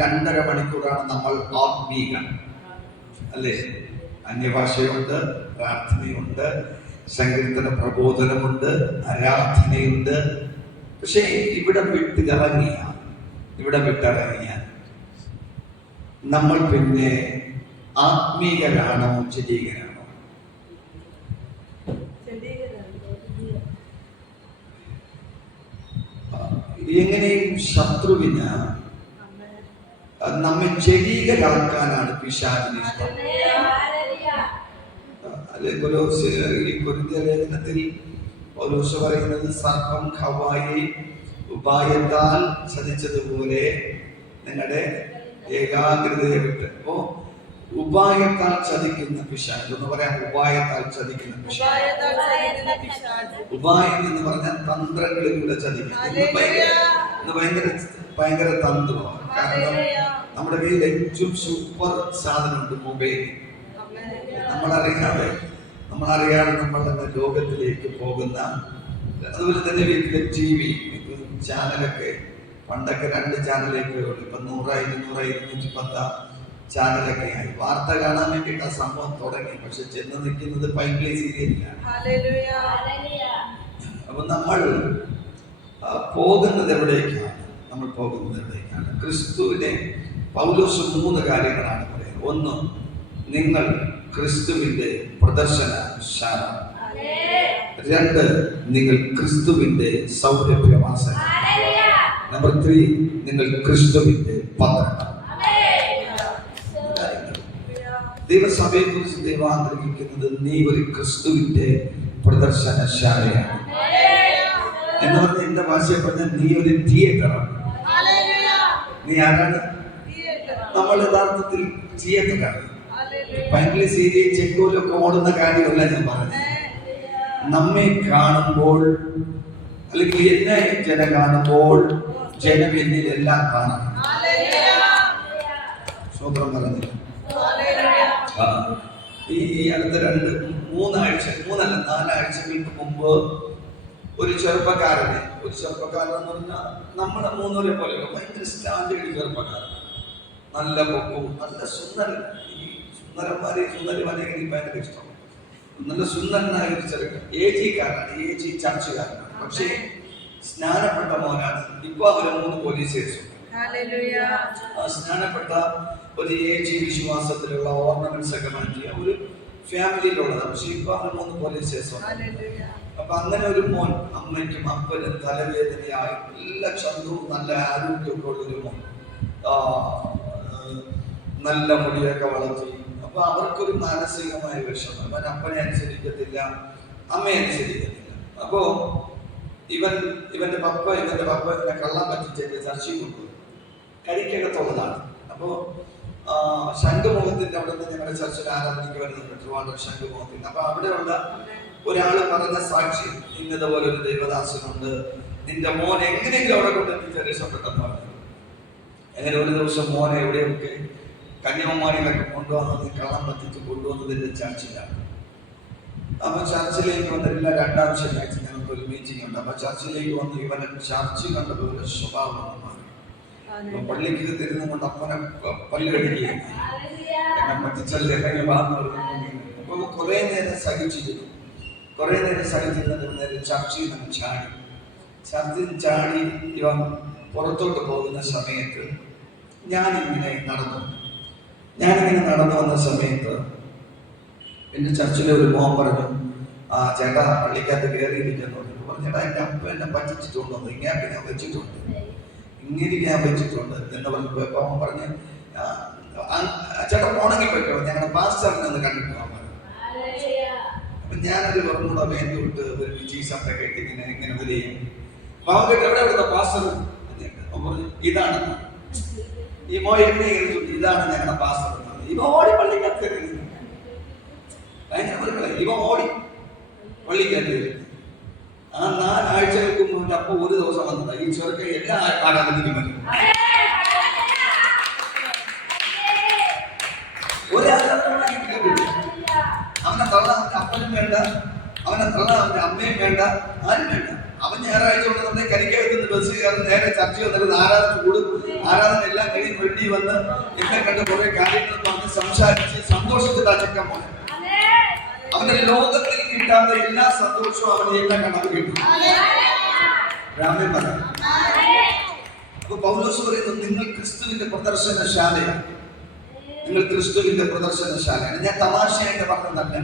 2.5 മണിക്കൂറാണ് നമ്മൾ ആത്മീക, അല്ലേ? അന്യഭാഷയുണ്ട്, പ്രാർത്ഥനയുണ്ട്, സങ്കീർത്തന പ്രബോധനമുണ്ട്, ആരാധനയുണ്ട്. പക്ഷേ ഇവിടെ വിട്ടിറങ്ങിയ നമ്മൾ പിന്നെ ആത്മീകരാണോ ജഡീകരാണോ? എങ്ങനെയും ശത്രുവിന് നമ്മെ ജഡീകരാക്കാനാണ് പിശാചിന് ഇഷ്ടം. കൊരിന്ത്യർ ലേഖനത്തിൽ പൗലോസ് പറയുന്നത്, സർപ്പം ഹവ്വായെ ഉപായത്താൽ ചതിച്ചതുപോലെ നിങ്ങളുടെ ഏകാഗ്രതയെ വിട്ട്. അപ്പോ ഉപായത്താൽ ചതിക്കുന്ന പിശാച് എന്ന് പറയാം. ഉപായത്താൽ ചതിക്കുന്ന പിശാച്, ഉപായം എന്ന് പറഞ്ഞാൽ തന്ത്രങ്ങളിലൂടെ ചതിക്കുന്നത്. ഭയങ്കര തന്ത്രമാണ്. കാരണം നമ്മുടെ കയ്യിൽ ഏറ്റവും സൂപ്പർ സാധനമുണ്ട്, മൊബൈൽ. നമ്മളറിയാതെ നമ്മൾ ലോകത്തിലേക്ക് പോകുന്ന, അതുപോലെ തന്നെ വീട്ടിലെ TV ചാനലൊക്കെ പണ്ടൊക്കെ 2 ചാനലൊക്കെ ഉള്ളൂ. ഇപ്പൊ 100, 200, 210 ചാനലൊക്കെ ആയി. വാർത്ത കാണാൻ വേണ്ടിയിട്ട് ആ സംഭവം തുടങ്ങി. പക്ഷെ ചെന്ന് നിൽക്കുന്നത് പൈങ്കിളി സീരിയലിലാണ്. അപ്പൊ നമ്മൾ പോകുന്നത് എവിടേക്കാണ്? ക്രിസ്തുവിനെ പൗലോസ് 3 കാര്യങ്ങളാണ് പറയുന്നത്. 1, നിങ്ങൾ ക്രിസ്തുവിന്റെ പ്രദർശനശാല. 2, നിങ്ങൾ ക്രിസ്തുവിന്റെ സൗരഭ്യവാസന. നമ്പർ 3, നിങ്ങൾ ക്രിസ്തുവിന്റെ പത്രം. ദൈവസഭയെ കുറിച്ച് ദൈവം ആഗ്രഹിക്കുന്നത് നീ ഒരു ക്രിസ്തുവിന്റെ പ്രദർശനശാലയാണ് എന്ന് പറഞ്ഞ എന്റെ ഭാഷയെ പറഞ്ഞാൽ നീ ഒരു തിയേറ്ററാണ്. നീ ആരാണ്? നമ്മൾ യഥാർത്ഥത്തിൽ തിയേറ്ററാണ്. പൈങ്കിളി സീരിയൽ ചെക്കോലൊക്കെ ഓടുന്ന കാര്യമല്ല ഞാൻ പറഞ്ഞത്. നമ്മെ കാണുമ്പോൾ, അല്ലെങ്കിൽ എന്നെ ജനം കാണുമ്പോൾ ജനം എന്നിലെല്ലാം കാണണം. സ്വന്തം പറഞ്ഞില്ല. ഈ അടുത്ത 4 ആഴ്ചകൾക്ക് മുമ്പ് ഒരു ചെറുപ്പക്കാരൻ എന്ന് പറഞ്ഞാൽ നമ്മുടെ 3 പോലെ ഭയങ്കര സ്റ്റാൻഡേർഡ് ചെറുപ്പക്കാരൻ, നല്ല പൊക്കവും നല്ല സുന്ദരൻ. ഈ സുന്ദരന്മാരെ എനിക്ക് ഭയങ്കര ഇഷ്ടമാണ്. നല്ല സുന്ദരനായ ഒരു ചെറുക്കൻ, AG-കാരനാണ്, AG ചർച്ചുകാരനാണ്. പക്ഷേ സ്നാനപ്പെട്ട മോനാണ്. ഇപ്പൊ അവര് 3 പോലീസ് കേസുണ്ട്. സ്നാനപ്പെട്ട ഒരു AG വിശ്വാസത്തിലുള്ള ഓർണമെന്റ്സ് ഒക്കെ മാറ്റിയ ഒരു ഫാമിലിയിലുള്ളതാണ്. പക്ഷെ ഇപ്പൊ അവര് 3 പോലീസ് കേസുണ്ട്. അപ്പൊ അങ്ങനെ ഒരു മോൻ, അമ്മയ്ക്കും അപ്പനും തലവേദനയായി, നല്ല ചന്തവും നല്ല ആരോഗ്യമൊക്കെ ഉള്ളൊരു മോൻ, നല്ല മുടിയൊക്കെ വളർത്തി. അപ്പൊ അവർക്കൊരു മാനസികമായ വിഷമം. അവൻ അപ്പനെ അനുസരിക്കത്തില്ല, അമ്മയെ അനുസരിക്കത്തില്ല. അപ്പോ ഇവന്റെ പപ്പ ഇവനെ കള്ളം പറ്റിച്ച് ചർച്ചയിൽ കൊണ്ടുപോയി. കരിക്കകത്തുള്ളതാണ്. അപ്പോ ശംഖുമുഖത്തിന്റെ അവിടെ നിന്ന് ഞങ്ങളുടെ ചർച്ചിൽ ആരാധനയ്ക്ക് വരുന്നുണ്ട്, ട്രിവാൻഡ്രം ശംഖുമുഖത്തിൽ. അപ്പൊ അവിടെയുള്ള ഒരാള് പറഞ്ഞ സാക്ഷി, ഇന്നതുപോലെ ഒരു ദൈവദാസനുണ്ട്, നിന്റെ മോൻ എങ്ങനെയെങ്കിലും അവിടെ കൊണ്ടെത്തിച്ച് രക്ഷപ്പെട്ടെന്ന് പറഞ്ഞു. അങ്ങനെ ഒരു ദിവസം മോനെ എവിടെയൊക്കെ കന്യാകുമാരികളൊക്കെ കൊണ്ടുവന്നത്, കള്ളം പറ്റിച്ച് കൊണ്ടുവന്നതിന്റെ ചർച്ചിലാണ്. അപ്പൊ ചർച്ചിലേക്ക് വന്നില്ല. 2ാം ശനിയാഴ്ച ഞങ്ങൾക്ക് ഒരു മീറ്റിംഗ് ഉണ്ട്. അപ്പൊ ചർച്ചിലേക്ക് വന്ന് ഇവനെ ചർച്ച് കണ്ടതുപോലെ സ്വഭാവം മാറി. പള്ളിക്ക് തിരുന്നു കൊണ്ട് അപ്പനെ പല്ല് കടിക്കുകയാണ്. എന്നെ പറ്റിച്ചല്ലേ അപ്പൊ കുറെ നേരം സഹിച്ചിരുന്നു. നേരെ ചർച്ചയിൽ നിന്ന് ചാടി ഇവൻ പുറത്തോട്ട് പോകുന്ന സമയത്ത് ഞാനിങ്ങനെ നടന്നു വന്ന സമയത്ത് എന്റെ ചർച്ചിലെ ഒരു മോൻ പറഞ്ഞു, ചേട്ടാ പള്ളിക്കകത്ത് കയറിയിരിക്കുന്നു. പറഞ്ഞേട്ടാ എന്റെ അപ്പ എന്നെ പറ്റിച്ചിട്ടുണ്ടോ, ഇങ്ങനെ ഞാൻ വെച്ചിട്ടുണ്ട് എന്ന് പറഞ്ഞപ്പോ അവൻ പറഞ്ഞു, ചേട്ടാ പോണെങ്കിൽ പറ്റുമോ, ഞങ്ങളുടെ പാസ്റ്ററിനെ ഒന്ന് കണ്ടിട്ട് പോകാൻ പറഞ്ഞു. അപ്പൊ ഞാനൊരു പറഞ്ഞൂടെ വേണ്ടി വിട്ട് ഒരു ചീസൊക്കെ കെട്ടി ഇങ്ങനെ വരികയും പാവം കേട്ട് എവിടെ അവിടുത്തെ പാസ്റ്റർ പറഞ്ഞു, ഇതാണ് ഈ മോ എന്നെ ഇതാണ് ഞങ്ങളുടെ പാസ്റ്റർ. ഇവ ഓടി പള്ളിക്കകത്ത് ഇവ ഓടി പള്ളിക്കകത്ത്. ആ 4 ആഴ്ചകൾക്ക് മുമ്പ് അപ്പൊ ഒരു ദിവസം വന്നതാ ഈ ചെറുക്ക എല്ലാ ആരാധനയ്ക്കും വരും. അവനെ തള്ളാൻ അവന്റെ അപ്പനും വേണ്ട, അവനെ തള്ളാൻ അവന്റെ അമ്മയും വേണ്ട, ആരും വേണ്ട. അവൻ ഞായറാഴ്ച കൊണ്ട് നമ്മുടെ കരിക്കകത്ത് ബസ് കയറി നേരെ ചർച്ച വന്നിട്ട് ആരാധന കൂടും. ആരാധന എല്ലാം കഴിഞ്ഞ് വേണ്ടി വീട്ടിൽ വന്ന് എന്നെ കണ്ട് കുറെ കാര്യങ്ങൾ പറഞ്ഞ് സംസാരിച്ച് സന്തോഷത്തിലാ ചെക്കൻ മോനെ. അവന്റെ ലോകത്തിൽ കിട്ടാത്ത എല്ലാ സന്തോഷവും അവന് എന്നെ കണ്ടത് കിട്ടും. രാമൻ പറഞ്ഞു. അപ്പൊ പൗലോസ് പറയുന്നു, നിങ്ങൾ ക്രിസ്തുവിന്റെ പ്രദർശനശാലയാണ്. നിങ്ങൾ ക്രിസ്തുവിന്റെ പ്രദർശനശാലയാണ്. ഞാൻ തമാശയായിട്ട് പറഞ്ഞതല്ല.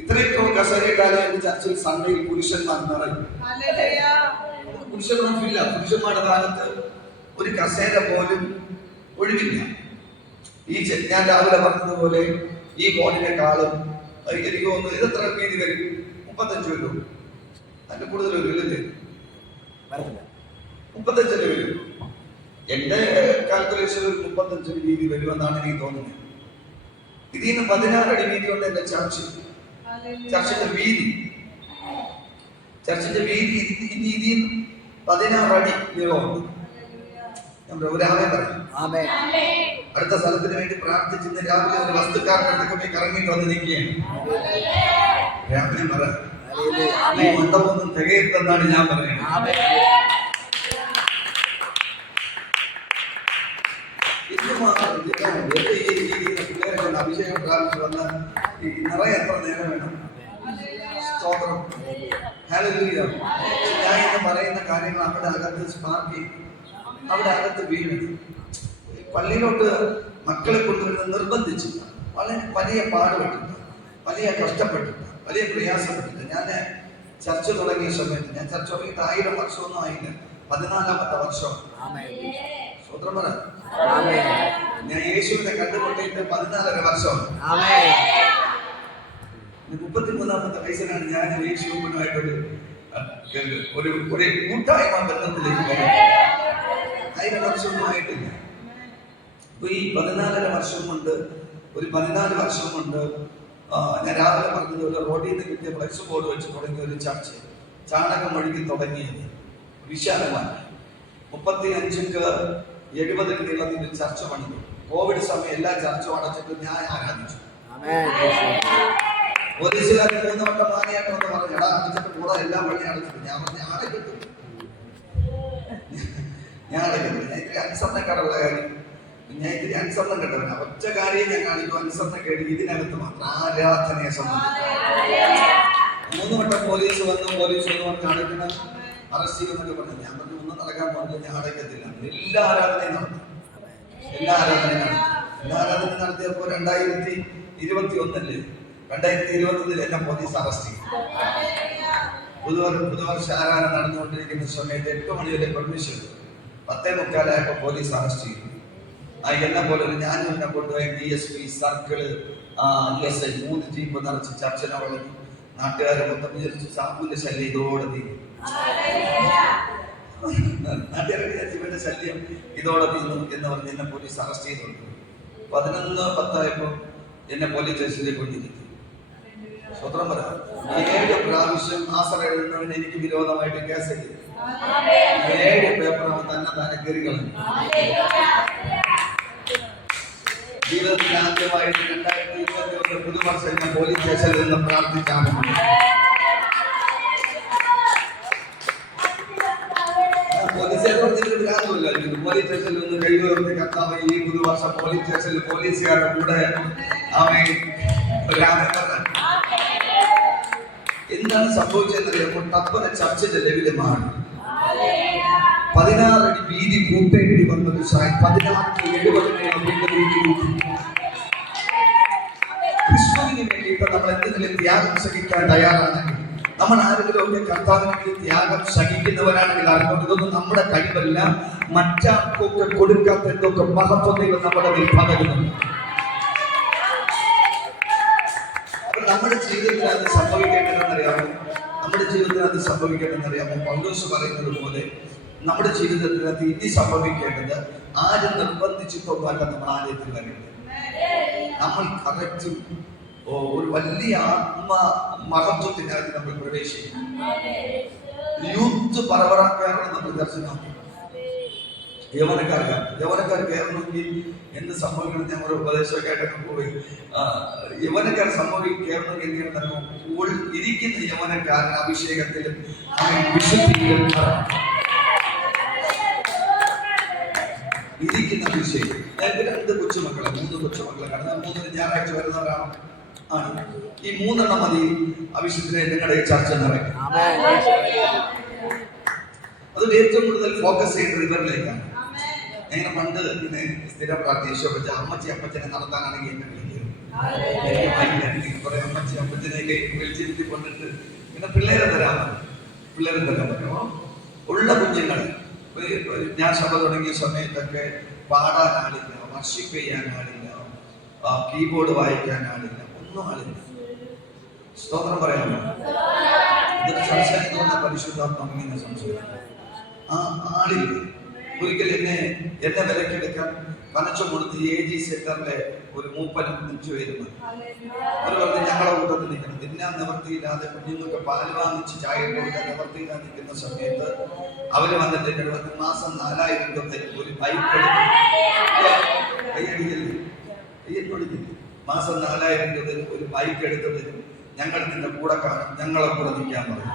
ഇത്രയൊക്കെ കസേരക്കാരെ എന്റെ ചർച്ചിൽ സൺഡേയിൽ പുരുഷന്മാർ നിറയും. പുരുഷന്മാർക്കില്ല. പുരുഷന്മാരുടെ ഭാഗത്ത് ഒരു കസേര പോലും ഒഴിവില്ല. ഞാൻ രാവിലെ പറഞ്ഞതുപോലെ ഈ ബോർഡിനെക്കാളും എനിക്ക് തോന്നുന്നു ഇതെത്ര വീതി വരും? 35 വരും. അതിന്റെ കൂടുതൽ വരില്ലേ? 35 വരും. എന്റെ കാൽക്കുലേഷനിൽ 35 വീതി വരുമെന്നാണ് എനിക്ക് തോന്നുന്നത്. ഇതിൽ നിന്ന് 16 അടി വീതി കൊണ്ട് എന്റെ ചർച്ചിന്റെ വീതി ഇതിൽ 16 അടി നീളമുണ്ട്. രാമൻ പറഞ്ഞു. അടുത്ത സ്ഥലത്തിന് വേണ്ടി പ്രാർത്ഥിച്ച് ഇന്ന് രാവിലെ ഒരു വസ്തുക്കാരുടെ അടുത്തൊക്കെ പോയി കറങ്ങിട്ട് വന്ന് നിൽക്കുകയാണ്. രാമൻ പറ, ഈ മണ്ഡപമൊന്നും തികയത്തെന്നാണ് ഞാൻ പറയുന്നത്. അഭിഷേകം പ്രാപിച്ചു വന്ന നിറയെ എത്ര നേരം വേണം? സ്തോത്രം. ഹല്ലേലൂയ. ഞാൻ ഇന്ന് പറയുന്ന കാര്യങ്ങൾ അവിടെ അകത്ത് സ്പാർക്ക്, അവിടെ അകത്ത് വീണ് പള്ളിയിലോട്ട് മക്കളെ കൊണ്ടുവരുന്ന നിർബന്ധിച്ചു വളരെ വലിയ പാടുപെട്ടിട്ട്, വലിയ കഷ്ടപ്പെട്ടിട്ട്, വലിയ പ്രയാസപ്പെട്ടിട്ട്. ഞാൻ ചർച്ച തുടങ്ങിയ സമയത്ത്, ഞാൻ ചർച്ച തുടങ്ങിയിട്ട് 1000 വർഷമൊന്നും ആയില്ല, 14ാമത്തെ വർഷം. സ്വതന്ത്രം പറ. ഞാൻ യേശുവിനെ കണ്ടുകൊണ്ടിട്ട് 14 വർഷം. 33ാമത്തെ വയസ്സിലാണ് ഞാൻ യേശുവിനുമായിട്ടൊരു ഒരു കൂട്ടായ്മ ബന്ധത്തിലേക്ക് വരുന്നത്. 1000 വർഷമൊന്നും ആയിട്ടില്ല. അപ്പൊ ഈ 14 വർഷം കൊണ്ട്, ഒരു 14 വർഷം കൊണ്ട് ഞാൻ രാവിലെ പറഞ്ഞതുപോലെ റോഡിൽ നിന്ന് കിട്ടിയ ഫ്ലെക്സ് ബോർഡ് വെച്ച് തുടങ്ങിയ ഒരു ചർച്ച, ചാണകം ഒഴുകി തുടങ്ങിയത് വിശാലമായി 35 70 നീളത്തിൽ ചർച്ച പണിതു. കോവിഡ് സമയം എല്ലാ ചർച്ചും അടച്ചിട്ട് ഞാൻ ആരാധിച്ചു. പോലീസുകാർ 3 വട്ടം മാനിയാട്ടെന്ന് പറഞ്ഞു, എടാ അടച്ചിട്ട് കൂടെ എല്ലാം വഴി അടച്ചിട്ട്. ഞാൻ പറഞ്ഞു, ഞാൻ അടക്കത്തില്ല. ഞാൻ ഇത്തിരി അനുസരണക്കാരുള്ള കാര്യം, ഞാൻ ഇത്തിരി അനുസരണം കേട്ടവൻ. ഒറ്റ കാര്യം ഞാൻ കാണിക്കും, അനുസരണം കേട്ട് ഇതിനകത്ത് മാത്രം ആരാധനയെ സംബന്ധിച്ചു. 3 വട്ടം പോലീസ് വന്ന് പറഞ്ഞ് അടയ്ക്കണം, അറസ്റ്റ് ചെയ്യുമെന്നൊക്കെ പറഞ്ഞു. ഞാൻ പറഞ്ഞു, ഒന്നും നടക്കാൻ പാടില്ല, ഞാൻ അടയ്ക്കത്തില്ല. എല്ലാ ആരാധനയും നടത്തി. എല്ലാ ആരാധനയും നടത്തിയപ്പോൾ 2021 2021 എന്നെ പോലീസ് അറസ്റ്റ് ചെയ്തു. പുതുവർഷ ആരാധന നടന്നുകൊണ്ടിരിക്കുന്ന സമയത്ത് 8 മണി വരെ പെർമിഷൻ, 10:45 പോലീസ് അറസ്റ്റ് ചെയ്തു. എന്നെ പോലെ ഞാൻ എന്നെ കൊണ്ടുപോയി DSP, സർക്കിള്, SI 3 ജീപ്പ് നിറച്ച് ചർച്ചിനെ വളർന്നു. നാട്ടുകാരെ മൊത്തം വിചാരിച്ചു സാബുവിന്റെ ശല്യം ഇതോടെ തീരും. നാട്ടുകാരുടെ വിചാരിച്ചവന്റെ ശല്യം ഇതോടെ തീർന്നു എന്ന് പറഞ്ഞ് എന്നെ പോലീസ് അറസ്റ്റ് ചെയ്തിട്ടുണ്ട്. 11:10 എന്നെ പോലീസ് സ്റ്റേഷനിലേക്ക് കൊണ്ടിരുത്തി. സ്വതന്ത്രം പറ. 7 പ്രാവശ്യം ആസറ എഴുതുന്നവന് എനിക്ക് വിരോധമായിട്ട് കേസ് എഴുതി. 7 പേപ്പർ അവൻ തന്നെ കയറി കളഞ്ഞു. ജീവിതത്തിൽ ആദ്യമായിട്ട് 2021 പുതുവർഷം എന്നെ പോലീസ് സ്റ്റേഷനിൽ നിന്ന് പ്രാർത്ഥിച്ചാണ്. പോലീസ് സ്റ്റേഷനിൽ നിന്ന് കൈവരുന്ന കർത്താവ് ഈ പുതുവർഷം പോലീസ് സ്റ്റേഷനിൽ പോലീസുകാരുടെ കൂടെ എന്താണ് സംഭവിച്ചതെന്നറിയാമോ? ടപ്പന ചർച്ചിന്റെ ലെവലുമാണ്. 16 അടി വീതി കൂട്ടേണ്ടി വന്നത് 16-70 വീതി കൂട്ടി. ക്രിസ്തുവിന് വേണ്ടിയിട്ട് നമ്മൾ എന്തെങ്കിലും ത്യാഗം സഹിക്കാൻ തയ്യാറാണെങ്കിൽ, നമ്മൾ ആരെങ്കിലും ഒക്കെ കർത്താവിന് വേണ്ടി ത്യാഗം സഹിക്കുന്നവരാണെങ്കിൽ അറിഞ്ഞോണ്ട് ഇതൊന്നും നമ്മുടെ കഴിവല്ല, മറ്റാർക്കൊക്കെ കൊടുക്കാത്ത എന്തൊക്കെ മഹത്വങ്ങൾ നമ്മുടെ മേൽ പകരുന്നുണ്ട്. നമ്മുടെ ജീവിതത്തിൽ അത് സംഭവിക്കേണ്ടതെന്നറിയാമോ? പൗലോസ് പറയുന്നത് പോലെ നമ്മുടെ ജീവിതത്തിനകത്ത് ഇനി സംഭവിക്കേണ്ടത്, ആരും നിർബന്ധിച്ചിട്ടൊന്നുമല്ല നമ്മൾ ആലയത്തിൽ വരേണ്ടത്. നമ്മൾ കറക്റ്റ് ഒരു വലിയ ആത്മ മഹത്വത്തിനകത്ത് നമ്മൾ പ്രവേശിക്കും. യൂത്ത് പറവറാക്കാനാണ് നമ്മൾ ദർശനമാക്കി. യൗവനക്കാർ കയറണമെങ്കിൽ എന്ത് സംഭവിക്കണം? ഞാൻ ഒരു ഉപദേശമൊക്കെ ആയിട്ടൊക്കെ പോയി. യൗവനക്കാർ കയറണമെങ്കിൽ എന്തെങ്കിലും ഇരിക്കുന്ന യൗവനക്കാരൻ അഭിഷേകത്തിലും വിശുദ്ധിയിലും ഇരിക്കുന്ന വിഷയം. ഞങ്ങൾക്ക് 2 കൊച്ചുമക്കളെ, 3 കൊച്ചുമക്കളെ കടന്ന് 3 ഞായറാഴ്ച വരുന്നവരാണ് ആണ്. ഈ 3 മതി ആവശ്യത്തിന് നിങ്ങളുടെ ചർച്ച നിറയും. അത് ഏറ്റവും കൂടുതൽ ഫോക്കസ് ചെയ്യുന്നത് ഇവരിലേക്കാണ്. ഞങ്ങൾ പണ്ട് പിന്നെ സ്ഥിരം പ്രാർത്ഥിച്ച അമ്മച്ചി അപ്പച്ചനെ നടത്താനാണെങ്കിൽ എന്നെ വിളിക്കും. കുറെ അമ്മച്ചി അപ്പച്ചനെയൊക്കെ വിളിച്ചിരുത്തി കൊണ്ടിട്ട് പിന്നെ പിള്ളേരെ തരാൻ പറ്റുമോ ഉള്ള കുഞ്ഞുങ്ങൾ. ഞാൻ സഭ തുടങ്ങിയ സമയത്തൊക്കെ പാടാൻ ആളില്ല, വർഷിപ്പ് ചെയ്യാൻ ആളില്ല, കീബോർഡ് വായിക്കാൻ ആളില്ല, ഒന്നും ആളില്ല. സ്തോത്രം പറയാമോ? ഇതൊരു സംസാരിക്കുന്ന പരിശുദ്ധാത്മാവിനെ സംസാരിക്കും. ആ ആളില്ല. ഒരിക്കൽ എന്നെ വിലക്കെടുക്കാൻ പനച്ചു കൊടുത്ത് AG സെക്ടറിലെ ഒരു മൂപ്പനും 5 പേരും അവർ പറഞ്ഞ് ഞങ്ങളെ കൂട്ടത്തിൽ നിൽക്കണം. തിന്നാൻ നിവർത്തിയില്ലാതെ കുഞ്ഞുങ്ങൾക്ക് പാല് വാങ്ങിച്ച് ചായ കൊടുക്കാൻ നിവർത്തിയില്ലാതെ നിൽക്കുന്ന സമയത്ത് അവര് വന്നിട്ട് എന്റെ മാസം 4000 രൂപ തരും. ഒരു ബൈക്ക് എടുത്തില്ല, മാസം 4000 രൂപ തരും. ഒരു ബൈക്ക് എടുത്ത് തരും. ഞങ്ങൾ നിന്റെ കൂടെ കാണും, ഞങ്ങളെ കൂടെ നിൽക്കാൻ പറയും.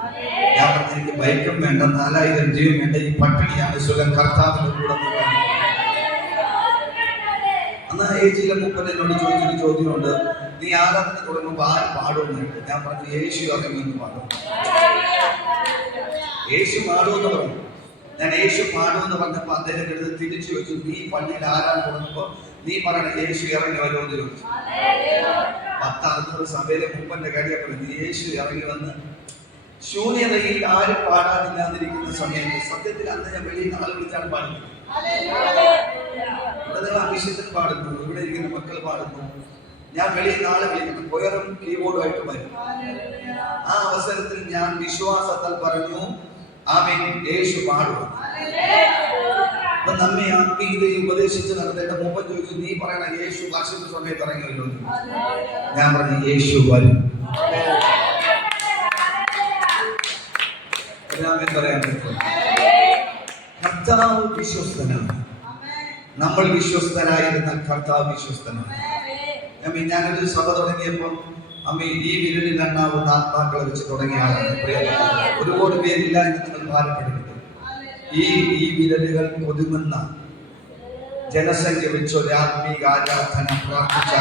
ഞാൻ പറഞ്ഞ എനിക്ക് ബൈക്കും വേണ്ട, 4000 രൂപയും വേണ്ട, ഈ പട്ടിണിയാണ് സുഖം, കർത്താവിന്റെ കൂടെ നിൽക്കാൻ. അന്ന് AGയിലെ മൂപ്പൻ എന്നോട് ചോദിച്ചൊരു ചോദ്യമുണ്ട്, നീ ആരാധന തുടങ്ങുമ്പോൾ ആര് പാടുമെന്നുണ്ട്. ഞാൻ പറഞ്ഞു യേശു ഇറങ്ങിയെന്ന് പാടും. യേശു പാടുമെന്ന് പറഞ്ഞു. ഞാൻ യേശു പാടുമെന്ന് പറഞ്ഞപ്പോൾ അദ്ദേഹത്തിന്റെ അടുത്ത് തിരിച്ചു വെച്ചു, നീ പള്ളിയിൽ ആരാൻ തുടങ്ങുമ്പോൾ നീ പറയണ യേശു ഇറങ്ങി വരുമോ എന്ന് ചോദിച്ചു. 10-600 സഭയിലെ മൂപ്പന്റെ കാര്യം പറഞ്ഞു. യേശു ഇറങ്ങി വന്ന് ശൂന്യതയിൽ ആരും പാടാനില്ലാതിരിക്കുന്ന സമയത്ത് സത്യത്തിൽ അന്ന് ഞാൻ വെളിയിൽ ആൾ വിളിച്ചാണ് പാടുന്നത്. ഇവിടെ നിങ്ങൾ അഭിഷേകത്തിൽ പാടുന്നു, ഇവിടെ ഇരിക്കുന്ന മക്കൾ പാടുന്നു, ഞാൻ വെളിയിൽ ആളെ വിളിക്കുന്നു, കൊയറും കീബോർഡുമായിട്ട് വരും. ആ അവസരത്തിൽ ഞാൻ വിശ്വാസത്താൽ പറഞ്ഞു ആമേൻ, യേശു പാടും. അപ്പൊ നമ്മെ ആത്മീയതയെ ഉപദേശിച്ച് നടത്തേണ്ട മൂപ്പൻ ചോദിച്ചു, നീ പറയണ യേശു വർഷത്തെ സമയത്ത് ഇറങ്ങി വരുന്നു. ഞാൻ പറഞ്ഞു യേശു വരും. പറയാൻ പറ്റും. കർത്താവ് വിശ്വസ്തനാണ്. നമ്മൾ വിശ്വസ്തരായിരുന്നാൽ കർത്താവ് വിശ്വസ്തനാണ്. ഞാനൊരു സഭ തുടങ്ങിയപ്പോൾ ഈ വിരലിൽ എണ്ണാവുന്ന ആത്മാക്കളെ വെച്ച് തുടങ്ങിയ ആളാണ്. ഒരുപാട് പേരില്ല എന്ന് നിങ്ങൾ ഭാരപ്പെടുന്നത്. ഈ വിരലുകൾ ഒതുങ്ങുന്ന ജനസംഖ്യ വെച്ച് ഒരു ആത്മീക ആരാധന പ്രാർത്ഥിച്ച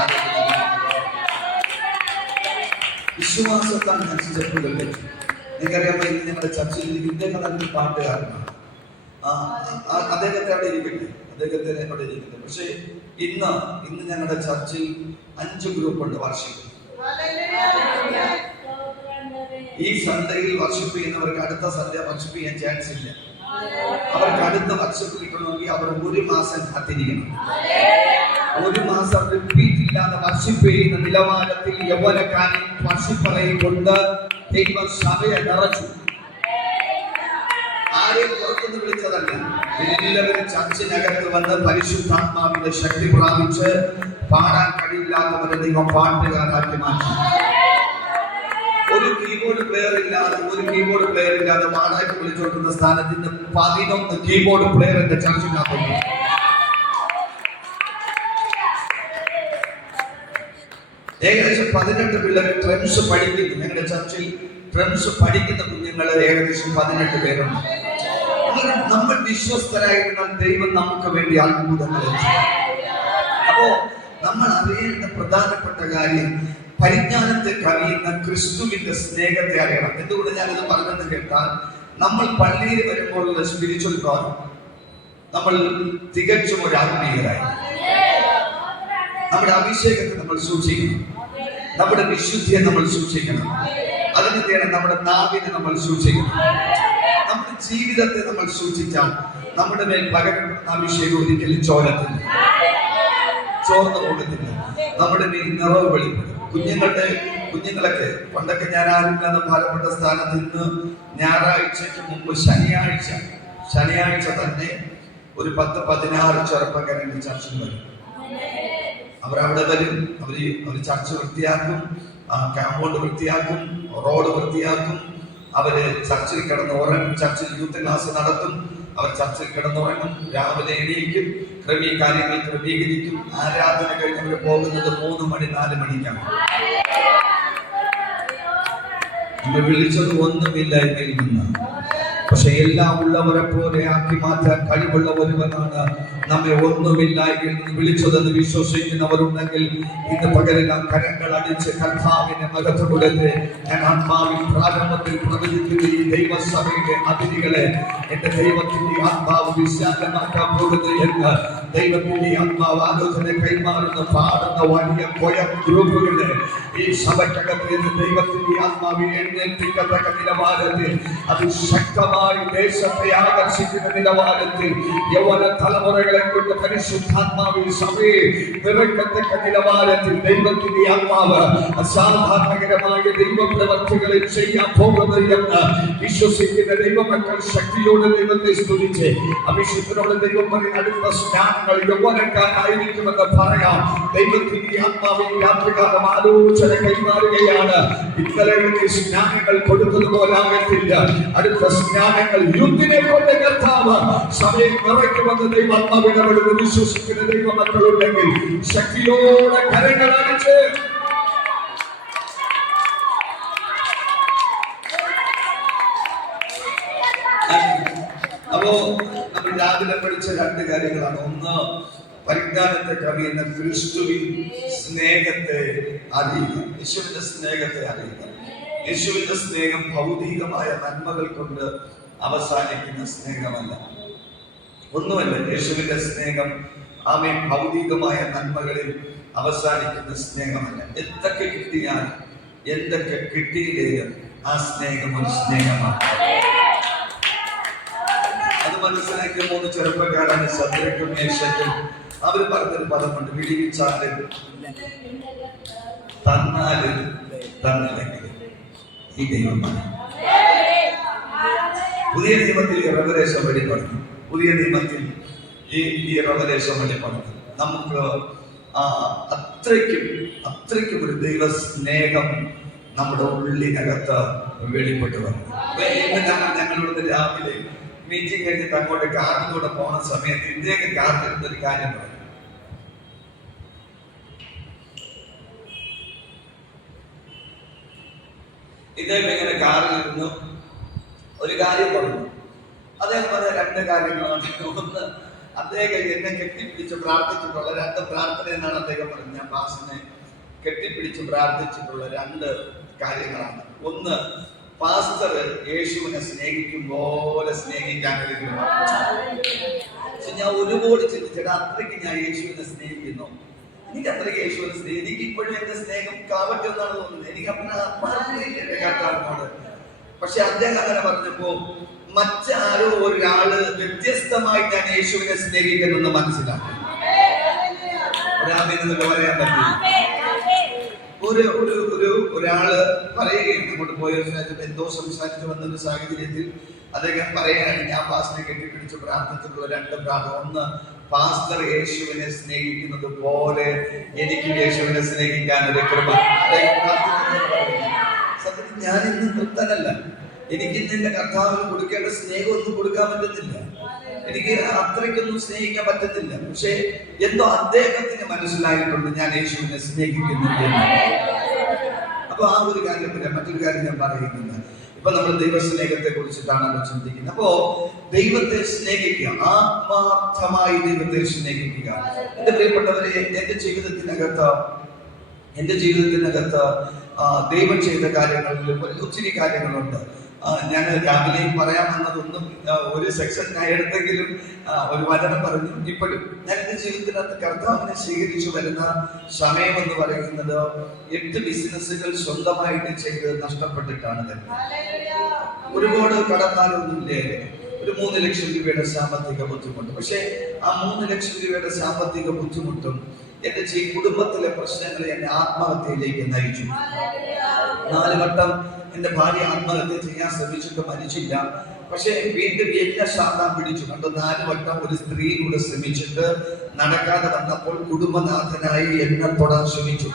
വിശ്വാസത്താൽ സ്റ്റെപ്പുകൾ വെച്ചു. നിങ്ങൾക്കറിയാമോ, ഇന്ന് ഞങ്ങളുടെ ചർച്ചയിൽ ഇദ്ദേഹം നല്ലൊരു പാട്ടുകാരനാണ്. അദ്ദേഹത്തെ അവിടെ ഇരിക്കട്ടെ, പക്ഷെ ഇന്ന് ഞങ്ങളുടെ ചർച്ചിൽ 5 ഗ്രൂപ്പുണ്ട് വർഷിപ്പ്. ഈ സൺഡേയിൽ വർഷിപ്പ് ചെയ്യുന്നവർക്ക് അടുത്ത സൺഡേ വർഷിപ്പ് ചെയ്യാൻ ചാൻസ് ഇല്ല. അവർക്ക് അടുത്ത വർഷിപ്പ് കിട്ടണമെങ്കിൽ അവർ 1 മാസം കാത്തിരിക്കണം. 1 മാസം റിപ്പീറ്റ് ഇല്ലാതെ വർഷിപ്പ് ചെയ്യുന്ന നിലവാരത്തിൽ യൗവനക്കാരൻ വർഷിപ്പറയിൽ കൊണ്ട് ദൈവം സഭയെ നിറച്ചു. ആരെയും പുറത്തുനിന്ന് വിളിച്ചതല്ല. എല്ലാവരും ചർച്ചിനകത്ത് വന്ന് പരിശുദ്ധാത്മാവിന്റെ ശക്തി പ്രാപിച്ച് പാടാൻ കഴിയില്ലാത്തവരെ ദൈവം പാട്ടുകാരാക്കി മാറ്റി. ഒരു കീബോർഡ് പ്ലെയർ ഇല്ലാതെ പാടാക്കി വിളിച്ചോട്ടുന്ന സ്ഥാനത്തിന് 11 കീബോർഡ് പ്ലെയർ എന്റെ ചർച്ചിനകത്തുണ്ട്. ഏകദേശം 18 പിള്ളേർ ഡ്രംസ് പഠിക്കുന്നു. ഞങ്ങളുടെ ചർച്ചിൽ ഡ്രംസ് പഠിക്കുന്ന കുഞ്ഞുങ്ങൾ ഏകദേശം 18 പേരുണ്ട്. നമ്മൾ വിശ്വസ്തരായിരുന്നാൽ ദൈവം നമുക്ക് വേണ്ടി അത്ഭുതങ്ങൾ ചെയ്യും. അപ്പോ നമ്മൾ അറിയേണ്ട പ്രധാനപ്പെട്ട കാര്യം പരിജ്ഞാനത്തെ കവിയുന്ന ക്രിസ്തുവിന്റെ സ്നേഹത്തെ അറിയണം. എന്തുകൊണ്ട് ഞാനിത് പറഞ്ഞെന്ന് കേട്ടാൽ, നമ്മൾ പള്ളിയിൽ വരുമ്പോഴുള്ള സ്പിരിച്വൽ കാര്യം നമ്മൾ തികച്ചും ഒരു ആത്മീയരായി. നമ്മുടെ അഭിഷേകത്തെ നമ്മൾ സൂക്ഷിക്കണം, നമ്മുടെ വിശുദ്ധിയെ നമ്മൾ സൂക്ഷിക്കണം, അതിന് വേണം നമ്മുടെ നാവിനെ നമ്മൾ സൂക്ഷിക്കണം. നമ്മുടെ ജീവിതത്തെ നമ്മൾ സൂക്ഷിച്ചാൽ നമ്മുടെ മേൽ പകരപ്പെടുന്ന അഭിഷേകം ഒരിക്കലും ചോർന്നു പോകത്തില്ല. നമ്മുടെ മേൽ നിറവ് വെളിപ്പെടും. കുഞ്ഞുങ്ങളൊക്കെ പണ്ടൊക്കെ ഞാൻ ആരുമില്ലാതെ ഭാരപ്പെട്ട സ്ഥാനത്ത് നിന്ന് ഞായറാഴ്ചക്ക് മുമ്പ് ശനിയാഴ്ച തന്നെ ഒരു 10-16 ചെറുപ്പക്കാരെ ചർച്ചിൽ വരും. അവരവിടെ വരും. അവർ ചർച്ച് വൃത്തിയാക്കും, കാമ്പൗണ്ട് വൃത്തിയാക്കും, റോഡ് വൃത്തിയാക്കും. അവര് ചർച്ചിൽ കിടന്നുറങ്ങും. ചർച്ചിൽ യൂത്ത് ക്ലാസ് നടത്തും. അവർ ചർച്ചിൽ കിടന്നുറങ്ങും. രാവിലെ എണീക്കും, കാര്യങ്ങൾ ക്രമീകരിക്കും. ആരാധന കഴിഞ്ഞവർ പോകുന്നത് 3 മണി 4 മണിക്കാണ്. വിളിച്ചത് ഒന്നുമില്ല എന്നിൽ നിന്ന്, പക്ഷെ എല്ലാം ഉള്ളവരെ പോലെ ആക്കി മാറ്റാൻ കഴിവുള്ള ഒരുവനാണ് നമ്മെ ഒന്നുമില്ലായ്മയിൽ നിന്ന് വിളിച്ചതെന്ന് വിശ്വസിക്കുന്നവരുണ്ടെങ്കിൽ ഇന്ന് പകരം കരങ്ങൾ അടിച്ച് കർത്താവിനെ മഹത്വപ്പെടുത്തി ഞാൻ ആത്മാവിൽ പ്രാരംഭത്തിൽ പ്രവചിക്കുന്ന ഈ ദൈവസഭയുടെ അതിഥികളെ എന്റെ ദൈവത്തിന്റെ ആത്മാവ് വിശാലമാക്കാൻ പോകുന്നു എന്ന് ദൈവത്തിന്റെ ആത്മാവ് ആലോചന കൈമാറുന്ന പാടുന്ന വലിയ കൊയർ ഗ്രൂപ്പുകളെ ഈ സഭയ്ക്കകത്ത് ദൈവത്തിന്റെ ആത്മാവിനെ എഴുന്നേൽപ്പിക്കത്തക്ക നിലവാരത്തിൽ അതിശക്തമായി ദേശത്തെ ആകർഷിക്കുന്ന നിലവാരത്തിൽ യൗവന തലമുറകളെ കൊണ്ട് പരിശുദ്ധാത്മാവിൽ സഭയെ നിറയ്ക്കത്തക്ക നിലവാരത്തിൽ ദൈവത്തിന്റെ ആത്മാവ് അസാധാരണകരമായ ദൈവപ്രവർത്തികളെ ചെയ്യാൻ പോകുന്നത് എന്ന് വിശ്വസിക്കുന്ന ദൈവമക്കൾ ശക്തിയോടെ ദൈവത്തെ സ്തുതിച്ച് അഭിഷേകത്തോടെ ദൈവം പറയുന്ന അടുത്ത സ്നാനങ്ങൾ യൗവനക്കാരായിരിക്കുമെന്ന് പറയാം. ദൈവത്തിന്റെ ആത്മാവിൽ രാത്രികാലം ആലോചന കൈമാറുകയാണ്. ഇന്നലെ സ്നാനങ്ങൾ കൊടുത്തതുപോലെ ആകത്തില്ല. അടുത്ത സ്നാനങ്ങൾ യുദ്ധിനെ കൊണ്ട് കർത്താവ് സഭയെ നിറയ്ക്കുമെന്ന് ദൈവാത്മാവ് ഇടപെടുന്ന വിശ്വസിക്കുന്ന ദൈവമക്കളുണ്ടെങ്കിൽ ശക്തിയോടെ കരങ്ങൾ അടിച്ച് അപ്പോ നമ്മൾ രാവിലെ പഠിച്ച രണ്ട് കാര്യങ്ങളാണ്. ഒന്ന്, പരിജ്ഞാനത്തെ കവിയുന്ന ക്രിസ്തുവിൻ സ്നേഹത്തെ അറിയുക, യേശുവിന്റെ സ്നേഹത്തെ അറിയുക. യേശുവിന്റെ സ്നേഹം ഭൗതികമായ നന്മകൾ കൊണ്ട് അവസാനിക്കുന്ന സ്നേഹമല്ല, ഒന്നുമല്ല. യേശുവിന്റെ സ്നേഹം ആമേൻ ഭൗതികമായ നന്മകളിൽ അവസാനിക്കുന്ന സ്നേഹമല്ല. എന്തൊക്കെ കിട്ടിയാലും എന്തൊക്കെ കിട്ടിയില്ലേലും ആ സ്നേഹം ഒരു സ്നേഹമാണ്. അത് മനസ്സിലാക്കിയ 3 ചെറുപ്പക്കാരാണ് ശദ്രക്കും മേശക്കും. അവർ പറഞ്ഞൊരു പദമുണ്ട്, വിടിവിച്ചാലും തന്നാലും തന്നില്ലെങ്കിലും ഈ ദൈവമാണ്. പുതിയ നിയമത്തിൽ റെവലേഷൻ വെളിപ്പെടുന്നു. പുതിയ നിയമത്തിൽ ഈ റെവലേഷൻ വെളിപ്പെടുന്നു. നമുക്ക് അത്രയ്ക്കും ഒരു ദൈവ സ്നേഹം നമ്മുടെ ഉള്ളിനകത്ത് വെളിപ്പെട്ടു വന്നു. ഞങ്ങളിവിടുന്ന് രാവിലെ മീറ്റിംഗ് കഴിഞ്ഞിട്ട് അങ്ങോട്ട് കാറിലൂടെ പോകുന്ന സമയത്ത് ഇദ്ദേഹം കാറിലിരുന്നൊരു കാര്യം പറഞ്ഞു. ഇദ്ദേഹം ഇങ്ങനെ കാറിലിരുന്നു ഒരു കാര്യം പറഞ്ഞു. അദ്ദേഹം പറഞ്ഞ 2 കാര്യങ്ങളാണ്. ഒന്ന്, അദ്ദേഹം എന്നെ കെട്ടിപ്പിടിച്ച് പ്രാർത്ഥിച്ചിട്ടുള്ള 2 പ്രാർത്ഥന എന്നാണ് അദ്ദേഹം പറഞ്ഞത്. ഞാൻ പാസ്റ്ററിനെ കെട്ടിപ്പിടിച്ച് പ്രാർത്ഥിച്ചിട്ടുള്ള 2 കാര്യങ്ങളാണ്. ഒന്ന്, പാസ്റ്റർ യേശുവിനെ സ്നേഹിക്കും പോലെ സ്നേഹിക്കാൻ കഴിയുന്നു. പക്ഷെ ഞാൻ ഒരുപാട് ചിന്തിച്ചിട്ട് അത്രയ്ക്ക് ഞാൻ യേശുവിനെ സ്നേഹിക്കുന്നു. എനിക്ക് അത്രയ്ക്ക് യേശുവിനെ സ്നേഹിക്കും. എനിക്ക് ഇപ്പോഴും എന്റെ സ്നേഹം കാവറ്റൊന്നാണ് തോന്നുന്നത്. എനിക്ക് അപ്പഴ കർത്താവിനോട്. പക്ഷെ അദ്ദേഹം അങ്ങനെ പറഞ്ഞപ്പോ മറ്റാരോ ഒരാള് വ്യത്യസ്തമായി ഞാൻ യേശുവിനെ സ്നേഹിക്കുന്നെന്ന് മനസ്സിലാക്കി. ഒരാമെന്നൊക്കെ പറയാൻ പറ്റും. ഒരാള് പറയുകയും അങ്ങോട്ട് പോയ എന്തോ സംസാരിച്ചു വന്നൊരു സാഹചര്യത്തിൽ അദ്ദേഹം പറയുകയാണ്, ഞാൻ പാസ്റ്ററെ കെട്ടിപ്പിടിച്ച് പ്രാർത്ഥിച്ചിട്ടുള്ള 2 പ്രാർത്ഥന. ഒന്ന്, പാസ്റ്റർ യേശുവിനെ സ്നേഹിക്കുന്നത് പോലെ എനിക്ക് യേശുവിനെ സ്നേഹിക്കാൻ ഒരു കൃപ. സത്യത്തിൽ ഞാൻ ഇന്ന് തൃപ്തനല്ല. എനിക്ക് ഇന്ന് എന്റെ കർത്താവിന് കൊടുക്കേണ്ട സ്നേഹം ഒന്നും കൊടുക്കാൻ പറ്റുന്നില്ല. എനിക്ക് അത്രയ്ക്കൊന്നും സ്നേഹിക്കാൻ പറ്റുന്നില്ല. പക്ഷെ എന്തോ അദ്ദേഹത്തിന് മനസ്സിലായിട്ടുണ്ട് ഞാൻ യേശുവിനെ സ്നേഹിക്കുന്നില്ല. അപ്പൊ ആ ഒരു കാര്യം പറയാം. മറ്റൊരു കാര്യം ഞാൻ പറയുന്നില്ല. ഇപ്പൊ നമ്മൾ ദൈവസ്നേഹത്തെ കുറിച്ചിട്ടാണല്ലോ ചിന്തിക്കുന്നത്. അപ്പോ ദൈവത്തെ സ്നേഹിക്കുക, ആത്മാർത്ഥമായി ദൈവത്തെ സ്നേഹിക്കുക. എന്റെ പ്രിയപ്പെട്ടവരെ, എന്റെ ജീവിതത്തിനകത്ത് ദൈവം ചെയ്ത കാര്യങ്ങളിൽ ഒത്തിരി കാര്യങ്ങളുണ്ട്. ഞാൻ രാവിലെ പറയാൻ വന്നതൊന്നും ഒരു സെക്ഷൻ ഞാൻ എടുത്തെങ്കിലും ഒരു വചനം പറഞ്ഞു. ഇപ്പോഴും ഞാൻ എന്റെ ജീവിതത്തിനകത്ത് കർത്താവിനെ സ്വീകരിച്ചു വരുന്ന സമയം എന്ന് പറയുന്നത് 8 ബിസിനസ്സുകൾ സ്വന്തമായിട്ട് ചെയ്ത് നഷ്ടപ്പെട്ടിട്ടാണ് വരുന്നത്. ഒരുപാട് കടക്കാരൊന്നുമില്ലേ. ഒരു 3 ലക്ഷം രൂപയുടെ സാമ്പത്തിക ബുദ്ധിമുട്ട്. പക്ഷെ ആ 3 ലക്ഷം രൂപയുടെ സാമ്പത്തിക ബുദ്ധിമുട്ടും എന്റെ കുടുംബത്തിലെ പ്രശ്നങ്ങളെ എന്നെ ആത്മഹത്യയിലേക്ക് നയിച്ചു. 4 വട്ടം എന്റെ ഭാര്യ ആത്മഹത്യ ചെയ്യാൻ ശ്രമിച്ചിട്ട് മരിച്ചില്ല. പക്ഷെ വീണ്ടും എന്നെ ശാന്താൻ പിടിച്ചു. കണ്ടു, 4 വട്ടം ഒരു സ്ത്രീ കൂടെ ശ്രമിച്ചിട്ട് നടക്കാതെ വന്നപ്പോൾ കുടുംബനാഥനായി എന്നെ തൊടാൻ ശ്രമിച്ചു.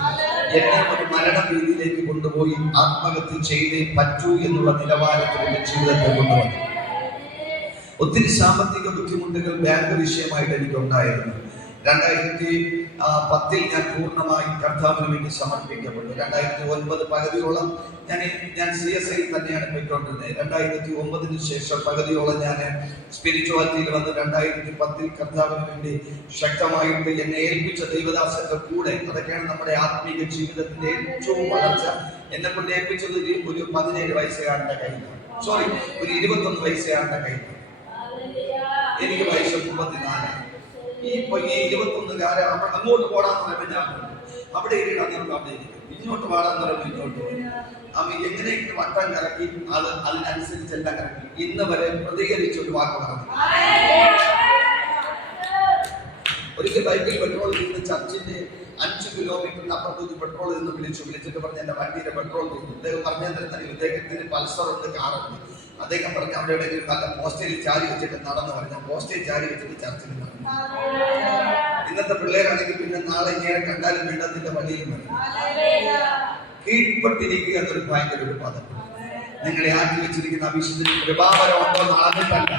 എന്നെ ഒരു മരണഭീതിയിലേക്ക് കൊണ്ടുപോയി ആത്മഹത്യ ചെയ്തേ പറ്റൂ എന്നുള്ള നിലവാരത്തിൽ എന്റെ ജീവിതത്തെ കൊണ്ടുവന്നു. ഒത്തിരി സാമ്പത്തിക ബുദ്ധിമുട്ടുകൾ ബാങ്ക് വിഷയമായിട്ട് എനിക്ക് ഉണ്ടായിരുന്നു. 2010 ഞാൻ പൂർണ്ണമായി കർത്താവിന് വേണ്ടി സമർപ്പിക്കപ്പെട്ടു. 2009 പകുതിയോളം ഞാൻ CSI തന്നെയാണ് പോയിക്കൊണ്ടിരുന്നത്. 2009 ശേഷം പകുതിയോളം ഞാൻ സ്പിരിച്വാലിറ്റിയിൽ വന്ന് 2010 കർത്താവിന് വേണ്ടി ശക്തമായിട്ട് എന്നെ ഏൽപ്പിച്ച ദൈവദാസന്റെ കൂടെ, അതൊക്കെയാണ് നമ്മുടെ ആത്മീയ ജീവിതത്തിന്റെ ഏറ്റവും വളർച്ച. എന്നെ കൊണ്ട് ഏൽപ്പിച്ചത് ഒരു 17 വയസ്സുകാരന്റെ കയ്യിലാണ്, സോറി ഒരു 21 വയസ്സുകാരന്റെ കയ്യിലാണ്. എനിക്ക് വയസ്സ് 34. ഈ 21കാരൻ അങ്ങോട്ട് പോടാന്ന് പറയുമ്പോൾ ഞാൻ അവിടെ ഇരിക്കണം, അവിടെ ഇരിക്കും, ഇങ്ങോട്ട് പാടാൻ പറയുമ്പോൾ ഇങ്ങോട്ട് വരും. എങ്ങനെയെങ്കിലും വട്ടം കറക്കി അതിനനുസരിച്ചെല്ലാം കറക്കി ഇന്ന് വരെ പ്രതികരിച്ച ഒരു വാക്ക് പറഞ്ഞു. ഒരിക്കൽ ബൈക്കിൽ പെട്രോൾ തീർന്ന് ചർച്ചിന്റെ 5 കിലോമീറ്ററിന് അപ്പുറത്ത് പെട്രോൾ നിന്ന് വിളിച്ചിട്ട് പറഞ്ഞ എന്റെ വണ്ടിയുടെ പെട്രോൾ തീർന്നു. അദ്ദേഹം പറഞ്ഞെന്താ, ഇദ്ദേഹത്തിന് പൾസർ ഉണ്ട്, കാറുണ്ട്. അദ്ദേഹം പറഞ്ഞ അവിടെ എവിടെയെങ്കിലും നല്ല പോസ്റ്റേജിൽ ചാരി വെച്ചിട്ട് നടന്നു പറഞ്ഞ പോസ്റ്റേജ് ചാരി വെച്ചിട്ട് ചർച്ചിൽ നടന്നു. ഇന്നത്തെ പിള്ളേരാണെങ്കിൽ പിന്നെ നാളെ ഇങ്ങനെ കണ്ടാലും വേണ്ടതിന്റെ വഴിയിൽ വരും. കീഴ്പ്പെട്ടിരിക്കുക എന്നൊരു ഭയങ്കര ഒരു പദം. നിങ്ങളെ ആക്കി വെച്ചിരിക്കുന്ന അഭിഷേകത്തിന് കൃപാവരം ഉണ്ടോ നടന്നിട്ടല്ല,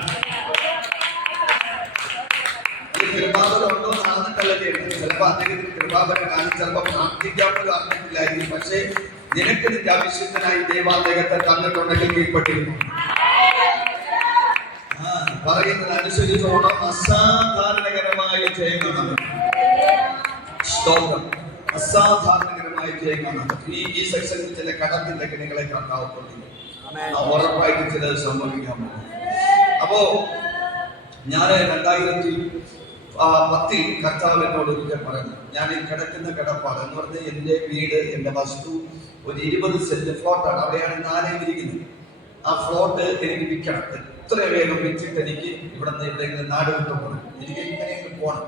കൃപാവരം ഉണ്ടോ നടന്നിട്ടല്ല കേട്ടത്. ചിലപ്പോൾ അദ്ദേഹത്തിന് കൃപാവരം കാണിച്ച് ചിലപ്പോൾ പ്രാർത്ഥിക്കാൻ പോലും അറിഞ്ഞിട്ടില്ലായിരിക്കും. പക്ഷേ നിനക്ക് നിന്റെ അഭിഷേകത്തിനായി ദൈവാലയത്തെ തന്നിട്ടുണ്ടെങ്കിൽ കീഴ്പ്പെട്ടിരിക്കും. പറയുന്നത് അനുസരിച്ചോണം അസാധാരണകരമായ ജയമാണ്. അസാധാരണകരമായ ജയമാണ്. ഈ സെക്ഷനിൽ ചില കടത്തിന്റെ കിണികളെ കണ്ടാവുന്നുണ്ട്, ഉറപ്പായിട്ട് ചിലത് സംഭവിക്കാൻ പോകും. അപ്പോ ഞാൻ 2010 കർത്താവിനോട് ഒരിക്കൽ പറഞ്ഞു, ഞാൻ ഈ കിടക്കുന്ന കിടപ്പാട് എന്ന് പറഞ്ഞാൽ എന്റെ വീട്, എന്റെ വസ്തു ഒരു 20 സെന്റ് ഫ്ലോട്ടാണ്. അവിടെയാണ് നാലേ ഇരിക്കുന്നത്. ആ ഫ്ലോട്ട് എനിക്ക് വിൽക്കണം. എത്ര വേഗം വിറ്റിട്ട് എനിക്ക് ഇവിടെ നിന്ന് എവിടെയെങ്കിലും നാട് വിട്ടു പോകണം, എനിക്ക് എങ്ങനെയെങ്കിലും പോകണം.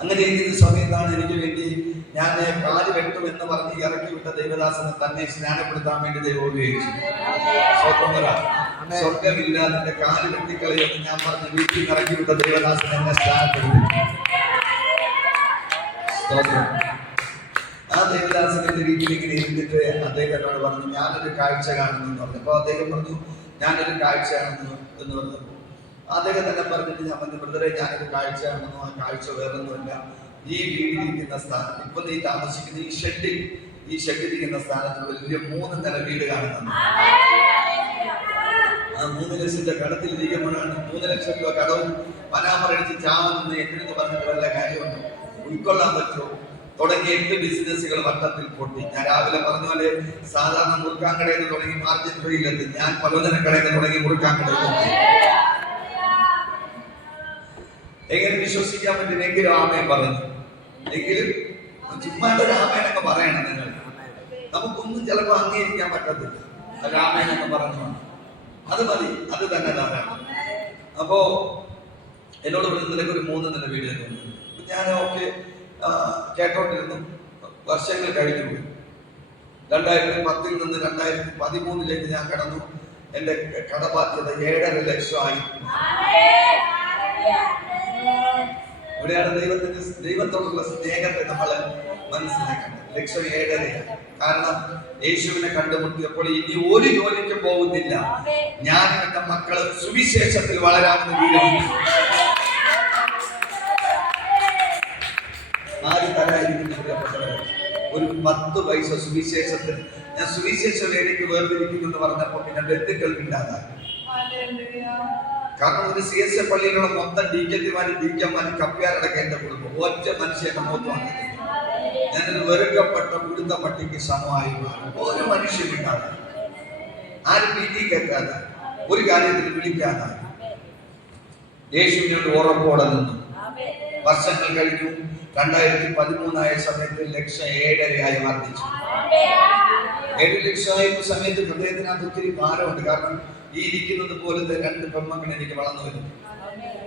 അങ്ങനെ ഇരിക്കുന്ന സമയത്താണ് എനിക്ക് വേണ്ടി ഞാൻ കാല് വെട്ടും എന്ന് പറഞ്ഞ് ഇറക്കി വിട്ട ദൈവദാസനെ തന്നെ സ്നാനപ്പെടുത്താൻ വേണ്ടി ദൈവം ഉപയോഗിച്ചു. സ്വർഗമില്ലാതെ കാല് വെട്ടിക്കളയെന്ന് ഞാൻ പറഞ്ഞ് വീട്ടിൽ ഇറക്കി വിട്ട ദൈവദാസൻ എന്നെ സ്നാനപ്പെടുത്തി. ആ ദൈവദാസന്റെ വീട്ടിലിങ്ങനെ ഇരുന്നിട്ട് അദ്ദേഹം എന്നോട് പറഞ്ഞു, ഞാനൊരു കാഴ്ച കാണുന്നു പറഞ്ഞു. അപ്പൊ അദ്ദേഹം പറഞ്ഞു, ഞാനൊരു കാഴ്ച കാണുന്നു എന്ന് പറഞ്ഞു. അദ്ദേഹം തന്നെ പറഞ്ഞിട്ട് ഞാൻ പറഞ്ഞു, ബ്രദറെ ഞാനൊരു കാഴ്ച കാണുന്നു. ആ കാഴ്ച വേറൊന്നുമില്ല, ഈ വീടിരിക്കുന്ന സ്ഥാനത്ത്, ഇപ്പൊ നീ താമസിക്കുന്ന ഈ ഷെഡിരിക്കുന്ന സ്ഥാനത്ത് വലിയ 3 നില വീട് കാണുന്നുണ്ട്. ആ 3 ലക്ഷത്തിന്റെ കടത്തിൽ ഇരിക്കുമ്പോഴാണ് 3 ലക്ഷം രൂപ കടവും പനാമറടിച്ച് ചാവെന്ന് എന്നെടുത്ത് പറഞ്ഞിട്ട് വല്ല കാര്യമുണ്ട്, ഉൾക്കൊള്ളാൻ പറ്റുമോ? തുടങ്ങിയ 8 ബിസിനസ്സുകൾ വട്ടത്തിൽ പൊട്ടി. ഞാൻ രാവിലെ പറഞ്ഞ പോലെ സാധാരണ മുറുക്കാൻ കടയിൽ നിന്ന് തുടങ്ങി മാർജിൻ ഫ്രീയിലെത്തി, ഞാൻ പലചന കടയിൽ നിന്ന് തുടങ്ങി മുറുക്കാൻ കടയിലെത്തി. എങ്ങനെ വിശ്വസിക്കാൻ പറ്റും? എങ്കിലും ആമേൻ പറഞ്ഞു. എങ്കിലും ചുമ്മാണ്ട് രാമേനൊക്കെ പറയണം. നിങ്ങൾ നമുക്കൊന്നും ചിലപ്പോൾ അംഗീകരിക്കാൻ പറ്റത്തില്ല. രാമേനൊക്കെ പറഞ്ഞു, അത് മതി, അത് തന്നെ ധാരാളം. അപ്പോ എന്നോട് നിനക്ക് ഒരു 3 നില വീട് തന്നു. ഞാൻ ഓക്കെ കേട്ടോണ്ടിരുന്നു. വർഷങ്ങൾ കഴിഞ്ഞു പോയി. 2010 നിന്ന് 2013 ഞാൻ കടന്നു. എന്റെ കടബാധ്യത 7.5 ലക്ഷമായി. ഇവിടെയാണ് ദൈവത്തോടുള്ള സ്നേഹത്തെ നമ്മൾ മനസ്സിലാക്കേണ്ടത്. 7.5 കാരണം യേശുവിനെ കണ്ടുമുട്ടിയപ്പോൾ ഇനി ഒരു ജോലിക്ക് പോകുന്നില്ല, ഞാൻ എന്റെ മക്കള് സുവിശേഷത്തിൽ വളരാമെന്ന് തീരുമാനിച്ചു. ആര് തരായിരിക്കുന്നു? ഒരു 10 പൈസ സുവിശേഷത്തിന് ഞാൻ സുവിശേഷ വേലയ്ക്ക് വേർതിരിക്കുന്നു എന്ന് പറഞ്ഞപ്പോൾ പിന്നെ ബന്ധുക്കൾ ഇല്ലാതായി. കാരണം ഒരു CSA പള്ളിയിലുള്ള മൊത്തം ഡീക്കന്മാരും ഡീക്കന്മാരും കപ്പ്യാരടക്കം എന്റെ കുടുംബം ഒറ്റ മനുഷ്യന്റെ മൊത്തമാണ്. ഞാനൊരു വെറുക്കപ്പെട്ട കുടുത്ത പട്ടിക്ക് സമമായി മാറി. ഒരു മനുഷ്യനില്ലാതെ, ആരും വീട്ടിൽ കേൾക്കാതെ, ഒരു കാര്യത്തിൽ വിളിക്കാതെ യേശുവിനോട് ഉറപ്പോടെ നിന്നു. വർഷങ്ങൾ കഴിഞ്ഞു. 2013 ആയ സമയത്ത് 7.5 വർദ്ധിച്ചു. 7 ലക്ഷമായ സമയത്ത് ഹൃദയത്തിനകത്ത് ഒത്തിരി ഭാരമുണ്ട്. കാരണം ഈ ഇരിക്കുന്നത് പോലത്തെ 2 പെൺമക്കൾ എനിക്ക് വളർന്നു വരുന്നു.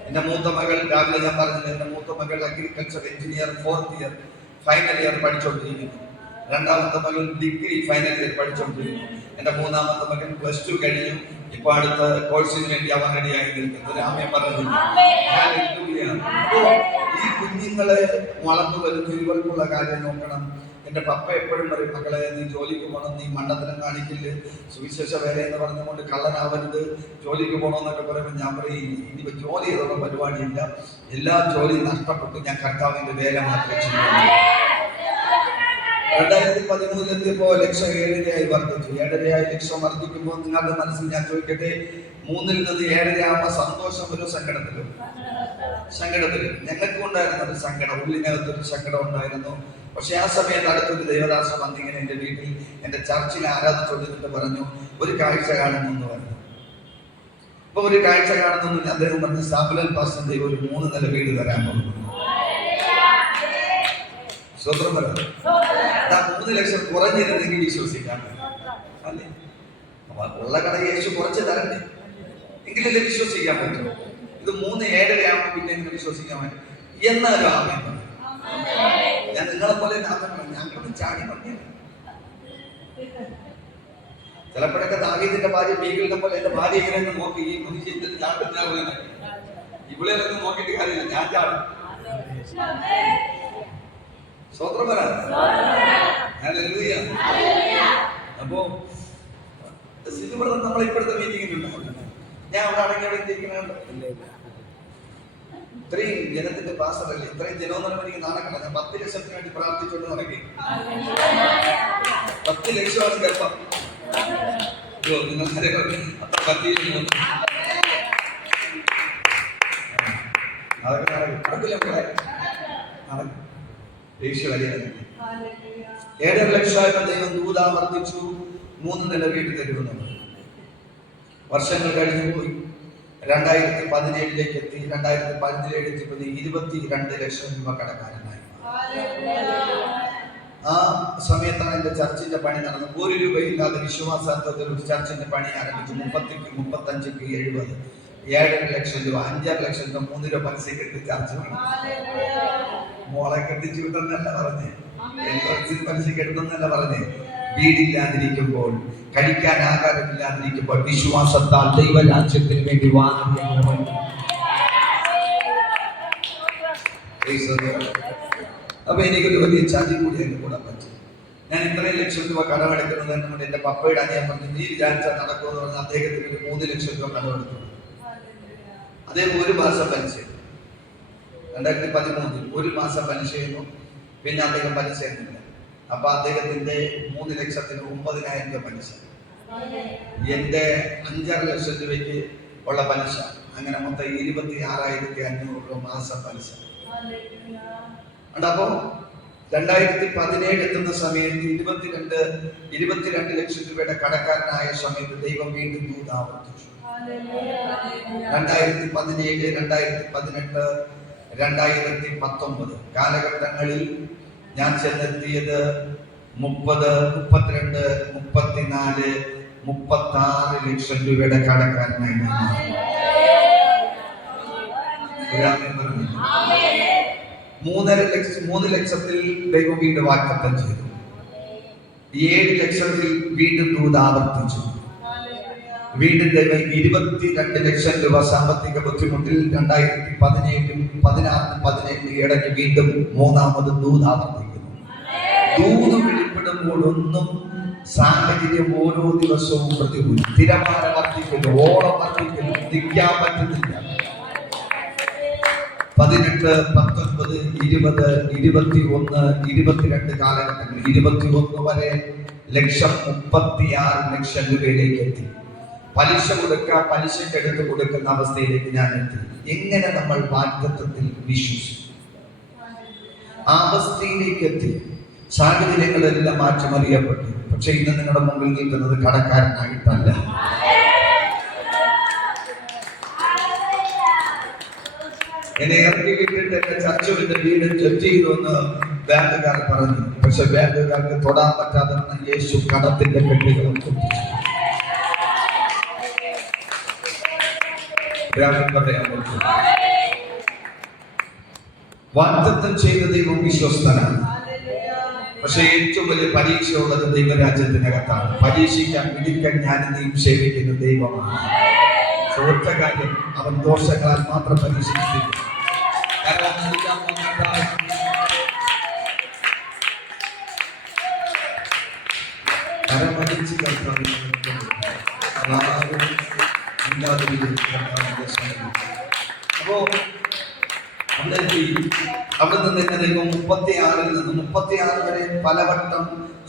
എന്റെ മൂത്ത മകൾ, രാവിലെ ഞാൻ പറഞ്ഞത്, എന്റെ മൂത്ത മകൾ agriculture engineer 4th year final year പഠിച്ചുകൊണ്ടിരിക്കുന്നു. രണ്ടാമത്തെ മകൾ ഡിഗ്രി ഫൈനൽ ഇയർ പഠിച്ചുകൊണ്ടിരിക്കുന്നു. എന്റെ മൂന്നാമത്തെ മകൻ +2 കഴിഞ്ഞു. ഇപ്പൊ അടുത്ത കോഴ്സിന് വേണ്ടി അവൻ റെഡിയായി നിൽക്കുന്നു. രാമയെ പറഞ്ഞു ഹല്ലേലൂയ. അപ്പോ ഈ കുഞ്ഞുങ്ങളെ വളർന്നു വരുന്നു, ഇവർക്കുള്ള കാര്യം നോക്കണം. എന്റെ പപ്പ എപ്പോഴും പറയും, മക്കളെ നീ ജോലിക്ക് പോകണം, നീ മണ്ടത്തരം കാണിക്കില്ല, സുവിശേഷ വേല എന്ന് പറഞ്ഞുകൊണ്ട് കള്ളനാവരുത്, ജോലിക്ക് പോകണമെന്നൊക്കെ പറയുമ്പോൾ ഞാൻ പറയും ഇനിയിപ്പോ ജോലി ചെയ്തുള്ള പരിപാടിയില്ല, എല്ലാ ജോലിയും നഷ്ടപ്പെട്ടു, ഞാൻ കർത്താവിന്റെ വേല മാത്രമേ ചെയ്യുന്നു. 2013 ലക്ഷം 7.5 വർദ്ധിച്ചു. 7.5 ലക്ഷം വർദ്ധിക്കുമ്പോൾ നിങ്ങളുടെ മനസ്സിൽ ഞാൻ ചോദിക്കട്ടെ, 3 നിന്ന് 7 ആകുമ്പോൾ സന്തോഷം ഒരു സങ്കടത്തിലും ഞങ്ങൾക്ക് ഉണ്ടായിരുന്ന ഒരു സങ്കടം, ഉള്ളിനകത്തൊരു സങ്കടം ഉണ്ടായിരുന്നു. പക്ഷെ ആ സമയത്ത് അടുത്തൊരു ദേവദാസ വന്നിങ്ങനെ എന്റെ വീട്ടിൽ, എന്റെ ചർച്ചിൽ ആരാധിച്ചുകൊണ്ടിരുന്നിട്ട് പറഞ്ഞു, ഒരു കാഴ്ച കാണുന്നു എന്ന് പറഞ്ഞു. അപ്പൊ ഒരു കാഴ്ച കാണുന്നു അദ്ദേഹം പറഞ്ഞു, സാബുലൽ പാസ്റ്റർ ദൈവം ഒരു 3 നില വീട് തരാൻ പോകുന്നു. സ്വന്തം പറയാം, 3 ലക്ഷം കുറഞ്ഞിരുന്നെങ്കിൽ വിശ്വസിക്കാൻ അല്ലേ? ഉള്ള കട യേശു കുറച്ച് തരണ്ടേ, എങ്കിലല്ലേ വിശ്വസിക്കാൻ പറ്റും. ഇത് 3-7 ആകുമ്പോൾ പിന്നെ എങ്ങനെ വിശ്വസിക്കാൻ പറ്റും? എന്നാലും ആമേൻ പറയും. ഞാൻ നിങ്ങളെ പോലെ ഞങ്ങൾക്ക് ചാടി പറഞ്ഞു. ചിലപ്പോഴൊക്കെ ദാവീദിന്റെ ഭാര്യ മീകളുടെ പോലെ എന്റെ ഭാര്യ ഇങ്ങനെ നോക്കി, ഈ മനുഷ്യന്റെ ചാടുന്ന ഇവിടെ നോക്കിയിട്ട് കാര്യമില്ല, ഞാൻ ചാടും. സ്വത്രം വരാ. അപ്പോ നമ്മൾ ഇപ്പോഴത്തെ മീറ്റിംഗിലുണ്ടാവും, ഞാൻ അവിടെ അടങ്ങി അവിടെ ഇരിക്കുന്നുണ്ട്. ഇത്രയും ജനത്തിന്റെ പാസറല്ലേ, ഇത്രയും ജനമെന്ന് എനിക്ക് നാണക്കണ്ട. ഞാൻ 10 ലക്ഷത്തിന് വേണ്ടി പ്രാർത്ഥിച്ചുകൊണ്ട് നടക്കി. 10 ലക്ഷമാണ് ഗർഭം. നിങ്ങൾ അത്ര 10 അതൊക്കെ നടക്കില്ല. 7.5 ലക്ഷമായപ്പോൾ ദൈവം ദൂതാവർത്തിച്ചു, 3 നില വീട് തരുമെന്ന്. വർഷങ്ങൾ കഴിഞ്ഞു പോയി. 2017 എത്തി. 2017 എത്തിയപ്പോൾ 22 ലക്ഷം രൂപ കടക്കാരനായി. ആ സമയത്താണ് എന്റെ ചർച്ചിന്റെ പണി നടന്നത്. 1 രൂപയില്ലാതെ വിശ്വാസാർത്ഥത്തിൽ ഒരു ചർച്ചിന്റെ പണി ആരംഭിച്ചു. 30-ക്ക് 35-ക്ക് 70, 7.5 ലക്ഷം രൂപ, 5.5 ലക്ഷം രൂപ, 3 രൂപ പലിശ കെട്ടി ചർച്ച വേണം. മോളെ കെട്ടിച്ചു വിട്ടെന്നല്ല പറഞ്ഞേ, പലിശ കെട്ടുന്നല്ല പറഞ്ഞേ. വീടില്ലാതിരിക്കുമ്പോൾ, കഴിക്കാൻ ആഹാരമില്ലാതിരിക്കുമ്പോൾ വിശ്വാസത്താൽ ദൈവരാജ്യത്തിന് വേണ്ടി വാങ്ങുന്നവൻ. അപ്പൊ എനിക്കൊരു വലിയ ചതി കൂടി എന്റെ കൂടെ പറ്റി. ഞാൻ ഇത്രയും ലക്ഷം രൂപ കടമെടുക്കുന്നത് കൊണ്ട് എന്റെ പപ്പയുടെ അനിയൻ പറഞ്ഞു, നീ വിചാരിച്ചാൽ നടക്കുമെന്ന് പറഞ്ഞ് അദ്ദേഹത്തിന് ഒരു 3 ലക്ഷം രൂപ കടമെടുത്തു. അദ്ദേഹം 1 മാസം പലിശ, 2013 1 മാസം പലിശ ചെയ്യുന്നു. പിന്നെ അദ്ദേഹം പലിശ ചെയ്യുന്നില്ല. അപ്പൊ അദ്ദേഹത്തിന്റെ 3 ലക്ഷത്തിന് 9,000 രൂപ പലിശ, എന്റെ 5.5 ലക്ഷം രൂപയ്ക്ക് ഉള്ള പലിശ, അങ്ങനെ മൊത്തം 26,500 രൂപ മാസം പലിശ. അപ്പോ 2017 എത്തുന്ന സമയത്ത് 22 ലക്ഷം രൂപയുടെ കടക്കാരനായ സമയത്ത് ദൈവം വീണ്ടും ദൂതാവർത്തിച്ചു. 2017, 2018, 2019 കാലഘട്ടങ്ങളിൽ ഞാൻ ചെന്നെത്തിയത് 30, 32, 34, 36 ലക്ഷം രൂപയുടെ കടക്കാരനായി. 3 ലക്ഷത്തിൽ ദൈവം വീണ്ടും വാഗ്ദത്തം ചെയ്തു. 7 ലക്ഷത്തിൽ വീണ്ടും ദൂതാവർത്തിച്ചു. വീണ്ടും ദൈവം 22 ലക്ഷം രൂപ സാമ്പത്തിക ബുദ്ധിമുട്ടിൽ 2017, 16, 17 ഇടയ്ക്ക് വീണ്ടും 3ാമത് ദൂതാവർത്തിക്കുന്നു. ദൂത് വെളിപ്പെടുമ്പോൾ ഒന്നും സാഹചര്യം ഓരോ ദിവസവും പ്രതികൂലം. തിരമാല വർദ്ധിക്കുന്നു, ഓളം വർദ്ധിക്കുന്നു, നിൽക്കാൻ പറ്റുന്നില്ല. 18, 19, 20, 21, 22 കാലഘട്ടങ്ങൾ, 21 വരെ 36 ലക്ഷം രൂപയിലേക്ക് എത്തി. പലിശ കൊടുക്കുക, പലിശക്കെടുത്ത് കൊടുക്കുന്ന അവസ്ഥയിലേക്ക് ഞാൻ എത്തി. എങ്ങനെ നമ്മൾ വാഗ്ദത്തത്തിൽ വിശ്വസിക്കും? ആ അവസ്ഥയിലേക്ക് എത്തി. സാഹചര്യങ്ങളെല്ലാം മാറ്റിമറിയപ്പെട്ടു. പക്ഷെ ഇന്ന് നിങ്ങളുടെ മുമ്പിൽ നിൽക്കുന്നത് കടക്കാരനായിട്ടല്ല. എന്നെ ഇറക്കി വിട്ടിട്ട് എന്റെ ചർച്ചിന്റെ വീട് ജപ്തി ചെയ്തുവെന്ന് ബാങ്കുകാർ പറഞ്ഞു. പക്ഷെ ബാങ്കുകാർക്ക് തൊടാൻ പറ്റാതെ യേശു കടത്തിന്റെ കെട്ടുകളും പൊട്ടിച്ചു. വാഗ്ദത്തം ചെയ്ത ദൈവം വിശ്വസ്തനാണ്. പക്ഷെ ഏറ്റവും വലിയ പരീക്ഷയുള്ളത് ദൈവരാജ്യത്തിനകത്താണ്. പരീക്ഷിക്കാൻ പിടിക്കാൻ ഞാൻ നീയും സേവിക്കുന്ന ദൈവമാണ്. ഒറ്റ കാര്യം, അവൻ ദോഷങ്ങളാൽ മാത്രം പരീക്ഷിച്ചിട്ടില്ല. കരമടിച്ച് അപ്പോ അവിടെ നിന്ന് എന്നെ ദൈവം 36 നിന്ന് 36 വരെ പലവട്ടം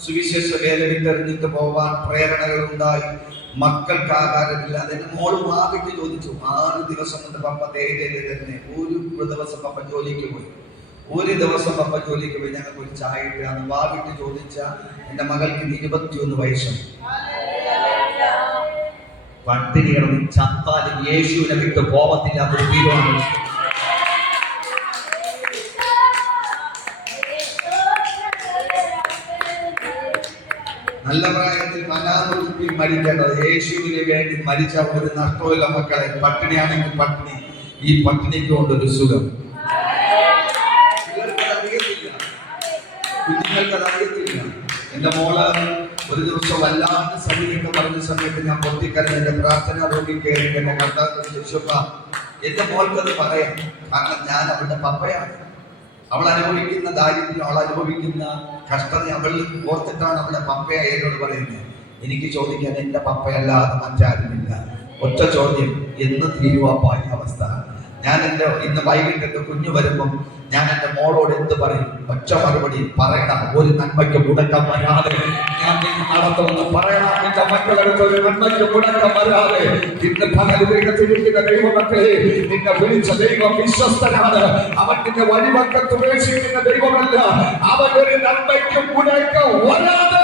സുവിശേഷ വേല വിട്ടെറിഞ്ഞിട്ട് പോവാൻ പ്രേരണകൾ ഉണ്ടായി. മക്കൾക്ക് ആഹാരമില്ല. അതിന്റെ മോള് മാവിട്ട് ചോദിച്ചു. 6 ദിവസം കൊണ്ട് പപ്പ തേയിലയിൽ തന്നെ. ഒരു ദിവസം പപ്പ ജോലിക്ക് പോയി. ഞങ്ങൾക്ക് ഒരു ചായ ഇട്ടാന്ന് വാവിട്ട് ചോദിച്ച എന്റെ മകൾക്ക് 21 വയസ്സും പട്ടിണി കിടന്ന് ചത്താലും യേശുവിനെ വിട്ട് പോവത്തില്ലാത്തൊരു തീരുമാനം. നല്ല പ്രായത്തിൽ മനാറുപ്പി മരിക്കേണ്ടത്. യേശുവിന് വേണ്ടി മരിച്ച ഒരു നഷ്ടമില്ല മക്കളെ. പട്ടിണിയാണെങ്കിൽ പട്ടിണി, ഈ പട്ടിണിക്ക് കൊണ്ടൊരു സുഖം. കുഞ്ഞുങ്ങൾക്കത് അറിയത്തില്ല. എന്റെ മോള് ഒരു ദിവസം വല്ലാണ്ട് സഭയൊക്കെ പറഞ്ഞ സമയത്ത് ഞാൻ പൊട്ടിക്കരഞ്ഞ് എന്റെ പ്രാർത്ഥന റൂമിൽ കയറി എന്നെ കണ്ടാൽ എന്റെ മോൾക്കത് പറയാം. കാരണം ഞാൻ അവളുടെ പപ്പയാണ്. അവൾ അനുഭവിക്കുന്ന ദാരിദ്ര്യം, അവൾ അനുഭവിക്കുന്ന കഷ്ടത അവൾ ഓർത്തിട്ടാണ് അവളുടെ പപ്പയെ എന്നോട് പറയുന്നത്. എനിക്ക് ചോദിക്കാൻ എന്റെ പപ്പയല്ലാതെ മറ്റാരുമില്ല. ഒറ്റ ചോദ്യം, എന്ന് തീരുവാപ്പാ ഈ അവസ്ഥ? ഞാൻ ഇന്ന് വൈകിട്ട് എന്റെ കുഞ്ഞു വരുമ്പം ഞാൻ എന്റെ മോളോട് എന്ത് പറയും? ഒറ്റ മറുപടി പറയണം, ഒരു നന്മയ്ക്ക് മുടക്കം വരാതെ ഞാൻ നിന്നെ നടത്തുമെന്ന് പറയണം. എന്റെ മക്കളെടുത്ത് ഒരു നന്മയ്ക്ക് മുടക്കം വരാതെ ഇന്ന് പകൽ വേഗത്തിരിക്കുന്ന ദൈവമക്കളെ, നിന്നെ വിളിച്ച ദൈവം വിശ്വസ്തനാണ്. അവൻ നിന്നെ വഴിവക്കത്ത് ഉപേക്ഷിക്കുന്ന ദൈവമല്ല. അവൻ ഒരു നന്മയ്ക്ക് മുടക്കം വരാതെ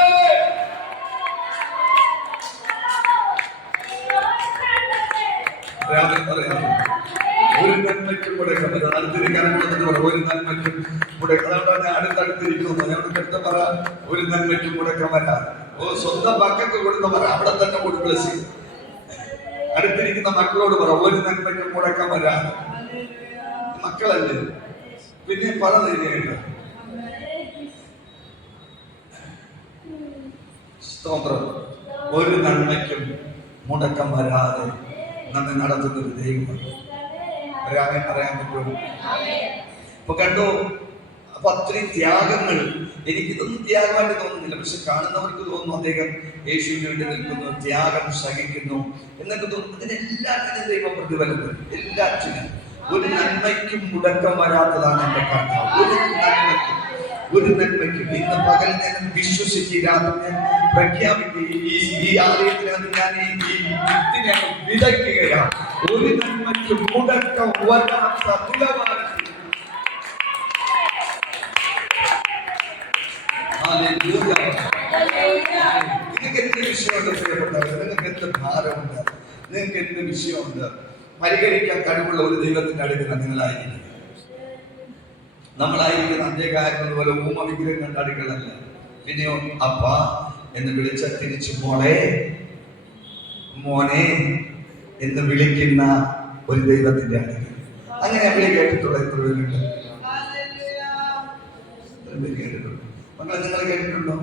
ഒരു നന്മയ്ക്കും മുടക്കം വരാതെ. ഒരു നന്മയ്ക്കും മുടക്കം. അടുത്തടുത്തിരിക്കുന്നു. ഞങ്ങൾക്ക് പറ, ഒരു നന്മയ്ക്കും മുടക്കം വരാതെ. സ്വന്തം മക്കൾക്ക് കൊടുത്ത പറ, അവിടെ തന്നെ കൊടുത്ത് അടുത്തിരിക്കുന്ന മക്കളോട് പറ, ഒരു നന്മയ്ക്കും മുടക്കം വരാതെ. മക്കളല്ലേ പിന്നെ പറ തരികയുണ്ട്. സ്തോത്രം. ഒരു നന്മയ്ക്കും മുടക്കം വരാതെ നമ്മെ നടത്തുന്ന ഒരു ദൈവമാണ്. പറയാൻ പറ്റുമോ? അപ്പൊ കണ്ടോ, അപ്പൊ അത്രയും ത്യാഗങ്ങൾ. എനിക്കിതൊന്നും ത്യാഗമായിട്ട് തോന്നുന്നില്ല, പക്ഷെ കാണുന്നവർക്ക് തോന്നുന്നു അദ്ദേഹം യേശുവിന് വേണ്ടി നിൽക്കുന്നു, ത്യാഗം സഹിക്കുന്നു എന്നൊക്കെ തോന്നുന്നു. ഇതിനെല്ലാത്തിനും ദൈവം പ്രതിഫലം തരും. എല്ലാറ്റിനും. ഒരു നന്മയ്ക്കും മുടക്കം വരാത്തതാണ് എന്റെ കർത്താവ്. ഒരു നന്മയ്ക്കും. ഇന്ന് പകൽ ഞാൻ വിശ്വസിക്കുക, ഞാൻ പ്രഖ്യാപിക്കുക, ഈ ആലയത്തിനകത്ത് ഞാൻ ഈ വിത്തിനെ വിതയ്ക്കുകയാണ്. ഒരു നന്മയ്ക്കും മുടക്കം വരാത്ത നിലവാരത്തിൽ. നിങ്ങൾക്ക് എന്ത് വിഷയമുണ്ട് പ്രിയപ്പെട്ടവർ? നിങ്ങൾക്ക് എന്ത് ഭാരമുണ്ട്? നിങ്ങൾക്ക് എന്ത് വിഷയമുണ്ട്? പരിഹരിക്കാൻ കഴിവുള്ള ഒരു ദൈവത്തിന്റെ അടുക്കൽ നിങ്ങളായിരിക്കും. നമ്മളായിരിക്കുന്ന അന്ത്യകാര്യം പോലെ ഊമ വിഗ്രഹം കണ്ട അടുക്കളല്ല. പിന്നെയോ അപ്പ എന്ന് വിളിച്ച തിരിച്ചു മോനെ എന്ന് വിളിക്കുന്ന ഒരു ദൈവത്തിന്റെ അടുക്കൽ. അങ്ങനെ വിളി കേട്ടിട്ടുള്ള എത്ര പേരുണ്ട്? കേട്ടിട്ടുണ്ട്. മക്കളെ, നിങ്ങൾ കേട്ടിട്ടുണ്ടോ?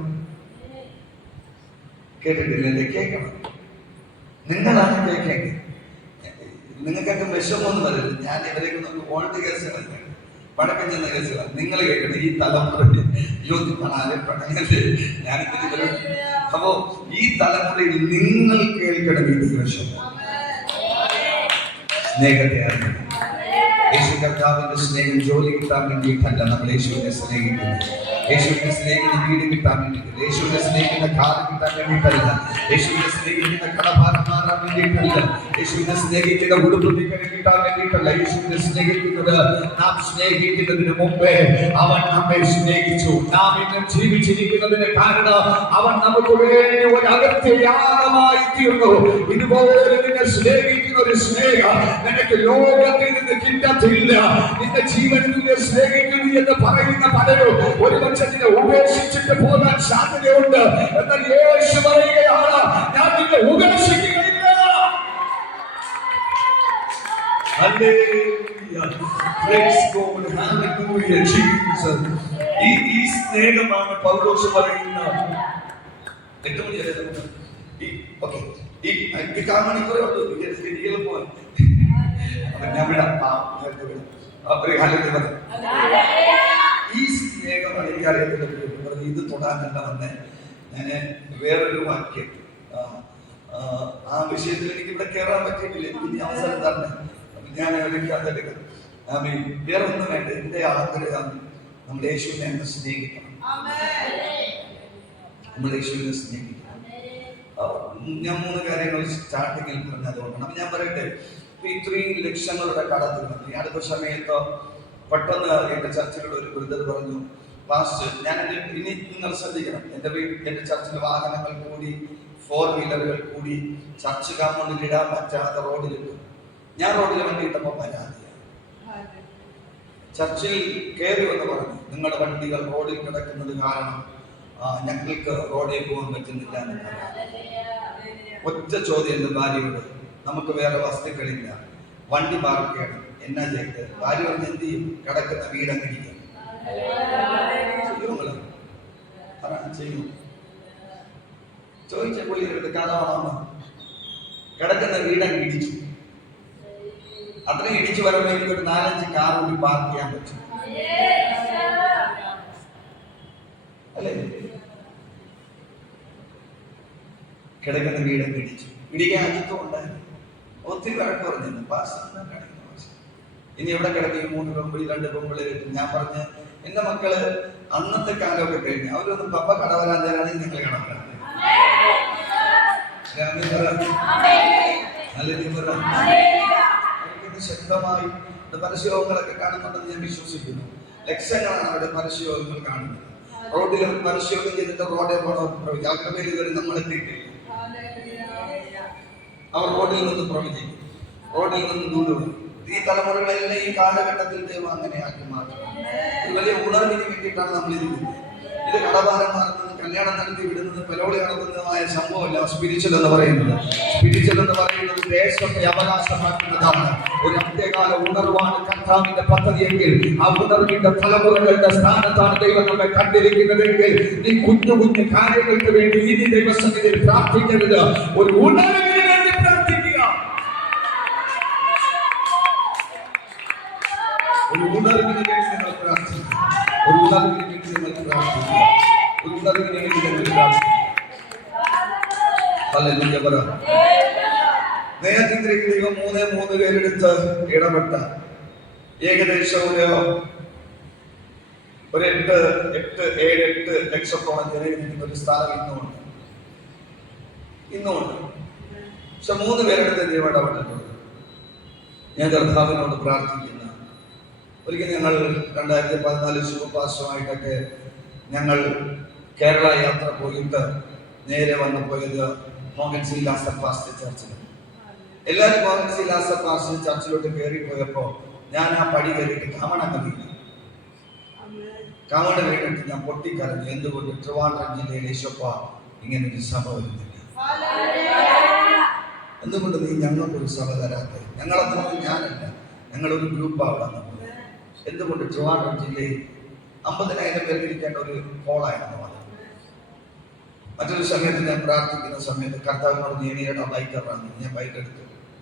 കേട്ടിട്ടില്ലേ? കേൾക്കണം. നിങ്ങളാണ് കേൾക്കേണ്ടത്. നിങ്ങൾക്കൊക്കെ വിഷമൊന്നും വരരുത്. ഞാൻ ഇവരേക്ക് നമുക്ക് വോൾട്ട് കേസുകളല്ല, പടക്കം ചെന്ന കേസുകളാണ്. നിങ്ങൾ കേൾക്കണം. ഈ തലമുറയിൽ ഞാനിതിന്. അപ്പോ ഈ തലമുറയിൽ നിങ്ങൾ കേൾക്കണം ഈ ദൈവശബ്ദം. സ്നേഹത്തെ അറിയണം. യേശു കർത്താവിന്റെ സ്നേഹം ജോലി കിട്ടാൻ വേണ്ടിയിട്ടല്ല നമ്മൾ യേശുവിനെ സ്നേഹിക്കുന്നത്. യേശുവിനെ സ്നേഹിക്കുന്ന വീട് കിട്ടാൻ വേണ്ടിയിട്ടില്ല. യേശുവിനെ സ്നേഹിക്കുന്ന കാറ് കിട്ടാൻ വേണ്ടിയിട്ടല്ല. യേശുവിനെ സ്നേഹിക്കുന്ന കടഭാരം മാറാൻ വേണ്ടിയിട്ടല്ല. യേശുവിനെ സ്നേഹിക്കുന്ന ഉടുപ്പ് കിട്ടാൻ വേണ്ടിയിട്ടല്ല. യേശുവിനെ സ്നേഹിക്കുന്നത് നാം സ്നേഹിക്കുന്നതിന് മുമ്പേ അവൻ നമ്മെ സ്നേഹിച്ചു. നാം ഇന്ന് ജീവിച്ചിരിക്കുന്നതിന് കാരണം അവൻ നമുക്ക് വേണ്ടി ഒരു അകത്യയാഗമായി തീർന്നു. ഇതുപോലെ നിന്നെ സ്നേഹിക്കുന്ന ഒരു സ്നേഹം നിനക്ക് ലോകത്തിൽ നിന്ന് കിട്ടത്തില്ല. നിന്റെ ജീവനിൽ നിന്നെ സ്നേഹിക്കുന്നു എന്ന് പറയുന്ന പലരും ഒരു നിന്നെ ഉപേക്ഷിച്ചിട്ട് പോകാൻ സാധ്യതയുണ്ട്. എന്നാൽ യേശു പറയുകയാണ്, ഞാൻ നിന്നെ ഉപേക്ഷിക്കുകയില്ല. ഈ സ്നേഹമാണ് പൗലോസ് പറയുന്ന. 8 മണിയല്ലേ? ഈ 4 മണിക്കൂറേ ഉള്ളൂ. ഞാൻ വിടാം. ഈ സ്നേഹമാണ് എനിക്കറിയത്തില്ല. ഇത് തൊടാനല്ല വന്നേ. ഞാന് വേറൊരു വാക്യം, ആ വിഷയത്തിൽ എനിക്ക് ഇവിടെ കയറാൻ പറ്റിയിട്ടില്ല. എനിക്ക് ഇനി അവസരം തരണേ. ഞാൻ അതെടുക്കാം. വേറെ ഒന്നും വേണ്ട. എന്റെ ആഗ്രഹം നമ്മൾ യേശുവിനെ അങ്ങ് സ്നേഹിക്കണം. നമ്മൾ യേശുവിനെ സ്നേഹിക്കണം. ഞാൻ 3 കാര്യങ്ങൾ സ്റ്റാർട്ടിങ്ങിൽ പറഞ്ഞതുകൊണ്ടാണ്. അപ്പൊ ഞാൻ പറയട്ടെ, ഇത്രയും ലക്ഷങ്ങളുടെ കടത്തുന്നത് ഈ അടുത്ത സമയത്ത് പെട്ടെന്ന് എന്റെ ചർച്ചിലുള്ള ഒരു ബ്രദർ പറഞ്ഞു, പാസ്റ്റർ, ഞാൻ ഇനി നിങ്ങൾ ശ്രദ്ധിക്കണം, എന്റെ ചർച്ചിൽ വാഹനങ്ങൾ കൂടി, 4 വീലറുകൾ കൂടി, ചർച്ച് കാമ്പൗണ്ടിൽ ഇടാൻ പറ്റാത്ത റോഡിലിട്ടു. ഞാൻ റോഡിൽ വണ്ടി ഇട്ടപ്പോ പരാതിയാണ്. ചർച്ചിൽ കയറി വന്ന് പറഞ്ഞു, നിങ്ങളുടെ വണ്ടികൾ റോഡിൽ കിടക്കുന്നത് കാരണം ഞങ്ങൾക്ക് റോഡിൽ പോകാൻ പറ്റുന്നില്ല എന്ന് പറയാം. ഒറ്റ ചോദ്യം എന്റെ ഭാര്യയോട്, നമുക്ക് വേറെ വസ്തുക്കളില്ല, വണ്ടി പാർക്ക് ചെയ്യണം, എന്നാ ചെയ്ത്? ഭാര്യ പറഞ്ഞ് എന്ത് ചെയ്യും? കിടക്കുന്ന വീടങ്ങിടിക്കും. ചെയ്യും ചോദിച്ച പുള്ളിയുടെ കാണാമോ? കിടക്കുന്ന വീടങ്ങ് ഇടിച്ചു. അത്രയും ഇടിച്ചു വരുമ്പോൾ എനിക്കൊരു 4-5 കാർ കൂടി പാർക്ക് ചെയ്യാൻ പറ്റും അല്ലേ? കിടക്കുന്ന വീടങ്ങ് ഇടിച്ചു. ഇടിക്കാൻ അജിത്വമുണ്ടായിരുന്നു. ഒത്തിരി വഴക്ക് പറഞ്ഞിരുന്നു, ഇനി എവിടെ കിടക്കും? 3 പെമ്പിളി 2 പെമ്പിളി. ഞാൻ പറഞ്ഞ്, എന്റെ മക്കള് അന്നത്തെ കാലമൊക്കെ കഴിഞ്ഞു, അവരൊന്നും പപ്പ കടവരാൻ തരാണെങ്കിൽ നിങ്ങൾ കടവരാൻ. ശക്തമായി പരസ്യങ്ങളൊക്കെ കാണുന്നുണ്ടെന്ന് ഞാൻ വിശ്വസിക്കുന്നു. ലക്ഷങ്ങളാണ് അവരുടെ പരസ്യങ്ങൾ കാണുന്നത്. റോഡിൽ പരസ്യമൊക്കെ ചെയ്തിട്ട് റോഡെ പോകണം. അവരുടെ പേര് ഇതുവരെ നമ്മളെത്തിയിട്ടില്ല. അവർ റോഡിൽ നിന്ന് പ്രവചിക്കും, റോഡിൽ നിന്ന് ദൂരം. ഈ തലമുറകളെല്ലാം ഈ കാലഘട്ടത്തിൽ ദൈവം അങ്ങനെ ആക്കി മാറ്റും. ഇത് വലിയ ഉണർവിന് വേണ്ടിയിട്ടാണ് നമ്മൾ ഇരിക്കുന്നത്. ഇത് കടഭാരം മാറുന്നത്, കല്യാണം നടത്തി വിടുന്നത്, പലോളി നടത്തുന്നതുമായ സംഭവമല്ല. സ്പിരിച്വൽ എന്ന് പറയുന്നത്, ദേശത്തെ അവകാശമാക്കുന്നതാണ്. ഒരു അന്ത്യകാല ഉണർവാണ് കർത്താവിന്റെ പദ്ധതിയെങ്കിൽ, ആ ഉണർവിന്റെ തലമുറകളുടെ സ്ഥാനത്താണ് ദൈവം നമ്മെ കണ്ടിരിക്കുന്നതെങ്കിൽ, നീ കുഞ്ഞു കുഞ്ഞു കാര്യങ്ങൾക്ക് വേണ്ടി ഇനി ദൈവസന്നിധിയിൽ പ്രാർത്ഥിക്കരുത്. ഒരു ഉണർവിന് വേണ്ടി പ്രാർത്ഥിക്കുക. ഒരു ഉണർവിന് വേണ്ടി നിങ്ങൾ പ്രാർത്ഥിക്കുക. ഒരു ഉണർവിന് വേണ്ടി നിങ്ങൾ പ്രാർത്ഥിക്കുക. ഒരു ഉണർവിന് വേണ്ടി നിങ്ങൾ പ്രാർത്ഥിക്കുക. ഹല്ലേലൂയ പറ. നേരത്തെ ദൈവം 3 പേരെടുത്ത് ഇടപെട്ട ഏകദേശം ഒരു 8 ലക്ഷത്തോളം ജനങ്ങൾ ഒരു സ്ഥലം ഇന്നുമുണ്ട്. പക്ഷെ 3 പേരെടുത്ത് ദൈവം ഇടപെട്ടിട്ടുണ്ട്. ഞാൻ കർത്താവിനോട് പ്രാർത്ഥിക്കുന്ന, ഒരിക്കൽ ഞങ്ങൾ 2014 ശുഭപാശമായിട്ടൊക്കെ ഞങ്ങൾ കേരള യാത്ര പോയിട്ട് നേരെ വന്നു പോയത് മോഹൻ സി ലാസർ പാസ്റ്റർ ചർച്ചിൽ. എല്ലാവരും മോഹൻ സി ലാസർ പാസ്റ്റർ ചർച്ചിലോട്ട് കയറി പോയപ്പോ ഞാൻ ആ പടി കയറിയിട്ട് കാമണ വീണിട്ട് ഞാൻ പൊട്ടിക്കരഞ്ഞു. എന്തുകൊണ്ട്? ട്രിവാൻഡ്രം ജില്ലയിൽ യേശപ്പ ഇങ്ങനെ ഒരു സഭ വരുന്നില്ല. എന്തുകൊണ്ട് നീ ഞങ്ങൾക്കൊരു സഭ തരാതെ? ഞങ്ങളെന്ന് ഞാനല്ല, ഞങ്ങളൊരു ഗ്രൂപ്പാണ് വന്നത്. എന്തുകൊണ്ട്? ട്രിവാൻഡ്രം ജില്ലയിൽ 50,000 പേർക്ക് ഇരിക്കേണ്ട ഒരു ഹോളായിരുന്നു അത്. മറ്റൊരു സമയത്ത് ഞാൻ പ്രാർത്ഥിക്കുന്ന സമയത്ത് കർത്താവിനോട് നീയുടെ ബൈക്കറാണ്. ഞാൻ ബൈക്ക് എടുത്തു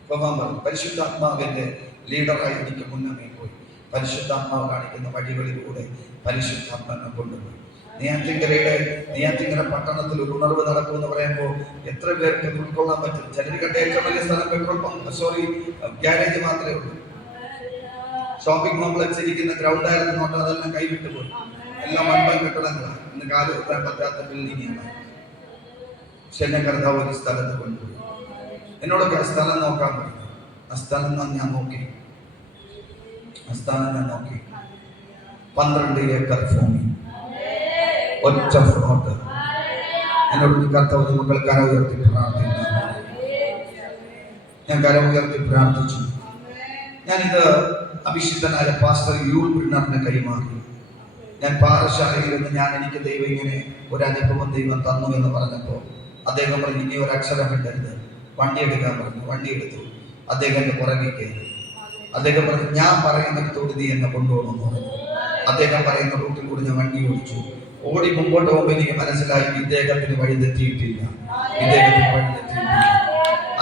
പോകാൻ പറഞ്ഞു. പരിശുദ്ധാത്മാവിന്റെ ലീഡറായി എനിക്ക് മുന്നമേ പോയി. പരിശുദ്ധാത്മാവ് കാണിക്കുന്ന വഴികളിലൂടെ പരിശുദ്ധാത്മാവിനെ കൊണ്ടുപോയി. നെയ്യാറ്റിങ്കര പട്ടണത്തിൽ ഒരു ഉണർവ് നടക്കുമെന്ന് പറയുമ്പോൾ എത്ര പേർക്ക് ഉൾക്കൊള്ളാൻ പറ്റും? ചിലർ കണ്ട ഏറ്റവും വലിയ സ്ഥലം പെട്രോൾ പമ്പ്, ഗ്യാരേജ് മാത്രമേ ഉള്ളൂ. ഷോപ്പിംഗ് കോംപ്ലക്സ് ഇരിക്കുന്ന ഗ്രൗണ്ടായിരുന്നു നോട്ട്, അതെല്ലാം കൈവിട്ടു പോയി. എല്ലാം വൻപൻ കെട്ടിടങ്ങളാണ്. ഇന്ന് കാലം എത്താൻ പറ്റാത്ത ബിൽഡിങ്ങാണ്. പക്ഷെ എന്നെ കർത്താവ് ഒരു സ്ഥലത്ത് കൊണ്ടുപോയി. എന്നോടൊക്കെ ആ സ്ഥലം നോക്കാൻ പറഞ്ഞു. ആ സ്ഥലം ഞാൻ നോക്കി. 12 ഏക്കർ ഭൂമി, ഒറ്റ ഫ്ലോട്ട്. എന്നോട് കർത്താവ് മക്കൾ കരമുയർത്തി പ്രാർത്ഥിക്കുന്നു. ഞാൻ കരമുയർത്തി പ്രാർത്ഥിച്ചു. ഞാനിത് അഭിഷിക്തനായ പാസ്റ്റർ യൂൾ ബ്രിണ്ണറിനെ കൈമാറി. ഞാൻ പാറശാലയിൽ നിന്ന് എനിക്ക് ദൈവം ഇങ്ങനെ ഒരു അനുഭവം ദൈവം തന്നു എന്ന് പറഞ്ഞപ്പോൾ അദ്ദേഹം പറഞ്ഞു, ഇനി ഒരു അക്ഷരം ഇടരുത്, വണ്ടി എടുക്കാൻ പറഞ്ഞു. വണ്ടി എടുത്തു. അദ്ദേഹം എന്റെ പുറകെ കയറി. അദ്ദേഹം പറഞ്ഞു, ഞാൻ പറയുന്നിടത്തോട് നീ എന്നെ കൊണ്ടുപോകണമെന്ന് പറഞ്ഞു. അദ്ദേഹം പറയുന്ന റൂട്ടിൽ കൂടി ഞാൻ വണ്ടി ഓടിച്ചു. ഓടി മുമ്പോട്ട് പോകുമ്പോൾ എനിക്ക് മനസ്സിലായി, ഇദ്ദേഹത്തിന് വഴി തെറ്റിയിട്ടില്ല.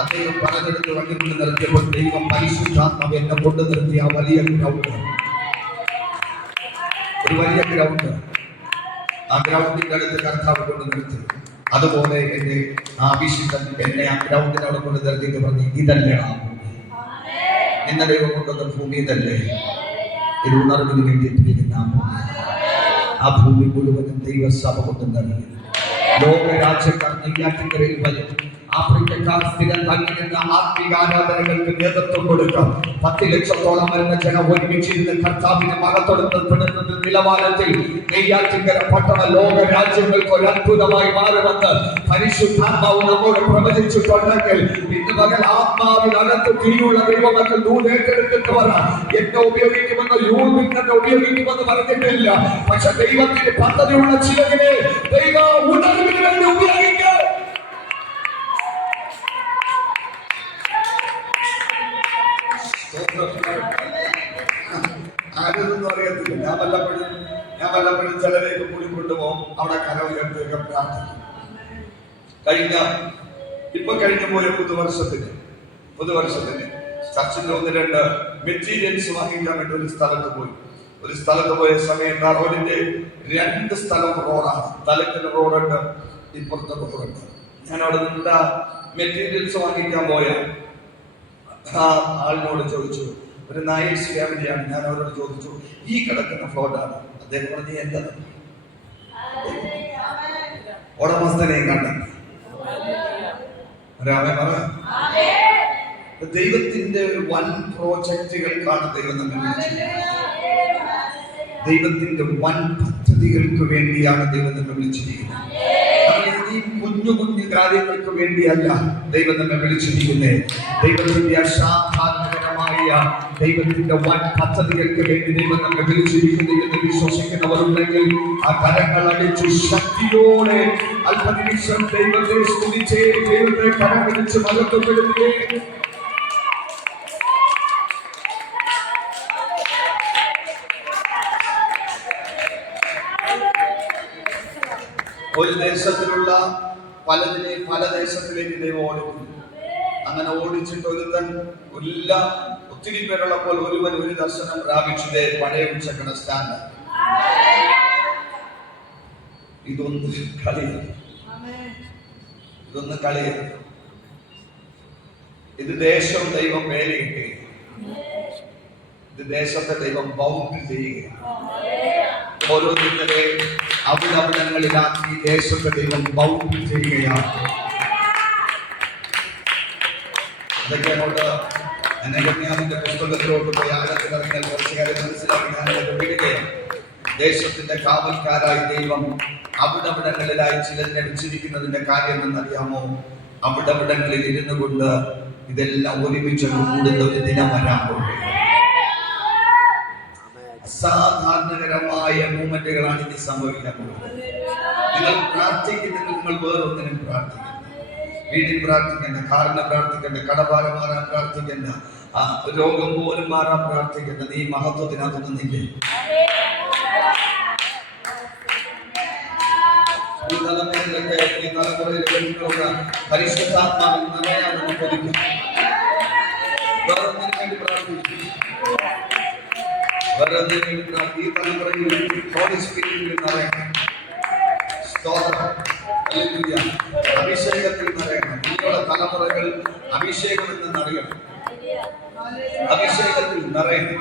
അദ്ദേഹം പറഞ്ഞെടുത്ത് വണ്ടി കൊണ്ട് നിർത്തിയപ്പോൾ ദൈവം പരിശുദ്ധാത്മാവ് എന്നെ കൊണ്ട് നിർത്തിയ വലിയ ഗ്രൗണ്ട് ഒരു വലിയ ഗ്രൗണ്ട്. ആ ഗ്രൗണ്ടിന്റെ അടുത്ത് കർത്താവ് കൊണ്ട് നിർത്തി. അതുപോലെ എന്റെ ആ അഭിഷിക്തൻ എന്നെ ആ ഗ്രൗണ്ടിനോട് കൊണ്ട് നിർത്തിയിട്ട് പറഞ്ഞു, ഇതല്ലേ ആ ഭൂമി, നിന്ന ദൈവം കൊണ്ടുവന്ന ഭൂമി ഇതല്ലേ, ഇത് ഉണർവിന് വേണ്ടിയിട്ടിരിക്കുന്ന ആ ഭൂമി മുഴുവനും ദൈവസഭ കൊണ്ട് നിറയും. ലോകരാജ്യക്കാർ നെയ്യാറ്റിൻകരയിൽ വരും. ആഫ്രിക്കക്കാർ സ്ഥിരം തങ്ങി നിന്ന് ആത്മീക ആരാധനകൾക്ക് നേതൃത്വം കൊടുക്കാം. 10 ലക്ഷത്തോളം വരുന്ന ജനം ഒരുമിച്ചിരുന്ന് കർത്താവിന്റെ മഹത്വപ്പെടുത്തുന്ന നിലവാരത്തിൽ നെയ്യാറ്റിൻകര പട്ടണ ലോക രാജ്യങ്ങൾക്ക് ഒരു അത്ഭുതമായി മാറുമെന്ന് പരിശുദ്ധാത്മാവ് നമ്മോട് പ്രവചിച്ചിട്ടുണ്ടെങ്കിൽ ഇന്ന് പകൽ ആത്മാവിനകത്ത് തീയുള്ള ദൈവമക്കൾ ദൂതേറ്റെടുത്തിട്ട് വരാം. എന്നെ ഉപയോഗിക്കുമെന്ന് യൂണിറ്റ് ഉപയോഗിക്കുമെന്ന് പറഞ്ഞിട്ടില്ല. പക്ഷെ ദൈവത്തിന്റെ പദ്ധതിയുള്ള ചിലതിനെ ദൈവം ഉണർവിന് വേണ്ടി ഉപയോഗിക്കും. ആരൊന്നും അറിയത്തില്ല. ഞാൻ വല്ലപ്പോഴും ചിലരേക്ക് കൂടി കൊണ്ടുപോകും. അവിടെ കര ഉയർത്തുക പ്രാർത്ഥിക്കും. കഴിഞ്ഞ പോയ പുതുവർഷത്തിന് ചർച്ചിന്റെ 1-2 മെറ്റീരിയൽസ് വാങ്ങിക്കാൻ വേണ്ടി ഒരു സ്ഥലത്ത് പോയ സമയത്ത് ആ റോഡിന്റെ 2 സ്ഥലം റോഡാണ്. തലക്കിന് റോഡുണ്ട്, ഇപ്പുറത്തെ റോഡുണ്ട്. ഞാൻ അവിടെ നിന്ന് മെറ്റീരിയൽസ് വാങ്ങിക്കാൻ പോയ ആ ആളിനോട് ചോദിച്ചു, ഒരു നായസ് ഫാമിലിയാണ്. ഞാൻ അവരോട് ചോദിച്ചു, ഈ കിടക്കുന്ന ഫ്ലോട്ടാണ്. അദ്ദേഹം പറഞ്ഞ് എന്താ ഉടമസ്ഥനെയും കണ്ട ദൈവത്തിന്റെ വൻ പ്രോജക്റ്റുകൾക്കാണ് ദൈവം നമ്മെ, ദൈവത്തിന്റെ വൻ പദ്ധതികൾക്ക് വേണ്ടിയാണ് ദൈവം നമ്മെ വിളിച്ചിരിക്കുന്നത്. ഈ കുഞ്ഞു കാര്യങ്ങൾക്ക് വേണ്ടിയല്ല ദൈവം നമ്മെ വിളിച്ചിരിക്കുന്നത്. ദൈവത്തിന്റെ അസാധാരണമായ ദൈവത്തിന്റെ വൻ പദ്ധതികൾക്ക് വേണ്ടി ദൈവം നമ്മെ വിളിച്ചിരിക്കുന്നു എന്ന് വിശ്വസിക്കുന്നവരുണ്ടെങ്കിൽ ആ കരങ്ങൾ അടിച്ചു ശക്തിയോടെ അല്പനിമിഷം ദൈവത്തെ സ്തുതിച്ചേ, ദൈവത്തെ കരം പിടിച്ച് മഹത്വപ്പെടുത്തേ. ഒരു ദേശത്തിലുള്ള പലതിനെ പല ദേശത്തിലേക്ക് ദൈവം ഓടിക്കുന്നു. അങ്ങനെ ഓടിച്ചിട്ട് ഒത്തിരി പേരുള്ളപ്പോൾ ഒരു ദർശനം പ്രാപിച്ചത് പഴയ ഉച്ചക്കണ സ്റ്റാൻഡ്. ഇതൊന്നും കളിയല്ല. ഇത് ദേശം ദൈവം വേലയിട്ടേ, ഇത് ദേശത്തെ ദൈവം ബൗണ്ട് ചെയ്യുകയാണ്. ഓരോരുത്തരെ അവിടങ്ങളിലാക്കി ദേശത്തെ ദൈവം ബൗണ്ട് ചെയ്യുകയാണ്. അതൊക്കെ കൊണ്ട് അനഗമ്യാവിന്റെ പുസ്തകത്തിലോട്ട് പോയി ആഴത്തിലിറങ്ങിയാൽ കുറച്ച് കാര്യം മനസ്സിലാക്കി ഞാനത് വിടുകയാണ്. ദേശത്തിന്റെ കാവൽക്കാരായി ദൈവം അവിടങ്ങളിലായി ചിലതിനെ വെച്ചിരിക്കുന്നതിന്റെ കാര്യം എന്നറിയാമോ? അവിടങ്ങളിൽ ഇരുന്നു കൊണ്ട് ഇതെല്ലാം ഒരുമിച്ച് കൂടുന്ന ഒരു ദിനം വരാൻ പോകുന്നത്. അസാധാരണകരമായ മൂവ്മെന്റുകളാണ് ഇനി സംഭവിക്കാൻ പോകുന്നത്. നിങ്ങൾ പ്രാർത്ഥിക്കുന്നെങ്കിൽ നിങ്ങൾ വേറൊന്നിനും പ്രാർത്ഥിക്കണം. വീട്ടിൽ പ്രാർത്ഥിക്കേണ്ട, കാറിന് പ്രാർത്ഥിക്കേണ്ട, കടഭാരം മാറാൻ പ്രാർത്ഥിക്കേണ്ട, രോഗം പോലും മാറാൻ പ്രാർത്ഥിക്കേണ്ട. നീ മഹത്വത്തിനകത്തൊന്നും നിൽക്കേ. ഈ തലമുറയിലെ പരിശുദ്ധാത്മാവിൽ നിറയാൻ കൊതിക്കും. വേറൊന്നിനു വേണ്ടി പ്രാർത്ഥിക്കും. ഈ തലമുറയിൽ ഹോളി സ്പിരിറ്റിൽ നിറയണം. അഭിഷേകത്തിൽ നിറയണം. നിങ്ങളുടെ തലമുറകൾ അഭിഷേകത്തിൽ നിന്നറിയണം. അഭിഷേകത്തിൽ നിറയണം.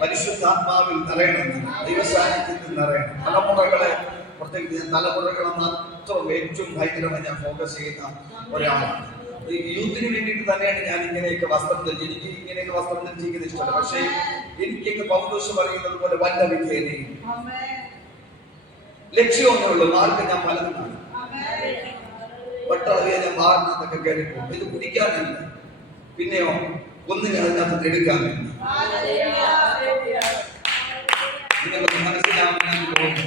പരിശുദ്ധാത്മാവിൽ നിറയണം. ദൈവസാന്നിധ്യത്തിൽ നിറയണം. തലമുറകളെ പ്രത്യേകിച്ച് തലമുറകളെ മാത്രം ഏറ്റവും ഭയങ്കരമായി ഞാൻ ഫോക്കസ് ചെയ്യുന്ന ഒരാളാണ്. യൂത്തിന് വേണ്ടിയിട്ട് തന്നെയാണ് ഞാൻ ഇങ്ങനെയൊക്കെ വസ്ത്രം ധരിച്ച്, എനിക്ക് ഇങ്ങനെയൊക്കെ വസ്ത്രം ധരിച്ചിരിക്കുന്നത് ഇഷ്ടമല്ല. പക്ഷേ എനിക്കൊക്കെ പൗലോസ് പറയുന്നത് പോലെ വല്ല വിധേനയും ലക്ഷ്യമൊന്നുള്ളൂ. മാർക്ക് ഞാൻ പലതും കാണും. പെട്ടളവേ ഞാൻ മാറിനകത്തൊക്കെ കയറിപ്പോകും. ഇത് കുടിക്കാനില്ല, പിന്നെയോ ഒന്നിനെ അതിനകത്ത് എടുക്കാനില്ല. നിങ്ങൾക്ക് മനസ്സിലാവുന്ന തോന്നുന്നു.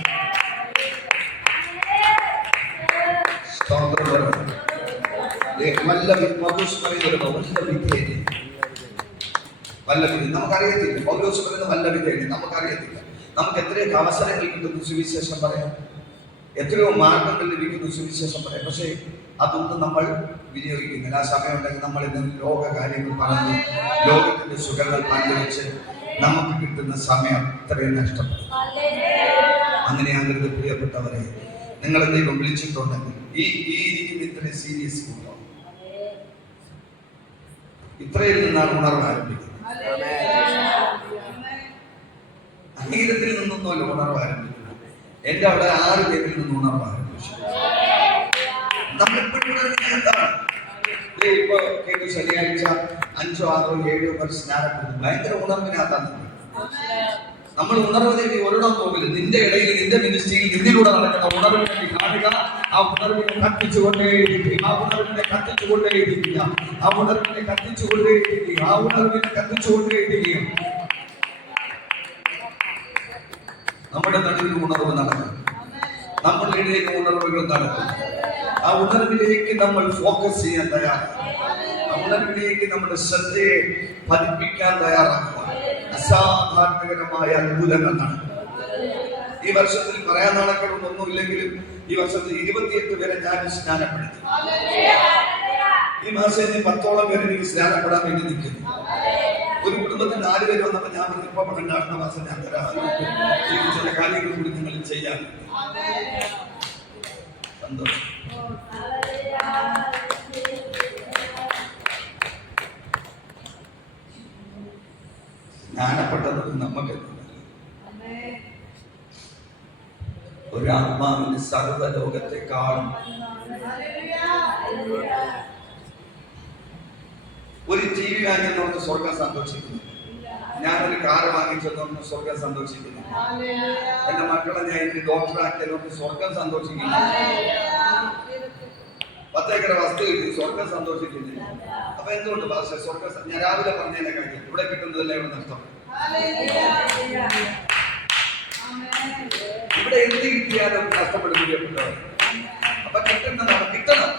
നമുക്കറിയത്തില്ല. പൗലോസ് പറയുന്ന വല്ല വിധേയനെ നമുക്കറിയത്തില്ല. നമുക്ക് എത്രയൊക്കെ അവസരങ്ങൾ കിട്ടുന്നു സുവിശേഷം പറയാം, എത്രയോ മാർഗങ്ങൾ ലഭിക്കുന്നു സുവിശേഷം പറയാം. പക്ഷേ അതൊന്നും നമ്മൾ വിനിയോഗിക്കുന്നില്ല. ആ സമയം ഉണ്ടെങ്കിൽ നമ്മൾ ഇന്ന് ലോക കാര്യങ്ങൾ പറഞ്ഞ് ലോകത്തിന്റെ സുഖങ്ങൾ പങ്കുവെച്ച് നമുക്ക് കിട്ടുന്ന സമയം അത്രയും നഷ്ടപ്പെടും. അങ്ങനെയാകരുത് പ്രിയപ്പെട്ടവരെ. നിങ്ങളെ ദൈവം വിളിച്ചിട്ടുണ്ടെങ്കിൽ ഈ ഇരിക്കുന്ന ഇത്രയും സീരിയസ് ഉണ്ടോ? ഇത്രയിൽ നിന്നാണ് ഉണർവ് ആരംഭിക്കുന്നത്. അനീതത്തിൽ നിന്നൊന്നുമല്ല ഉണർവ് ആരംഭിക്കുന്നത്. എന്റെ അവിടെ 6 പേരിൽ നിന്ന് ഉണർവ് ആരംഭിച്ചു. നമ്മളെപ്പോഴും എന്താണ് ഇപ്പൊ കേട്ടു, ശനിയാഴ്ച 5, 6, 7 സ്നാനപ്പെടുന്നു. ഭയങ്കര ഉണർവിനകത്താണ് നമ്മൾ. ഉണർവ് തേടി ഒരിടം പോകില്ല. നിന്റെ ഇടയിൽ, നിന്റെ മിനിസ്ട്രിയിൽ നിന്നിലൂടെ നടക്കുന്ന ഉണർവിനെ വേണ്ടി കാണുക. ആ ഉണർവിനെ കത്തിച്ചുകൊണ്ടേയിരിക്കുക. ആ ഉണർവിനെ കത്തിച്ചുകൊണ്ടേയിരിക്കുക. ആ ഉണർവിനെ കത്തിച്ചുകൊണ്ടേയിരിക്കുക. ആ ഉണർവിനെ കത്തിച്ചുകൊണ്ടേയിരിക്കുക. നമ്മുടെ നടുവിൽ ഉണർവ് നടക്കും. നമ്മളുടെ ഇടയിൽ ഉണർവുകൾ നടക്കും. ആ ഉണർവിലേക്ക് നമ്മൾ ഫോക്കസ് ചെയ്യാൻ തയ്യാറാണ്. ആ ഉണർവിലേക്ക് നമ്മുടെ ശ്രദ്ധയെ പതിപ്പിക്കാൻ തയ്യാറാക്കുക. അസാധാരണകരമായ അത്ഭുതങ്ങൾ നടക്കും. ഈ വർഷത്തിൽ പറയാൻ നടക്കണമെന്നൊന്നുമില്ലെങ്കിലും ഈ വർഷത്തിൽ 28 പേരെ ഞാൻ സ്നാനപ്പെടുത്തി. ഈ മാസം 10ഓളം പേരെ എനിക്ക് സ്നാനപ്പെടാൻ വേണ്ടി നിൽക്കുന്നു. ഒരു കുടുംബത്തിൽ 4 പേര് വന്നപ്പോൾ ഞാൻ ഇപ്പൊ പഠനം അടുത്ത മാസം ഞാൻ തരാം. ചില കാര്യങ്ങൾ കൂടി നിങ്ങൾ ചെയ്യാൻ സന്തോഷം. സ്നാനപ്പെട്ടത് നമുക്ക് ഒരാത്മാവിന് സർവ്വലോകത്തെക്കാളും ഒരു TV വാങ്ങിയതുകൊണ്ട് സ്വർഗം സന്തോഷിക്കുന്നു. ഞാനൊരു കാറ് വാങ്ങിച്ചതുകൊണ്ട് സ്വർഗം സന്തോഷിക്കുന്നു. എന്റെ മക്കളെ ഞാൻ എനിക്ക് ഡോക്ടറാക്കിയതുകൊണ്ട് സ്വർഗം സന്തോഷിക്കുന്നു. 10 ഏക്കർ വസ്തു കിട്ടി, സ്വർഗം സന്തോഷിക്കുന്നില്ല. അപ്പൊ എന്തുകൊണ്ട് ഭാഷ സ്വർഗം? ഞാൻ രാവിലെ പറഞ്ഞതിന്റെ കാര്യം ഇവിടെ കിട്ടുന്നതല്ല ഇവിടെ നഷ്ടം. ഇവിടെ എന്ത് കിട്ടിയാലും നഷ്ടപ്പെടുകപ്പെട്ടവർ. അപ്പൊ കിട്ടുന്നതാണ്. കിട്ടണം,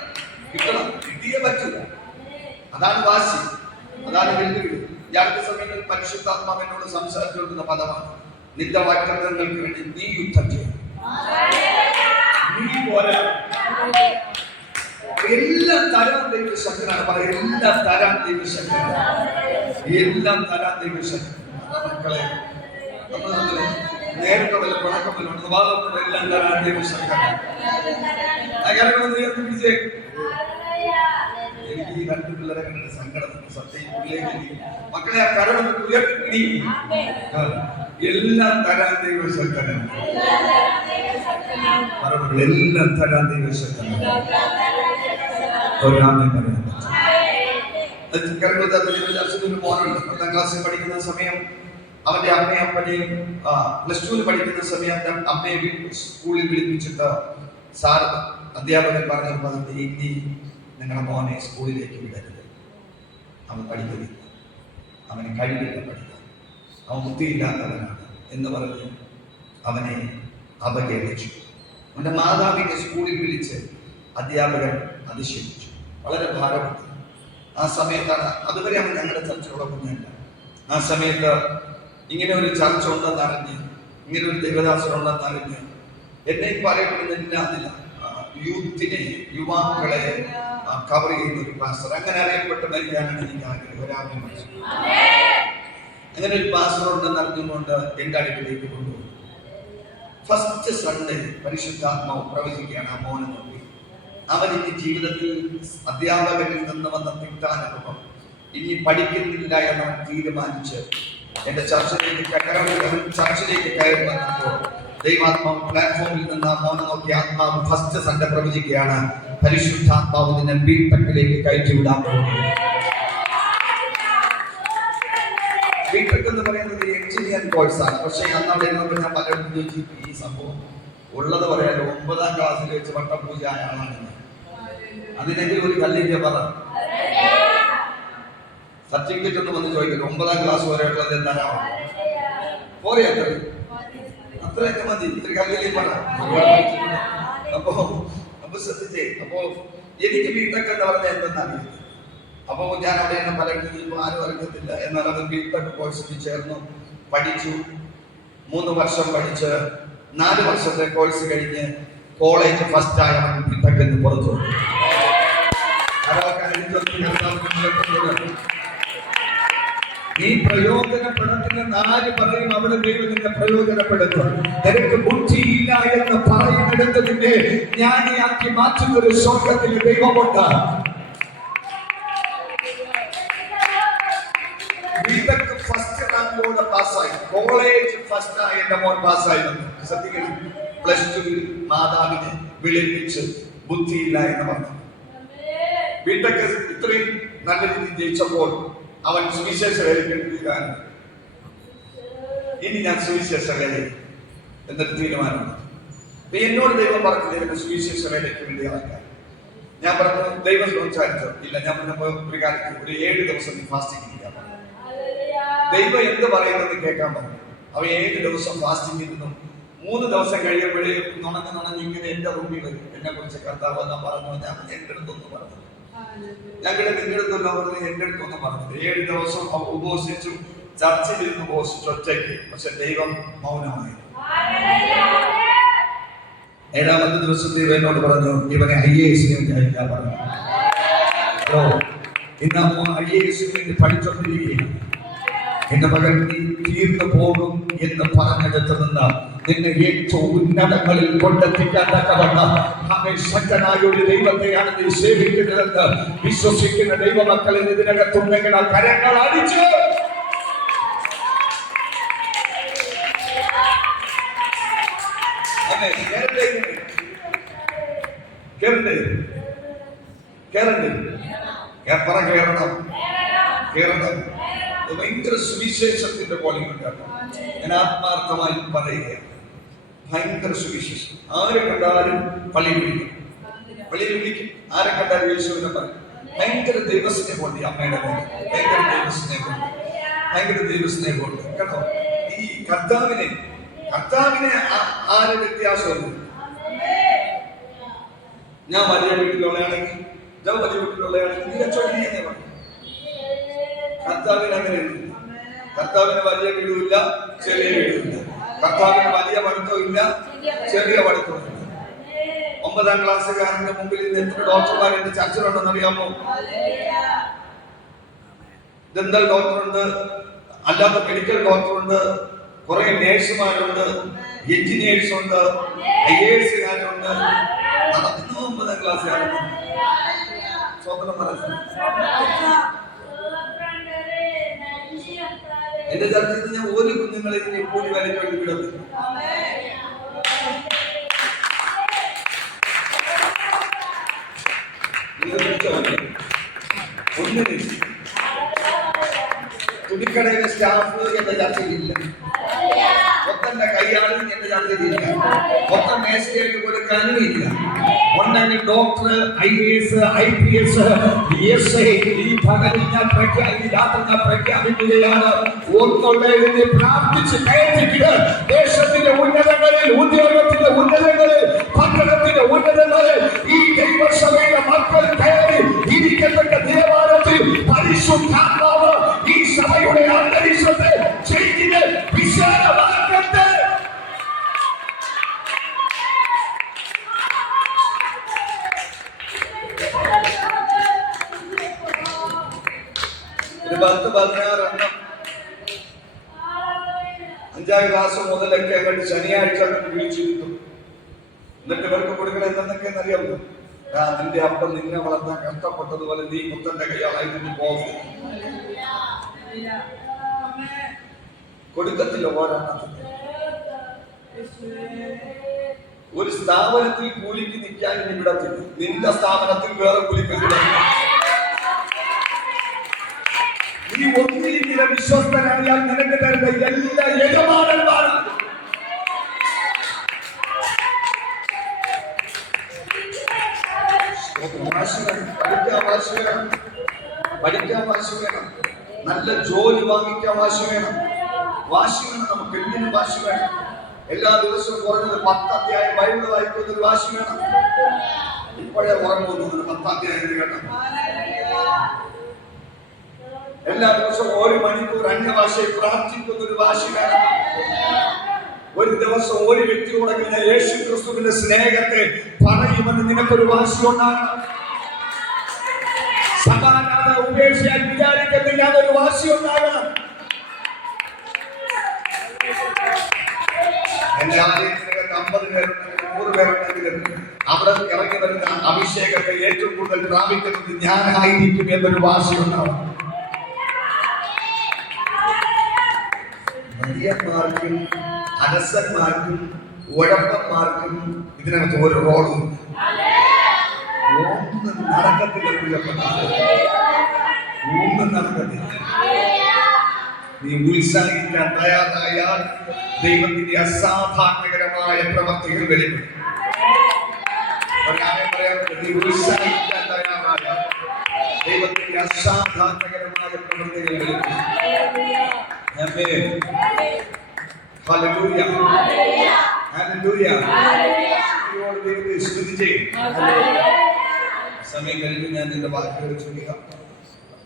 കിട്ടിയേ പറ്റില്ല. അതാണ് വാശി, അതാണ് വെല്ലുവിളി. ഈ അടുത്ത സമയങ്ങളിൽ പരിശുദ്ധാത്മാവ് എന്നോട് സംസാരിച്ചുകൊണ്ടിരുന്ന പദമാണ്, നിന്റെ വാഗ്ദത്തങ്ങൾക്ക് വേണ്ടി നീ യുദ്ധം ചെയ്യും. നീ പോരാ. എല്ലാം തരാൻ ദൈവശക്തനാണ്. പറയാം, എല്ലാം തരാൻ ദൈവശക്തനാണ്. എല്ലാം തരാൻ ദൈവശക്തൻ. മക്കളെ, നേരിട്ട് വല്ല പണക്കമല്ലുണ്ട് എല്ലാം തരാൻ ദൈവശക്തനാണ്. എനിക്ക് ഈ 2 പിള്ളേരെ കണ്ടിട്ട് സങ്കടം. സത്യം മക്കളെ, ആ കരണം ഉയർത്തി. എല്ലാം തരാൻ ദൈവശക്തനാണ്. എല്ലാം തരാൻ ദൈവശക്തനാണ്. ഒരു മോനുണ്ട്, 10ാം ക്ലാസ്സിൽ പഠിക്കുന്ന സമയം. അവന്റെ അമ്മയും അപ്പനെയും +2 പഠിക്കുന്ന സമയം അമ്മയെ സ്കൂളിൽ വിളിപ്പിച്ചിട്ട് സാർ അധ്യാപകൻ പറഞ്ഞ ഇനി നിങ്ങളുടെ മോനെ സ്കൂളിലേക്ക് വിടരുത്, അവൻ പഠിക്കുന്നില്ല, അവന് കഴിവില്ല പഠിക്കാൻ, അവൻ ബുദ്ധിയില്ലാത്തവനാണ് എന്ന് പറഞ്ഞ് അവനെ അപകേളിച്ചു. അവന്റെ മാതാവിനെ സ്കൂളിൽ വിളിച്ച് അധ്യാപകൻ അതിശയിച്ചു. വളരെ ഭാരപ്പെട്ടു. ആ സമയത്താണ്, അതുവരെ അവൻ ഞങ്ങളുടെ ചർച്ചയോടെ കുഞ്ഞല്ല. ആ സമയത്ത് ഇങ്ങനെ ഒരു ചർച്ച ഉണ്ടെന്നറിഞ്ഞ്, ഇങ്ങനെ ഒരു ദൈവദാസനുണ്ടെന്നറിഞ്ഞ് എന്നെ പറയപ്പെടുന്നില്ല, യൂത്തിനെ, യുവാക്കളെ കവർ ചെയ്യുന്ന ഒരു പാസ്റ്റർ, അങ്ങനെ അറിയപ്പെട്ട് മരിക്കാനാണ് എനിക്ക് ആഗ്രഹം. അങ്ങനെ ഒരു പാസ്റ്റർ ഉണ്ടെന്ന് അറിഞ്ഞുകൊണ്ട് എന്റെ അടുക്കിലേക്ക് കൊണ്ടുപോകും. ഫസ്റ്റ് സൺഡേ പരിശുദ്ധാത്മാവ് പ്രവചിക്കുകയാണ്. ആ മോനെ നോക്കി, അവൻ ഇനി ജീവിതത്തിൽ അധ്യാപകരിൽ നിന്ന് വന്ന തിക്താനുഭവം ഇനി പഠിക്കുന്നില്ല എന്നവൻ തീരുമാനിച്ച് എന്റെ ചർച്ചിലേക്ക് കയറി വന്നപ്പോൾ ദൈവാത്മാവ് പ്ലാറ്റ്ഫോമിൽ നിന്ന് ആ മോനെ നോക്കി ആത്മാവ് ഫസ്റ്റ് സൺഡേ പ്രവചിക്കുകയാണ്, പരിശുദ്ധാത്മാവ് നിന്നെ ബിടെക്കിലേക്ക് കയറ്റിവിടാൻ പോകുന്നു. ബിടെക് എന്ന് പറയുന്നത് എഞ്ചിനീയറിംഗ് കോഴ്സാണ്. പക്ഷേ അന്നവിടെ ഞാൻ പലരും ചോദിച്ചു, ഈ സംഭവം ഉള്ളത് പറയാലോ, 9ാം ക്ലാസ്സിൽ വെച്ച് വട്ടപൂജ ആയ ആളാണ്. അതിനെങ്കിലും ഒരു കല്ലിന്റെ പറ സർട്ടിഫിക്കറ്റ് ഒന്ന് വന്ന് ചോദിക്കട്ടെ, 9ാം ക്ലാസ് വരെയുള്ളത് തരാമോ? പോരെ അത്രയൊക്കെ മതി. ഇത്തിരി കല്ലിലേ പറ. അപ്പൊ ശ്രദ്ധിച്ചേ. അപ്പോ എനിക്ക് ബിടെക് എന്ന് പറഞ്ഞാൽ എന്തെന്നറിയില്ല. അപ്പൊ ഞാൻ അവിടെ എന്നെ പലരും ആരും അറിയത്തില്ല. എന്നാൽ അത് ബിടെക് കോഴ്സിൽ ചേർന്നു, പഠിച്ചു. 3 വർഷം പഠിച്ച് 4 വർഷത്തെ കോഴ്സ് കഴിഞ്ഞ് കോളേജ് ഫസ്റ്റ് ആയ ബിടെക് എന്ന് പുറത്തു. നീ പ്രയോജനപ്പെടത്തില്ലെന്ന് ആര് പറയും? അവിടെ ദൈവം നിന്നെ പ്രയോജനപ്പെടുത്തും. നിനക്ക് ബുദ്ധിയില്ല എന്ന് പറയുന്നിടത്ത് നിന്നെ ജ്ഞാനിയാക്കി മാറ്റുന്ന ഒരു സ്വർഗത്തിൽ ദൈവമുണ്ട്. ബിടെക് ഫസ്റ്റ് റാങ്കോടെ പാസ്സായി, കോളേജ് ഫസ്റ്റായി എന്റെ മോൻ പാസ്സായി. ശ്രദ്ധിക്കണം, +2 മാതാവിനെ വിളിപ്പിച്ച് ബുദ്ധിയില്ല എന്ന് പറഞ്ഞു. ബിടെക് ഇത്രയും നല്ല രീതിയിൽ ജയിച്ചപ്പോൾ അവൻ സുവിശേഷ വേലയ്ക്ക് ഇനി ഞാൻ സുവിശേഷ വേല എന്നൊരു തീരുമാനം. എന്നോട് ദൈവം പറഞ്ഞു, ദൈവന്റെ സുവിശേഷ വേലയ്ക്ക് വേണ്ടി ഇറക്കാൻ. ഞാൻ പറഞ്ഞു, ദൈവം സംസാരിച്ചോ? ഇല്ല. ഞാൻ പറഞ്ഞപ്പോ ഒരു കാലത്ത് ഒരു 7 ദിവസം നീ ഫാസ്റ്റിംഗ് ഇരിക്കാൻ പറഞ്ഞു. ദൈവം എന്ത് പറയുന്നത് കേൾക്കാൻ പറഞ്ഞു. അവൻ 7 ദിവസം ഫാസ്റ്റിംഗ് ഇരുന്നു. 3 ദിവസം കഴിയുമ്പോഴേ നുണഞ്ഞ് ഇങ്ങനെ എന്റെ റൂമിൽ വരും. എന്നെ കുറിച്ച് കർത്താവ് എന്നാ പറഞ്ഞു. ഞാൻ എന്റെ അടുത്തൊന്നും പറഞ്ഞു, ഞങ്ങളുടെ നിന്റെ അടുത്തല്ല പറഞ്ഞു, എന്റെ അടുത്തൊന്നും പറഞ്ഞു. 7 ദിവസം ഉപവസിച്ചു, ചർച്ചയിലിരുന്ന് ഉപവസിച്ചു ഒറ്റയ്ക്ക്. പക്ഷെ ദൈവം മൗനമായി. 7ാമത്തെ ദിവസം ദൈവം എന്നോട് പറഞ്ഞു, ഇവനെ IAS അയക്കാൻ പറഞ്ഞു. ഇന്ന് IAS പഠിച്ചോണ്ടിരിക്കുകയാണ്. എന്റെ മകൻ നീ തീർന്നു പോകും എന്ന് പറഞ്ഞെടുത്ത് നിന്ന് നിന്നെ ഏറ്റവും ഉന്നതങ്ങളിൽ കൊണ്ടെത്തിക്കാൻ തക്കവണ്ണം ശക്തനായ ഒരു ദൈവത്തെയാണ് നീ സേവിക്കുന്നതെന്ന് വിശ്വസിക്കുന്ന ദൈവമക്കളിൽ ഇതിനകത്തുണ്ടെങ്കിൽ ആ കരങ്ങൾ അടിച്ച് കേരളം ഭയങ്കര സുവിശേഷത്തിന്റെ പോലെയുണ്ട്. ഞാൻ ആത്മാർത്ഥമായി പറയുകയാണ്, ഭയങ്കര സുവിശേഷം. ആരെ കണ്ടാലും പള്ളിയിൽ വിളിക്കും, ആരെ കണ്ടാലും യേശുവിനെ പറയും. ഭയങ്കര ദൈവസ്നേഹമുണ്ട് ഈ അമ്മയുടെ പേര്. ഭയങ്കര ദൈവസ്നേഹമുണ്ട് കേട്ടോ. ഈ കർത്താവിനെ ആരെ വ്യത്യാസമുണ്ട്. ഞാൻ വലിയ വീട്ടിലുള്ളയാണെങ്കിൽ കർത്താവിന് അങ്ങനെയുണ്ട്. കർത്താവിന് വലിയ വീടുമില്ല, ചെറിയ വീടുമില്ല. കർത്താവിന് വലിയ പഠിത്തമില്ല, ചെറിയ പഠിത്തമില്ല. 9ാം ക്ലാസ്സുകാരന്റെ മുമ്പിൽ ഇന്ന് എത്ര ഡോക്ടർമാർ എന്റെ ചർച്ചിലുണ്ടെന്ന് അറിയാമോ? ഡെന്റൽ ഡോക്ടറുണ്ട്, അല്ലാത്ത മെഡിക്കൽ ഡോക്ടറുണ്ട്, കുറെ നേഴ്സുമാരുണ്ട്, എഞ്ചിനീയേഴ്സ് ഉണ്ട്, IAS-കാരുണ്ട്. 9ാം ക്ലാസ്സുകാരുണ്ട്. സ്വന്തം മനസ്സിലാക്കി എന്റെ ചർച്ചയിൽ ഞാൻ ഒരു കുഞ്ഞുങ്ങളെ കൂടി വരയ്ക്ക് വേണ്ടി വിടുന്നു. തുണിക്കടയിലെ സ്റ്റാഫ് എന്റെ ചർച്ചയിലില്ല, മൊത്തന്റെ കൈയാളും എന്റെ ചർച്ചയിലില്ല, മൊത്തം മേശയിലേക്ക് കൊടുക്കാനും ഇല്ല. ഒന്നെങ്കിൽ ഡോക്ടർ, IAS, IPS, PSI ഈ പകലിൽ ഞാൻ പ്രഖ്യാപിക്കുകയാണ്. ഒന്നുള്ളതിനെ പ്രാർത്ഥിച്ച് കയറ്റിക്കുക. ദേശത്തിന്റെ ഉന്നതങ്ങളിൽ, ഉദ്യോഗത്തിന്റെ ഉന്നതങ്ങളിൽ, പട്ടണത്തിന്റെ ഉന്നതങ്ങളിൽ ഈ ദൈവസഭയിലെ മക്കൾ കയറി ഇരിക്കത്തക്ക ദേവാലയത്തിൽ പരിശുദ്ധാത്മാവ് ഈ സഭയുടെ അന്തരീക്ഷത്തെ ചെയ്ത് വിശാലമാക്കട്ടെ. ഒരു 10-16 എണ്ണം 5ാം ക്ലാസ് മുതലൊക്കെ അങ്ങോട്ട് ശനിയാഴ്ച വിളിച്ചിരുന്നു. എന്നിട്ട് ഇവർക്ക് കൊടുക്കണം എന്തെന്നൊക്കെ അറിയാമോ? നിന്റെ അപ്പം നിന്നെ വളർത്താൻ കഷ്ടപ്പെട്ടതുപോലെ നീ മുത്തന്റെ കൈയാളായിട്ട് പോകരുത്. കൊടുക്കത്തില്ല. ഒരു സ്ഥാപനത്തിൽ കൂലിക്ക് നിൽക്കാൻ ഇനി വിടത്തില്ല. നിന്റെ സ്ഥാപനത്തിൽ വേറെ കൂലിക്ക് നീ ഒന്നിൽ നില വിശ്വസ്തനായാൽ നിനക്ക് തരുന്ന എല്ലാ യജമാനന്മാരും പഠിക്കാൻ വാശി വേണം, നല്ല ജോലി വാങ്ങിക്കാൻ വാശി വേണം. നമുക്ക് എന്തിനും വാശി വേണം. എല്ലാ ദിവസവും കുറഞ്ഞത് 10 അധ്യായം ബൈബിൾ വായിക്കുന്നൊരു വാശി വേണം. ഇപ്പോഴേ ഉറങ്ങുന്നത് 10 അധ്യായം കേട്ടോ. എല്ലാ ദിവസവും 1 മണിക്കൂർ അന്യഭാഷയിൽ പ്രാർത്ഥിക്കുന്നൊരു വാശി വേണം. ഒരു ദിവസം ഒരു വ്യക്തിയോടെ യേശു ക്രിസ്തുവിന്റെ സ്നേഹത്തെ പറയുമെന്ന് നിനക്കൊരു വാശി ഉണ്ടാകണം. സമാധാനം ഉപേക്ഷിക്കാൻ വിചാരിക്കത്തില്ല, അതൊരു വാശി ഉണ്ടാകണം. ആലയത്തിനകത്ത് 50 പേരുണ്ടെങ്കിലും 100 പേരുണ്ടെങ്കിലും അവിടെ ഇറങ്ങി വരുന്ന അഭിഷേകത്തെ ഏറ്റവും കൂടുതൽ പ്രാപിക്കുന്നത് ഞാനായിരിക്കും എന്നൊരു വാശിയുണ്ടാവും. മരിയന്മാർക്കും അരസന്മാർക്കും ഉഴപ്പന്മാർക്കും ഇതിനകത്ത് ഒരു റോളും ഒന്നും നടക്കത്തില്ല. ഒന്നും നടക്കത്തില്ല. നീ ഉത്സാഹിക്കാൻ തയ്യാറായാൽ ദൈവത്തിന്റെ അസാധാരണകരമായ പ്രവർത്തികൾ വരും. നീ ഉത്സാഹിക്കാൻ തയ്യാറായാൽ ദൈവത്തിന്റെ അസാധാരണകരമായ പ്രവർത്തികൾ വരും. Hallelujah, hallelujah. ദൈവത്തെ സ്തുതിച്ചേ. സമയം കഴിഞ്ഞ് ഞാൻ നിന്റെ വാക്കുകൾ ചൊല്ലുക.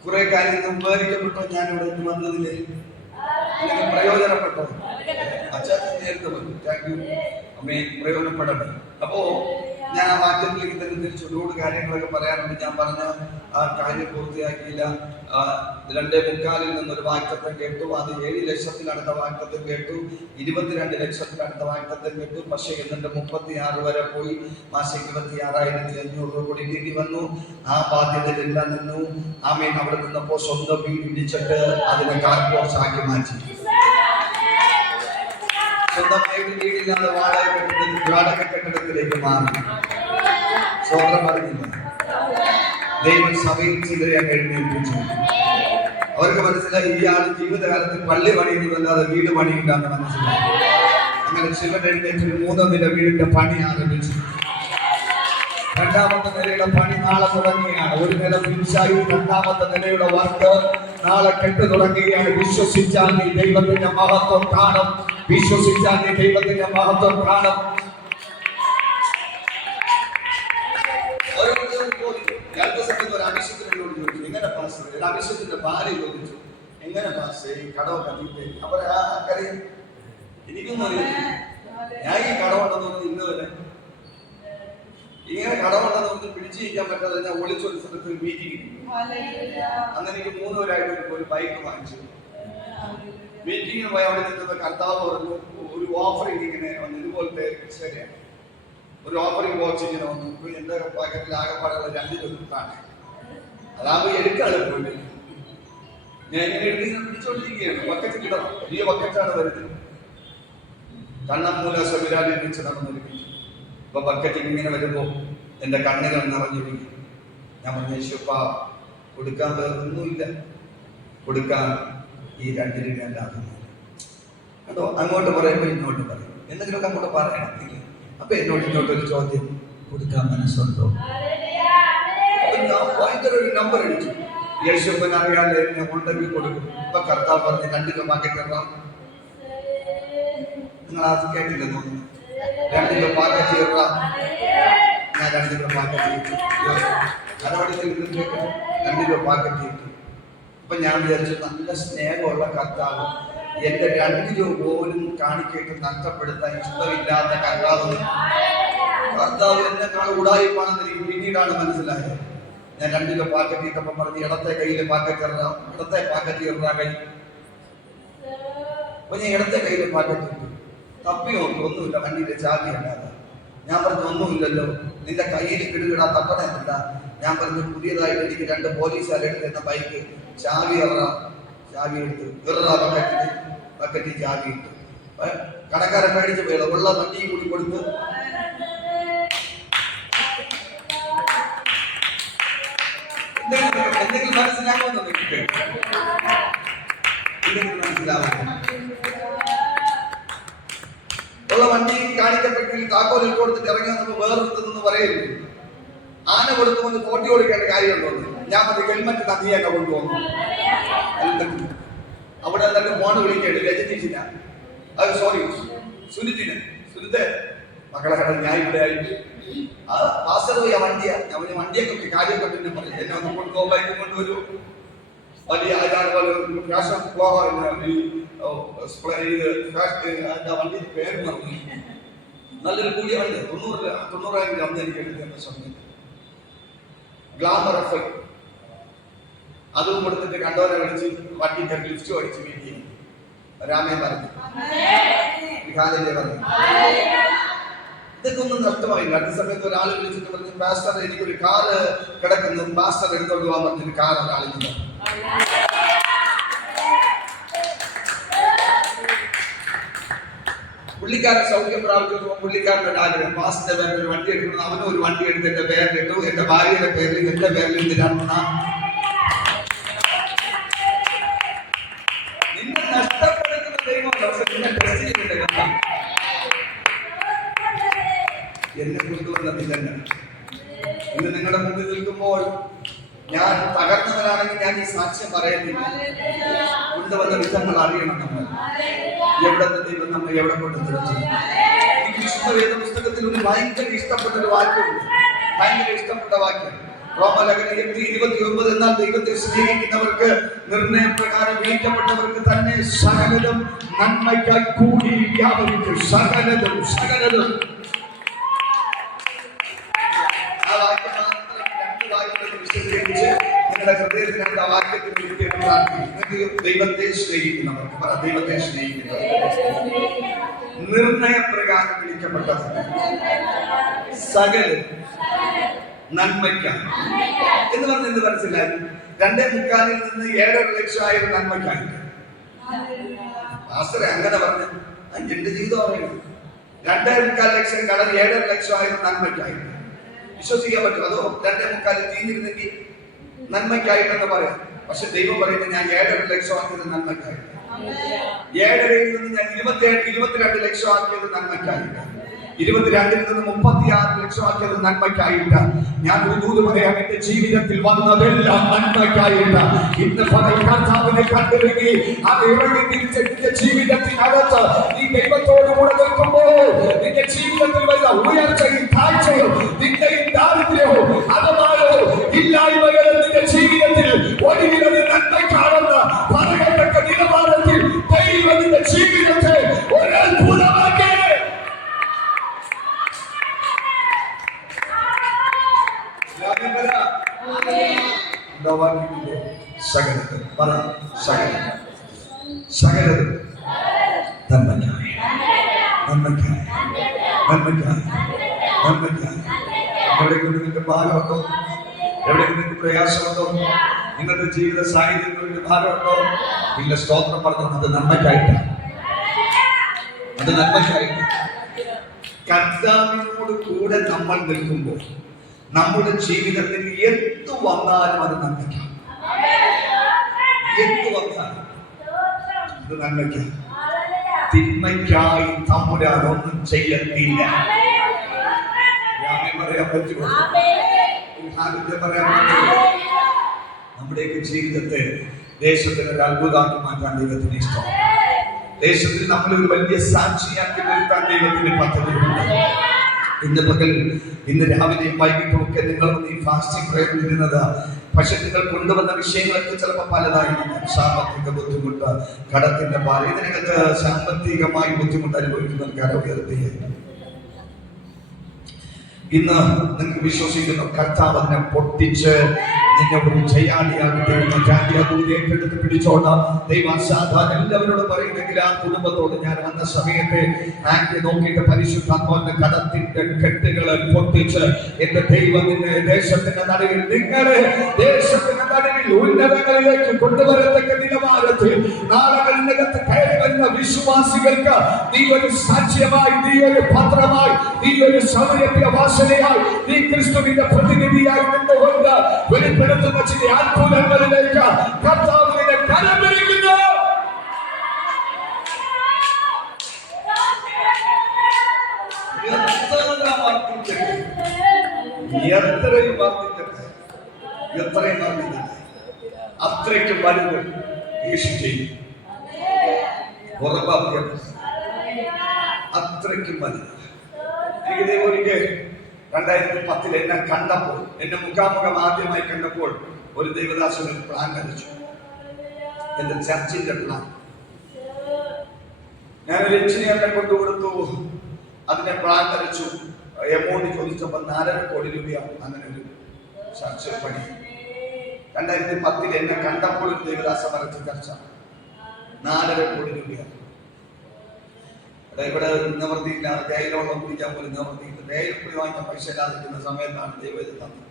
കുറെ കാര്യങ്ങൾ സംസാരിക്കപ്പെട്ടോ, ഞാനിവിടെ വന്നതില് അല്ലെങ്കിൽ പ്രയോജനപ്പെട്ടോ? അച്ഛൻ നേരത്തെ പറഞ്ഞു, താങ്ക് യു അമ്മേ, പ്രയോജനപ്പെടട്ടെ. അപ്പോ ഞാൻ ആ വാക്യത്തിലേക്ക് തന്നെ തിരിച്ച് ഒരുപാട് കാര്യങ്ങളൊക്കെ പറയാറുണ്ട്. ഞാൻ പറഞ്ഞ ആ കാര്യം പൂർത്തിയാക്കിയില്ല. 2.25 നിന്നൊരു വാക്യത്തെ കേട്ടു. അത് 7 ലക്ഷത്തിനടുത്ത വാക്യത്തെ കേട്ടു. 22 ലക്ഷത്തിനടുത്ത വാക്യത്തെ കേട്ടു. പക്ഷെ എന്നിട്ട് 36 വരെ പോയി. മാസം 26,500 രൂപ കൊടുക്കേണ്ടി വന്നു. ആ ബാധ്യതയിലെല്ലാം നിന്നു. ആമേൻ. അവിടെ നിന്നപ്പോ സ്വന്തം വീട് ഇടിച്ചിട്ട് അതിനെ കാർപോർട്സ് ആക്കി മാറ്റി. സ്വന്തമായിട്ട് വീടില്ലാതെ വാടക കെട്ടിടത്തിലേക്ക് മാറി. സ്വന്തം പറഞ്ഞില്ല. ദൈവം സഭയിൽ ചിലരെ എഴുന്നേൽപ്പിച്ചു. അവർക്ക് മനസ്സിലായി ഇയാൾ ജീവിതകാലത്ത് പള്ളി പണിയുന്നതല്ലാതെ വീട് പണിയില്ലാന്ന് മനസ്സിലായി. അങ്ങനെ ചിലർ എഴുന്നേറ്റ് 3 നില വീടിന്റെ പണി ആരംഭിച്ചു. 2ാമത്തെ നിലയുടെ പണി നാളെ തുടങ്ങുകയാണ്. 1 നില ഫിനിഷായി. 2ാമത്തെ നിലയുടെ വർക്ക് നാളെ കെട്ടു തുടങ്ങുകയാണ്. വിശ്വസിച്ചാൽ നീ ദൈവത്തിന്റെ മഹത്വം കാണും. വിശ്വസിച്ചാൽ നീ ദൈവത്തിന്റെ മഹത്വം കാണും. എങ്ങനെ പാസ്? അഭിഷേകത്തിന്റെ ഭാര്യ ചോദിച്ചു, എങ്ങനെ പാസ് ഈ കടമൊക്കെ തീറ്റേ? അപ്പൊ ആർക്കറിയാം? എനിക്കൊന്നും അറിയില്ല. ഞാൻ ഈ കടമുണ്ടെന്ന് ഇന്ന് വരെ ഇങ്ങനെ കടമുണ്ടെന്ന് പിടിച്ചിരിക്കാൻ പറ്റാതെ ഞാൻ ഒളിച്ചൊരു സ്ഥലത്ത് മീറ്റിംഗ്. അന്ന് എനിക്ക് 3 പേരായിട്ട് ഒരു ബൈക്ക് വാങ്ങിച്ചു. മീറ്റിങ്ങിന് പോയി അവിടെ നിന്നത് കർത്താവ് പറഞ്ഞു, ഒരു ഓഫറിങ് ഇങ്ങനെ വന്നു. ഇതുപോലത്തെ ശരിയാണ് ഒരു ഓഫറിങ് വാച്ച് ഇങ്ങനെ വന്നു. എന്റെ പാക്കറ്റിൽ ആകെപ്പാടുള്ള 2 രൂപയാണ്. അതാകുമ്പോ എടുക്കാതെ പോയി ഞാൻ ഇങ്ങനെ എടുത്ത് പിടിച്ചോണ്ടിരിക്കുകയാണ്. ബക്കറ്റ് കിടണം. വലിയ ബക്കറ്റാണ് വരുന്നത്. കണ്ണമ്മൂല സവിരാലിൽ വെച്ച് നടന്നിരിക്കും. അപ്പൊ ബക്കറ്റ് ഇങ്ങനെ വരുമ്പോ എന്റെ കണ്ണുകൾ നിറഞ്ഞിരിക്കും. ഞാൻ പറഞ്ഞു, യേശുപ്പ കൊടുക്കാൻ ഒന്നുമില്ല, കൊടുക്കാൻ ഈ 2 രൂപ അല്ലാതെ. അതോ അങ്ങോട്ട് പറയുമ്പോ ഇങ്ങോട്ട് പറയും. എന്തെങ്കിലുമൊക്കെ അങ്ങോട്ട് പറയണം. അപ്പൊ എന്നോട് ഇങ്ങോട്ടൊരു ചോദ്യം, കൊടുക്കാൻ മനസ്സുണ്ടോ? ഭയങ്കര ഒരു നമ്പർ അടിച്ചു. യേശുപ്പൻ അറിയാതെ എന്നെ ഉണ്ടെങ്കിൽ കൊടുക്കും. ഇപ്പൊ കർത്താവ് പറഞ്ഞ് 2 രൂപ പാക്കറ്റ് ഇടാം. നിങ്ങൾ അത് കേട്ടില്ല തോന്നുന്നു. 2 രൂപ പാക്കറ്റ് ഇടാം. ഞാൻ 2 രൂപ പാക്കറ്റ് ഇട്ടു. നടപടിയിൽ 2 രൂപ പാക്കറ്റ് ഇട്ടു. അപ്പൊ ഞാൻ വിചാരിച്ചു, നല്ല സ്നേഹമുള്ള കർത്താവ് എന്റെ 2 രൂപ പോലും കാണിക്കേട്ട് നഷ്ടപ്പെടുത്താൻ ഇഷ്ടമില്ലാത്ത കർത്താവ് എന്നെക്കാൾ ഉടായിപ്പാണെന്ന് എനിക്ക് പിന്നീടാണ് മനസ്സിലായത്. ഞാൻ 2 രൂപ പാക്കറ്റ് ഇട്ടപ്പം പറഞ്ഞ് ഇടത്തെ കയ്യില് പാക്കറ്റ് ഇടാം, ഇടത്തെ പാക്കറ്റ് ഇടാ കൈ. അപ്പൊ ഞാൻ ഇടത്തെ കയ്യില് പാക്കറ്റ് ഇട്ടു. തപ്പി നോക്കി, ഒന്നുമില്ല. വണ്ടിയിലെ ചാവി അല്ലാതെ. ഞാൻ പറഞ്ഞു, ഒന്നുമില്ലല്ലോ, നിന്റെ കയ്യിൽ കിടുകിടാ തട്ടണമില്ല. ഞാൻ പറഞ്ഞു, പുതിയതായിട്ട് എനിക്ക് 2 പോലീസുകാരെടുത്ത് ബൈക്ക് ചാവി ഇറാ. ചാവി എടുത്ത് ഇറാ ബക്കറ്റിൽ ചാവി ഇട്ടു. കടക്കാരൻ മേടിച്ച് പോയത് ഉള്ള വണ്ടിയും കൂടി കൊടുത്തു. എന്തെങ്കിലും മനസ്സിലാകുമെന്ന് മനസ്സിലാവും. ഉള്ള വണ്ടി കാണിക്കപ്പെട്ടെങ്കിൽ താക്കോലിൽ കൊടുത്തിട്ട് ഇറങ്ങി വന്നപ്പോൾ വേറെടുത്തെന്ന് പറയരുത്. ആന കൊടുത്തുകൊണ്ട് തോട്ടി കൊടുക്കേണ്ട കാര്യമുണ്ടോ? ഞാൻ മതി ഹെൽമറ്റ് നദിയൊക്കെ കൊണ്ടുപോകുന്നു. അവിടെ എന്നിട്ട് ഫോണ് വിളിക്കേണ്ടി രജനീഷിന, അത് സോറി സുനിത്തെ മക്കളെ കട ഞാൻ ഇവിടെ ആയിട്ട് ആ പാസർ പോയി ആ വണ്ടിയാ. ഞാൻ വണ്ടിയൊക്കെ കാര്യമൊക്കെ പിന്നെ പറഞ്ഞു, എന്നെ ഒന്ന് കൊണ്ടുപോകും, ബൈക്ക് കൊണ്ടുവരൂ. വലിയ ഫാഷൻ വണ്ടി പേര് പറഞ്ഞു. നല്ലൊരു കൂടിയ വണ്ടി, 90,000 അന്ന് എനിക്ക് എടുക്കുന്ന സമയത്ത് ഗ്ലാമർ എഫക്ട്. അതും കൊടുത്തിട്ട് കണ്ടവരെ വിളിച്ച് വണ്ടി ലിഫ്റ്റ് അടിച്ച് വീട്ടിൽ രാമേ പറഞ്ഞു. കാലിലെ പറഞ്ഞു. ഇതൊക്കെ ഒന്നും നഷ്ടമായില്ല. അടുത്ത സമയത്ത് ഒരാൾ വിളിച്ചിട്ട് പറഞ്ഞു, പാസ്റ്റർ എനിക്കൊരു കാറ് കിടക്കുന്നു, പാസ്റ്റർ എടുത്തോണ്ട് പോകാൻ പറഞ്ഞൊരു കാർ ഒരാളില്ല. പുള്ളിക്കാരൻ സൗഖ്യം പ്രാപിച്ചു. പുള്ളിക്കാരൻ്റെ ഒരു ആഗ്രഹം, പാസ്റ്ററിന്റെ പേരിൽ ഒരു വണ്ടി എടുക്കണം. അവനും ഒരു വണ്ടി എടുത്ത് എന്റെ പേരിലിട്ടു. എന്റെ ഭാര്യയുടെ പേരിൽ എന്റെ പേരിൽ എന്തിനാണ്? നിന്നെ നഷ്ടപ്പെടുത്തുന്ന ദൈവം നിന്നെ ടെസ്റ്റ് ചെയ്തിട്ട് എന്നെ കൊണ്ടുവന്നത് തന്നെ. ഇന്ന് നിങ്ങളുടെ മുന്നിൽ നിൽക്കുമ്പോൾ ഞാൻ തകർന്നവരാണെങ്കിൽ ഞാൻ ഈ സാക്ഷ്യം പറയത്തില്ല. കൊണ്ടുവന്ന വിധങ്ങൾ അറിയണം. നമ്മൾ എവിടെ ദൈവം നമ്മൾ എവിടെ കൊണ്ട് നിർത്തി. എനിക്ക് വിശുദ്ധ വേദ പുസ്തകത്തിൽ ഒരു ഭയങ്കര ഇഷ്ടപ്പെട്ട ഒരു വാക്യമുണ്ട്. ഭയങ്കര ഇഷ്ടപ്പെട്ട വാക്യം റോമലേഖനം 8:29. എന്നാൽ ദൈവത്തെ സ്നേഹിക്കുന്നവർക്ക് നിർണയപ്രകാരം വിളിക്കപ്പെട്ടവർക്ക് തന്നെ സകലതും നന്മയ്ക്കായി കൂടി വ്യാപരിക്കും. സകലതും സകലതും. ആ വാക്യം രണ്ട് വാക്യങ്ങൾ വിശദീകരിച്ച് നിങ്ങളുടെ ഹൃദയത്തിനകത്ത് ആ വാക്യത്തിൽ ദൈവത്തെ സ്നേഹിക്കുന്നവർക്ക് ദൈവത്തെ സ്നേഹിക്കുന്നവർക്ക് നിർണയപ്രകാരം വിളിക്കപ്പെട്ടവർ സകലം നന്മയ്ക്കായി എന്ന് പറഞ്ഞ് എന്ത് മനസ്സിലായി? 2.25 നിന്ന് 7.5 ലക്ഷം നന്മയ്ക്കായിട്ട്. പാസ്റ്ററെ അങ്ങനെ പറഞ്ഞു. എന്റെ ജീവിതം പറയുന്നു. 2.25 ലക്ഷം കടൽ 7.5 ലക്ഷം നന്മയ്ക്കായിട്ട്. വിശ്വസിക്കാൻ പറ്റും? അതോ 2.25 തീർന്നിരുന്നെങ്കിൽ നന്മയ്ക്കായിട്ടെന്ന് പറയാം. പക്ഷെ ദൈവം പറയുന്നത് ഞാൻ 7.5 ലക്ഷം ആക്കിയത് നന്മയ്ക്കായിട്ട്. 7.5 നിന്ന് ഞാൻ 22 ലക്ഷം ആക്കിയത് നന്മയ്ക്കായിട്ട്. 22 നിന്ന് 36 ലക്ഷം ആക്കിയത് നന്മയ്ക്കായിട്ട്. ഞാൻ ഒരു ദൂത് പറയാം, എന്റെ ജീവിതത്തിൽ വന്നതെല്ലാം നന്മയ്ക്കായിട്ട്. ഇന്ന് കർത്താവിനെ കണ്ടിരുന്നെങ്കിൽ അത് ഇറങ്ങി തിരിച്ചെന്റെ ജീവിതത്തിനകത്ത് നീ ദൈവത്തോട് കൂടെ നിൽക്കുമ്പോൾ നിന്റെ ജീവിതത്തിൽ വരുന്ന ഉയർച്ചയും താഴ്ചയും നിന്റെയും ദാരിദ്ര്യവും അപമാനോ ഇല്ലായ്മകളും നിന്റെ ജീവിതത്തിൽ ഒടുവിലത് നന്മയ്ക്കാണെന്ന് പറയത്തക്ക നിലവാരത്തിൽ ദൈവം നിന്റെ ജീവിതത്തെ ഒരു അത്ഭുതമാക്കി. സകലതും പറ സകലതും സകലതും നന്മയ്ക്കായി നന്മയ്ക്കായി നന്മയ്ക്കായി നന്മയ്ക്കായി. എവിടെയെങ്കിലും നിങ്ങൾക്ക് ഭാരമുണ്ടോ? എവിടെയെങ്കിലും നിങ്ങൾക്ക് പ്രയാസമുണ്ടോ? നിങ്ങളുടെ ജീവിത സാഹചര്യങ്ങൾക്ക് ഭാരമുണ്ടോ? ഇല്ല. സ്തോത്രം പറഞ്ഞു. അത് നന്മയ്ക്കായിട്ടാണ്. അത് നന്മയ്ക്കായിട്ട്. കർത്താവിനോട് കൂടെ നമ്മൾ നിൽക്കുമ്പോൾ നമ്മുടെ ജീവിതത്തിൽ എന്തു വന്നാലും അത് നന്മയ്ക്കാം. എന്തു വന്നാലും ഇത് നന്മയ്ക്കാം. തിന്മയ്ക്കായി തമ്പുരാനൊന്നും ചെയ്യത്തില്ല. പറയാൻ പറ്റുമോ? പറയാൻ പറ്റുമോ? നമ്മുടെയൊക്കെ ജീവിതത്തെ ദേശത്തിന് ഒരു അത്ഭുതമാക്കി മാറ്റാൻ ദൈവത്തിന് ഇഷ്ടം. ദേശത്തിൽ നമ്മളൊരു വലിയ സാക്ഷിയാക്കി നിർത്താൻ ദൈവത്തിന് പദ്ധതിയുണ്ട്. ഇന്ന് പകൽ ഇന്ന് രാവിലെയും വൈകിട്ടും ഒക്കെ നിങ്ങൾ ഈ ഫാസ്റ്റിംഗ് പ്രയറിൽ ഇരുന്നത്. പക്ഷെ നിങ്ങൾ കൊണ്ടുവന്ന വിഷയങ്ങളൊക്കെ ചിലപ്പോൾ പലതായിരിക്കും. സാമ്പത്തിക ബുദ്ധിമുട്ട്, കടത്തിന്റെ ഭാര, ഇതിനകത്ത് സാമ്പത്തികമായി ബുദ്ധിമുട്ട് അനുഭവിക്കുന്നവർക്ക് ഉയർത്തിയായിരുന്നു. ഇന്ന് നിങ്ങൾ വിശ്വസിക്കുന്ന കർത്താവ് അതിനെ പൊട്ടിച്ച് നിന്നെ ഒരു ജയാളിയാകട്ടെ. ഏറ്റെടുത്ത് പിടിച്ചോണ്ട ദൈവസാധാരണ എല്ലാവരോടും പറയുന്നെങ്കിൽ ആ കുടുംബത്തോട് ഞാൻ വന്ന സമയത്ത് ആക്കി നോക്കിയിട്ട് പരിശുദ്ധാത്മാവിന്റെ കടത്തിന്റെ കെട്ടുകളെ പൊട്ടിച്ച് എന്റെ ദൈവത്തിന്റെ ദേശത്തിന്റെ നടുവിൽ നിങ്ങളെ ദേശത്തിന്റെ നടുവിൽ ഉന്നതങ്ങളിലേക്ക് കൊണ്ടുവരത്തക്ക നിലവാരത്തിൽ നാളുകളിനകത്ത് കയറി വരുന്ന വിശ്വാസികൾക്ക് നീ ഒരു സാക്ഷ്യമായി, നീ ഒരു പത്രമായി, നീ ഒരു സമയത്തിന്റെ വാസനയായി, നീ ക്രിസ്തുവിന്റെ പ്രതിനിധിയായി നിന്നുകൊണ്ട് വെളിപ്പെടുത്തുന്ന ചില അത്ഭുതങ്ങളിലേക്ക് കർത്താവിനെ കരം പിടിക്കുന്നു. എത്രയും വർദ്ധിക്കട്ടെ, എത്രയും വർദ്ധിക്കട്ടെ, അത്രയ്ക്കും വലുത് യേശു ചെയ്യും. ഉറപ്പാക്കിയത് അത്രയ്ക്കും വലുത്. എനിക്ക് ഒരിക്കൽ 2010 എന്നെ കണ്ടപ്പോൾ, എന്നെ മുഖാമുഖം ആദ്യമായി കണ്ടപ്പോൾ ഒരു ദൈവദാസൻ ഒരു പ്ലാൻ വരച്ചു. എന്റെ ചർച്ചിന്റെ പ്ലാൻ ഞാനൊരു എഞ്ചിനീയറിനെ കൊണ്ടുകൊടുത്തു. അതിനെ പ്ലാൻ വരച്ചു. എമൗണ്ട് ചോദിച്ചപ്പോൾ 4.5 കോടി രൂപയാണ് അങ്ങനെ ഒരു ചർച്ച പണി. 2010 എന്നെ കണ്ടപ്പോൾ ഒരു ദൈവദാസൻ വരച്ച ചർച്ച 4.5 കോടി രൂപയാണ്. ഇവിടെ നിവൃത്തിയില്ലാതെ തേയിലോളം കുടിക്കാൻ പോലും നിവൃത്തിയില്ല. തേയിലപ്പൊടി വാങ്ങിയ പൈസ ഇല്ലാതിരിക്കുന്ന സമയത്താണ് ദൈവം ഇത് തന്നത്.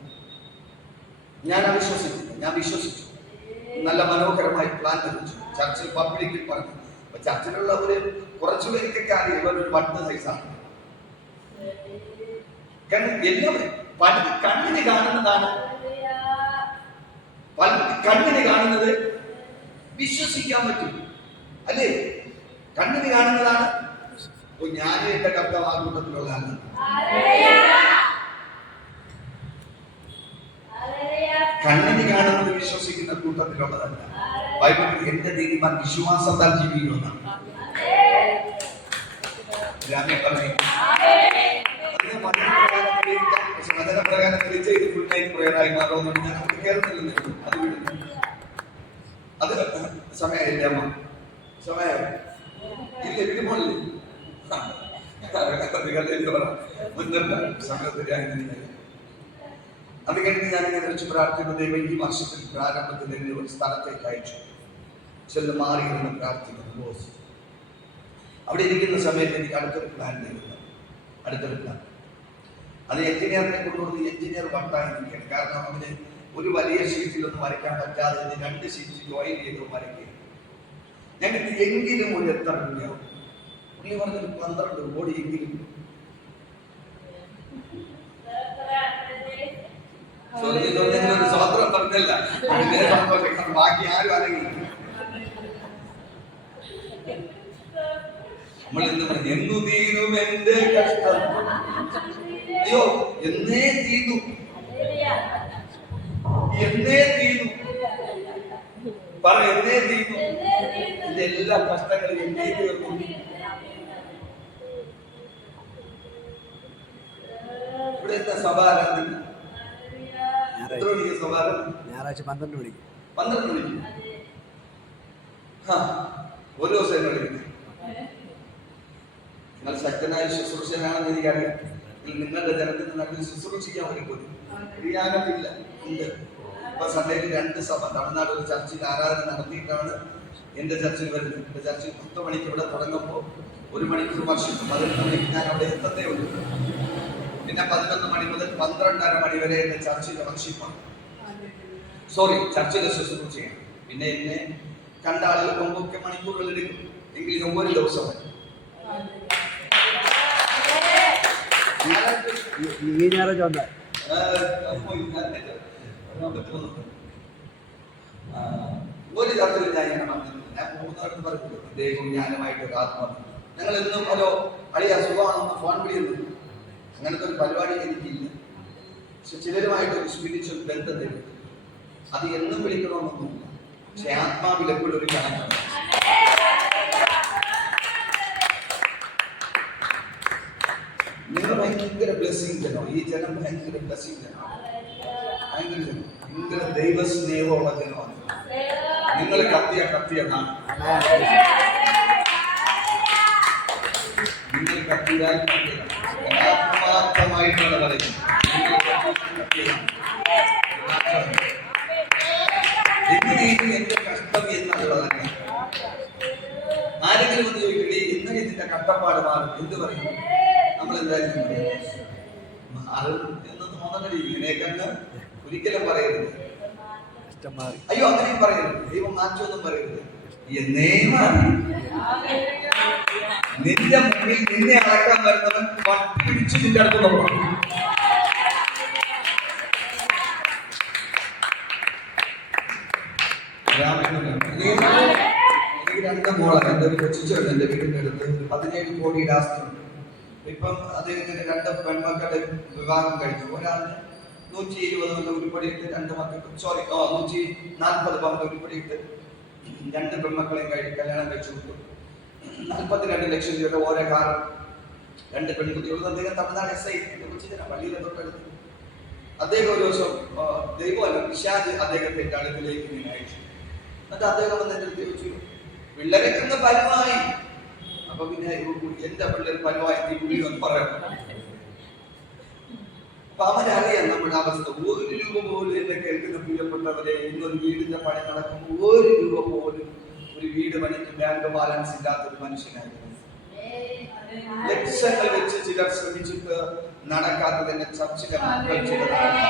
ഞാൻ അവിശ്വസിച്ചില്ല, ഞാൻ വിശ്വസിച്ചു. നല്ല മനോഹരമായി പ്ലാൻ നിർമ്മിച്ചു. ചർച്ചിൽ പബ്ലിക്കിൽ പറഞ്ഞു. അപ്പൊ ചർച്ചിലുള്ളവര് കുറച്ചു പേർക്കൊക്കെ അറിയാം ഇവരൊരു വട്ട് സൈസാണ്. എല്ലാവരും പലത് കണ്ണിന് കാണുന്നതാണ്, പലത് കണ്ണിന് കാണുന്നത് വിശ്വസിക്കാൻ പറ്റും അല്ലേ? കണ്ണിന് കാണുന്നതാണ്. ഞാനും എന്റെ കർത്താവ് ആ കൂട്ടത്തിലുള്ളതാണ്. കണ്ണിന് കാണുന്നത് വിശ്വസിക്കുന്ന കൂട്ടത്തിലുള്ളതല്ല. ബൈബിളിൽ എന്റെ നീതിമാൻ വിശ്വാസത്താൽ ജീവിക്കുന്നതാണ്. വചനപ്രകാരം തെളിയിച്ച ഇത് ഫുൾ നൈറ്റ് പ്രയറായി മാറുമെന്ന് ഞാൻ നമുക്ക് കേൾക്കുന്നില്ല. അത് വിടുന്നു. അത് സമയമില്ല അമ്മ, സമയം ഇല്ല, വിടുമോളില്ലേ സമയത്ത്. അത് കഴിഞ്ഞ് ഞാനിങ്ങനെ വെച്ച് പ്രാർത്ഥിക്കുന്ന ദൈവം ഈ വർഷത്തിൽ പ്രാരംഭത്തിൽ എന്നെ ഒരു സ്ഥലത്തേക്ക് അയച്ചു. ചെന്ന് മാറിയിരുന്ന് പ്രാർത്ഥിക്കുന്നു. അവിടെ ഇരിക്കുന്ന സമയത്ത് എനിക്ക് അടുത്തൊരു പ്ലാൻ തരുന്നു. അടുത്തൊരു പ്ലാൻ അത് എഞ്ചിനീയറിനെ കൊണ്ടുകൊടുത്ത് എഞ്ചിനീയർ വട്ടായി നിൽക്കുകയാണ്. കാരണം അവന് ഒരു വലിയ ഷീറ്റിലൊന്നും വരയ്ക്കാൻ പറ്റാതെ 2 ഷീറ്റ് ജോയിൻ ചെയ്ത് വരയ്ക്കുക. ഞങ്ങൾക്ക് എങ്കിലും ഒരു എത്ര രൂപയാവും? പുള്ളി പറഞ്ഞൊരു 12 കോടി എങ്കിലും. സ്വാതന്ത്ര്യം പറഞ്ഞല്ല, സന്തോഷം. ബാക്കി ആരും അറിയില്ല. നമ്മൾ എന്ത് പറഞ്ഞു? എന്നു തീരും എന്റെ കഷ്ടം. അയ്യോ, എന്നേ തീർന്നു, എന്നേ തീർന്നു. പറ, എന്നേ തീർന്നു. എന്റെ എല്ലാ കഷ്ടങ്ങളും എന്നേ തീർന്നു. ഇവിടെ എന്താ സഭാരാധന? എത്ര മണിക്ക് സഭാരാധന? ഞായറാഴ്ച 12 മണിക്ക്. 12 മണിക്ക്. ഒരു ദിവസം എന്നെ വിളിക്കുന്നത്. നിങ്ങൾ ശക്തനായ ശുശ്രൂഷനാണെന്ന് എനിക്കറിയാം. നിങ്ങളുടെ ജനത്തിന്റെ നടുവിൽ ശുശ്രൂഷിക്കാൻ ഒരു പോലും ക്രിയാകത്തില്ല ഉണ്ട്. ഇപ്പൊ സൺഡേയിൽ 2 സഭ തമിഴ്നാട് ഒരു ചർച്ചിൽ ആരാധന നടത്തിയിട്ടാണ് എന്റെ ചർച്ചിൽ വരുന്നത്. എന്റെ ചർച്ചിൽ 10 മണിക്ക് ഇവിടെ തുടങ്ങുമ്പോൾ 1 മണിക്കൂർ വർഷിക്കും. 11 മണിക്ക് ഞാൻ അവിടെ എത്തത്തേ ഉള്ളൂ. പിന്നെ 11 മണി മുതൽ 12:30 മണി വരെ എന്റെ ചർച്ചിലെ വർഷിപ്പാണ്. ചർച്ചിലെ ശുശ്രൂഷയാണ്. പിന്നെ എന്നെ കണ്ട ആളുകൾ മുമ്പൊക്കെ മണിക്കൂറുകൾ എടുക്കും. എങ്കിലും ഒരു ദിവസം ഈ ഞായറാഴ്ച വന്നാൽ ഒരു ചർച്ചയിൽ ഞാൻ ഇങ്ങനെ വന്നിട്ടുണ്ട്. ഞാൻ പോകുന്നവർക്ക് പറഞ്ഞില്ല, ദൈവം ജ്ഞാനമായിട്ട് ഒരു ആത്മാവ്. ഞങ്ങൾ എന്നും ഹലോ അളിയ സുഖമാണെന്ന് ഫോൺ വിളിക്കുന്നു. അങ്ങനത്തെ ഒരു പരിപാടി എനിക്കില്ല. പക്ഷെ ചിലരുമായിട്ടൊരു സ്പിരിച്വൽ ബന്ധം തരും. അത് എന്നും വിളിക്കണമെന്നൊന്നുമില്ല. പക്ഷെ ആത്മാവിൽ എപ്പോഴും ഒരു കണക്കാണ്. നിങ്ങൾ ഭയങ്കര ബ്ലെസ്സിങ് ജനമാണ്. ഈ ജനം ഭയങ്കര ബ്ലെസ്സിങ് ജനമാണ്. ഭയങ്കര ദൈവസ്നേഹമുള്ള ജനമാണ്. നിങ്ങൾ കത്തിയാണ്. നിങ്ങൾ കത്തിയാൽ ആത്മാർത്ഥമായിട്ടാണ് പറയുന്നത്. എന്റെ കഷ്ടം എന്നുള്ളതല്ല. ആരെങ്കിലും ഒന്ന് ചോദിക്കണേ, ഇന്നലെ ഇതിന്റെ കഷ്ടപ്പാട് മാറും എന്ത് പറയും? നമ്മൾ എന്തായാലും മാറും എന്ന് തോന്നണേ. ഇങ്ങനെയൊക്കെ ഒരിക്കലും പറയരുത്. അയ്യോ അങ്ങനെയും പറയരുത്. ദൈവം മാറ്റമൊന്നും പറയരുത്. എന്നേ മാറി നിന്റെ മുന്നിൽ നിന്നെ അളക്കാൻ വരുന്നവൻ പട്ടി പിടിച്ച് നിന്റെ അടുത്ത് നോക്കണം. എനിക്ക് 2 മോളാണ്. എൻ്റെ ഒരു കൊച്ചിച്ചുണ്ട് എൻ്റെ വീടിൻ്റെ അടുത്ത്. 17 കോടിയുടെ ആസ്തിയുണ്ട്. ഇപ്പം അദ്ദേഹത്തിന് 2 പെൺമക്കളുടെ വിവാഹം കഴിഞ്ഞു. ഒരാളിന് 120 ഉരുപ്പടിയിട്ട് 2 മക്കൾക്ക് 140 പവന്റെ ഉരുപ്പടിയിട്ട് 2 പെൺമക്കളെയും കല്യാണം കഴിച്ചു കൊടുത്തു. 42 ലക്ഷം രൂപയുടെ ഓരോ കാറും 2 പെൺകുട്ടികളും. അദ്ദേഹം തമിഴ്നാട് SI കൊച്ചിനാണ്, പള്ളിയിലെ തൊട്ടടുത്ത്. അദ്ദേഹം ഒരു ദിവസം ദൈവമല്ല പിശാച് അദ്ദേഹത്തെ എൻ്റെ അടുക്കിലേക്ക് ഇങ്ങനെ അയച്ചു. എന്നിട്ട് അദ്ദേഹം വന്ന് എൻ്റെ അടുത്ത് ചോദിച്ചു, പിള്ളേരൊക്കെ ഒന്ന് പരുവായി. അപ്പൊ പിന്നെ എന്റെ പിള്ളേർ പരുവായി നീ പുള്ളി ഒന്ന് പറയണം. അപ്പൊ അവരറിയാം നമ്മുടെ അവസ്ഥ. 1 രൂപ പോലും എന്നെ കേൾക്കുന്ന പ്രിയപ്പെട്ടവരെ, ഇന്നൊരു വീടിന്റെ പണി നടക്കുമ്പോൾ 1 രൂപ പോലും ഒരു വീട് പണിക്ക് ബാങ്ക് ബാലൻസ് ഇല്ലാത്തൊരു മനുഷ്യനായിരുന്നു. ലക്ഷങ്ങൾ വെച്ച് ചിലർ ശ്രമിച്ചിട്ട് നടക്കാത്തതിന്റെ ചർച്ചിലെ മക്കൾ ചിലതാണ്.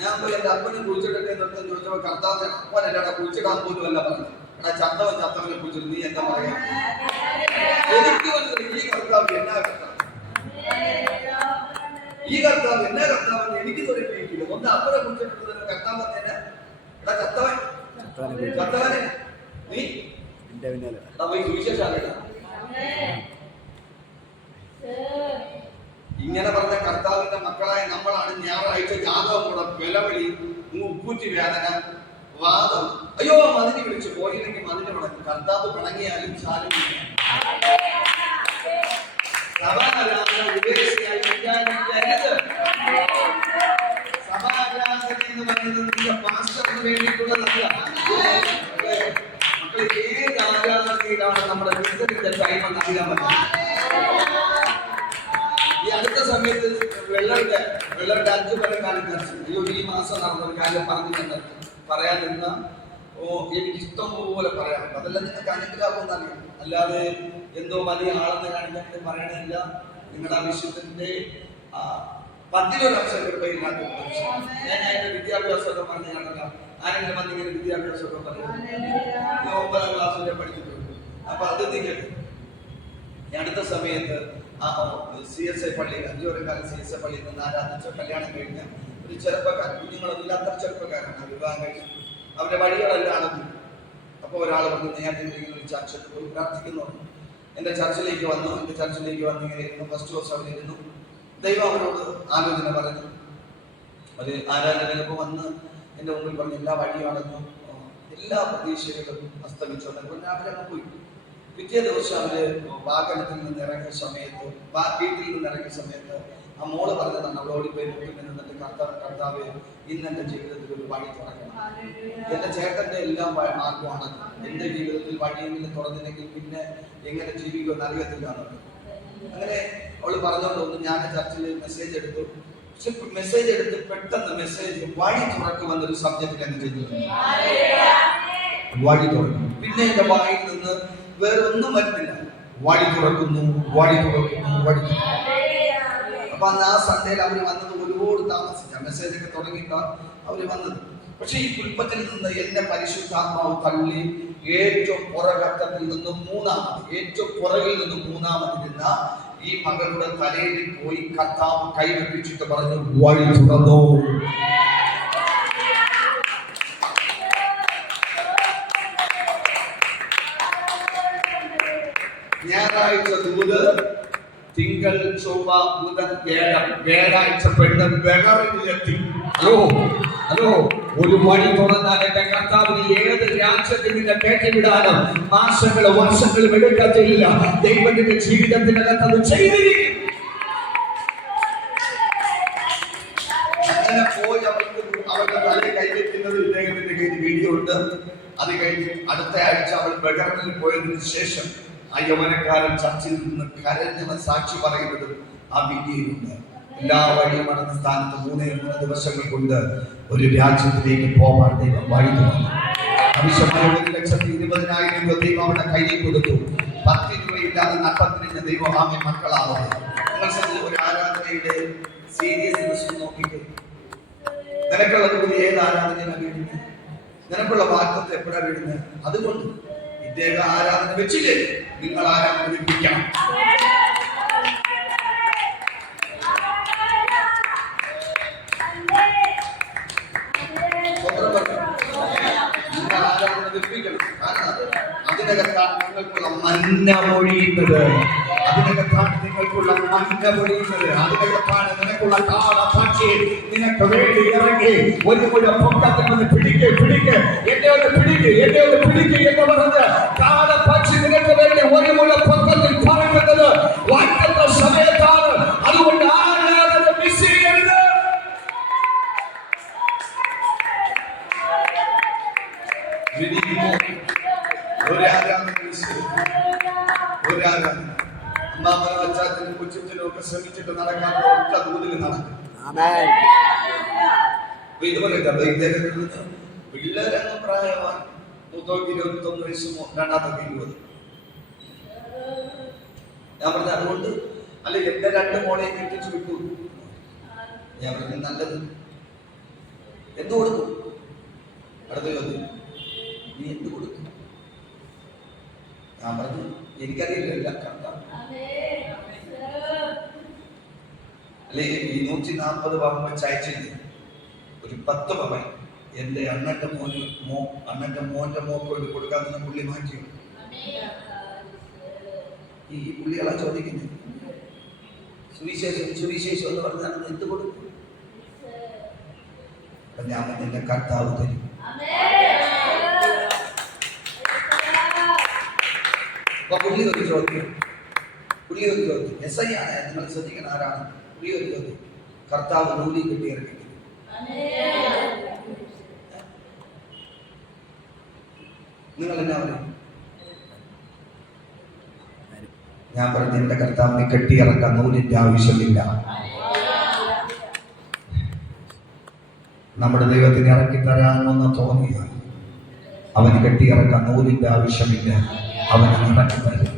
ഞാൻ പോയി എന്റെ അപ്പനെ കുഴിച്ചിട്ടൊക്കെ നിർത്താൻ ചോദിച്ചപ്പോ കർത്താവ് അപ്പനല്ലാടെ കുഴിച്ചിടാൻ പോലും അല്ല പറഞ്ഞു. എടാ ചത്തവനെ കുറിച്ചിട്ട് നീ എന്താ പറയാ? എനിക്ക് ഈ കർത്താവ് എന്നാ കർത്താവ്, ഈ കർത്താവ് എന്നാ കർത്താവ് എനിക്ക് തോന്നിപ്പിക്കില്ല. ഒന്ന് അപ്പനെ കുറിച്ചിട്ട് കർത്താവ് പറഞ്ഞ എടാ ചത്തവനെ നീ പോയി സുവിശേഷം. ഇങ്ങനെ പറഞ്ഞ കർത്താവിന്റെ മക്കളായ നമ്മളാണ് ഞായറാഴ്ച ജാതകം കൂടെ വിലവിളി, ഉപ്പൂറ്റി വേദന, വാദം. അയ്യോ മതിന് വിളിച്ചു പോയില്ലെങ്കിൽ മതിന് മുടങ്ങും. കർത്താവ് പിണങ്ങിയാലും സാരം സഭാരാധന ഉപേക്ഷയായി വിചാരിക്കരുത്. സഭാരാധന എന്ന് പറയുന്നത് പാസ്റ്ററിന് വേണ്ടിയിട്ടുള്ളതല്ല. മക്കളെ ഏത് ആരാധനയിലാണ് നമ്മുടെ ക്രിസ്തുവിന്റെ ടൈം എന്ന് അറിയാൻ പറ്റും. ഈ അടുത്ത സമയത്ത് വെള്ളരുടെ 5 കൊല്ലക്കാലം ചർച്ച. അയ്യോ ഈ മാസം നടന്ന ഒരു കാര്യം പറഞ്ഞിട്ടുണ്ട്. പറയാൻ നിന്ന എനിക്ക് ഇഷ്ടം പോലെ പറയാനുണ്ട്. അതെല്ലാം നിങ്ങൾക്ക് അനുഗ്രഹം അറിയാം. അല്ലാതെ എന്തോ വലിയ ആളെന്ന് കാണിക്കാൻ പറയണില്ല. നിങ്ങളുടെ ആവശ്യത്തിന്റെ 10 കൃപയില്ലാത്ത ഞാൻ എന്റെ വിദ്യാഭ്യാസമൊക്കെ പറഞ്ഞാണല്ല. ആരെങ്കിലും വന്ന് ഇങ്ങനെ വിദ്യാഭ്യാസമൊക്കെ പറഞ്ഞു 9ാം ക്ലാസ് വരെ പഠിച്ചിട്ടുണ്ട്. അപ്പൊ അത് നിങ്ങൾ അടുത്ത സമയത്ത് CSI പള്ളി 5 വർഷക്കാലം CSI പള്ളിയിൽ നിന്ന് ആരാധിച്ച കല്യാണം കഴിഞ്ഞ ഒരു ചെറുപ്പക്കാരൻ, കുഞ്ഞുങ്ങളൊന്നും ഇല്ലാത്ത ചെറുപ്പക്കാരാണ്. വിവാഹം കഴിച്ചു. അവരുടെ വഴികളെല്ലാം അടഞ്ഞു. അപ്പോൾ ഒരാൾ പറഞ്ഞു നേരത്തെ ഒരു ചർച്ചിൽ പോയി പ്രാർത്ഥിക്കുന്നു. എന്റെ ചർച്ചിലേക്ക് വന്നു. ഇങ്ങനെ ഇരുന്നു. ഫസ്റ്റ് ദിവസം അവരിരുന്നു. ദൈവം അവരോട് ആലോചന പറഞ്ഞു. ഒരു ആരാധനയിലൊക്കെ വന്ന് എന്റെ മുമ്പിൽ പറഞ്ഞു എല്ലാ വഴിയും അടഞ്ഞു, എല്ലാ പ്രതീക്ഷകളും അസ്തമിച്ചു. അവരങ്ങ് പോയി. പിറ്റേ ദിവസം അവര് വാഹനത്തിൽ നിന്ന് ഇറങ്ങിയ സമയത്ത്, വീട്ടിൽ നിന്ന് ഇറങ്ങിയ സമയത്ത് ആ മോള് പറഞ്ഞതാണ്, അവൾ ഓടിപ്പോയി മുട്ടിൽ നിന്നിട്ട് കർത്താവ് ഇന്ന് എന്റെ ജീവിതത്തിൽ ഒരു വഴി തുറക്കണം. എന്റെ ചേട്ടന്റെ എല്ലാം മാർഗമാണ്. എന്റെ ജീവിതത്തിൽ വഴിയെങ്കിലും തുറന്നില്ലെങ്കിൽ പിന്നെ എങ്ങനെ ജീവിക്കുമെന്ന് അറിയത്തില്ല. അങ്ങനെ അവള് പറഞ്ഞോണ്ടൊന്ന് ഞാൻ ചർച്ചിൽ മെസ്സേജ് എടുത്തു. പക്ഷെ മെസ്സേജ് എടുത്ത് പെട്ടെന്ന് മെസ്സേജ് വഴി തുറക്കുമെന്നൊരു സബ്ജക്റ്റിൽ അങ്ങ് ചെയ്തു. വഴി തുറക്കും. പിന്നെ എന്റെ വായിൽ നിന്ന് വേറെ ഒന്നും വരുന്നില്ല. വഴി തുറക്കുന്നു. അപ്പൊ അന്ന് ആ സൺഡേയിൽ അവര് വന്നത് ഒരുപാട് താമസിച്ച മെസ്സേജ് ഒക്കെ തുടങ്ങിയിട്ടാണ് അവര് വന്നത്. പക്ഷെ ഈ പുൽപ്പത്തിൽ നിന്ന് എന്നെ പരിശുദ്ധാത്മാവ് തള്ളി ഏറ്റവും പുറകത്തിൽ നിന്നും മൂന്നാമത് നിന്ന ഈ മകളുടെ തലയിൽ പോയി കർത്താവ് കൈവെപ്പിച്ചിട്ട് പറഞ്ഞു വഴി തുറന്നു. ഞായറാഴ്ച ദൂത്, തിങ്കൾ, ചൊവ്വ, ബുധൻ, വ്യാഴാഴ്ച പെണ്ണ് ബഹറിലെത്തി. ഹലോ ഒരു വഴി തുറന്നാൽ എന്റെ കർത്താവിന് ഏത് രാജ്യത്തിൽ നിന്ന് കയറ്റിവിടാനും മാസങ്ങളും വർഷങ്ങളും എടുക്കത്തില്ല. ദൈവത്തിന്റെ ജീവിതത്തിനകത്ത് അത് ചെയ്തിരിക്കും. അങ്ങനെ പോയി അവരുടെ തലയിൽ കൈവയ്ക്കുന്നത് ഇദ്ദേഹത്തിന്റെ കയ്യിൽ വീഡിയോ ഉണ്ട്. അത് കഴിഞ്ഞ് അടുത്ത ആഴ്ച അവൾ ബഹറിൽ പോയതിനു ശേഷം ആ യൗവനക്കാരൻ ചർച്ചിൽ നിന്ന് കരഞ്ഞവൻ സാക്ഷി പറയുന്നത് ആ വീഡിയോയിലുണ്ട്. എല്ലാ വഴിയും അടഞ്ഞ സ്ഥാനത്ത് 3 ദിവസങ്ങൾ കൊണ്ട് ഒരു രാജ്യത്തിലേക്ക് പോകാൻ ദൈവം വഴി തുറന്നു. ആവശ്യമായ 1,20,000 രൂപ ദൈവം അവരുടെ കയ്യിൽ കൊടുത്തു. 10 രൂപയില്ലാതെ നട്ടത്തിന് ദൈവം ആമേ മക്കളാവുന്നത്. നിങ്ങൾ ഒരു ആരാധനയുടെ സീരിയസ്നെസ് നോക്കിയിട്ട് നിനക്കുള്ള ദൂരം ഏത് ആരാധനയാണ് വീഴുന്നത്? നിനക്കുള്ള വാക്തത്വം എപ്പോഴാണ് വീഴുന്നത്? അതുകൊണ്ട് ഇദ്ദേഹം ആരാധന വെച്ചില്ലേ, നിങ്ങൾ ആരാധന വെപ്പിക്കണം. അതിനകത്താണ് നിങ്ങൾക്കുള്ള മന്ന പൊഴിയുന്നത്. അതിനകത്താണ് നിനക്കുള്ള കാളപക്ഷി നിനക്ക് വേണ്ടി ഇറങ്ങി ഒരു മുഴ പൊക്കത്തിൽ നിന്ന് പിടിക്ക് എന്നെ ഒന്ന് പിടിക്ക് എന്ന് പറഞ്ഞ് കാളപക്ഷി നിനക്ക് വേണ്ടി ഒരു മുഴ പൊക്കത്തിൽ പറക്കുന്നത് വാഴ്ത്തുന്ന സമയത്താണ്. അതുകൊണ്ട് ആരാധന മിസ് ചെയ്യരുത്. അമ്മാമനോ അച്ചാച്ചനും കൊച്ചിനും ഒക്കെ ശ്രമിച്ചിട്ട് നടക്കാൻ ഒറ്റ ദൂതിൽ നടക്കും. ഇതുപോലെ ഇദ്ദേഹത്തിൽ പിള്ളേരങ്ങ് പ്രായമായി. മൂത്തോക്ക് 21 വയസ്സ്, രണ്ടാമത്തെ 20. ഞാൻ പറഞ്ഞു അതുകൊണ്ട് അല്ല എന്റെ 2 മോളെയും കെട്ടിച്ചു വിട്ടു. ഞാൻ പറഞ്ഞു നല്ലത്. എന്ത് കൊടുക്കും? അടുത്ത ചോദ്യം, നീ എന്ത് കൊടുക്കും? ഞാൻ പറഞ്ഞു എനിക്കറിയില്ല, എല്ലാം കണ്ടാണ്. അല്ലെ ഈ 140 പവൻ വെച്ച് അയച്ചില്ല, ഒരു 10 പവൻ എന്റെ അണ്ണന്റെ മോന്റെ മോക്ക് വേണ്ടി കൊടുക്കാൻ തന്നെ പുള്ളി മാറ്റിയോ? ഈ പുള്ളികളാ ചോദിക്കുന്നത്. സുവിശേഷം എന്ന് പറഞ്ഞാൽ എന്ത് കൊടുക്കും? ഞാൻ എന്റെ കർത്താവ് തരും. അപ്പൊ പുള്ളി ഒരു ചോദ്യം SI ആണ്, നിങ്ങൾ ശ്രദ്ധിക്കണം ആരാണ്. പുള്ളി ഒരു ചോദ്യം, കർത്താവ് നൂലി കെട്ടി ഇറക്കി. നിങ്ങൾ എന്നാ പറയും? ഞാൻ പറഞ്ഞു എന്റെ കർത്താവിനെ കെട്ടിയിറക്കാൻ നൂലിന്റെ ആവശ്യമില്ല. നമ്മുടെ ദൈവത്തിന് ഇറക്കി തരാമെന്ന് തോന്നിയാൽ അവന് കെട്ടിയിറക്കാൻ നൂലിന്റെ ആവശ്യമില്ല. അവനെ നിറക്കി തരും,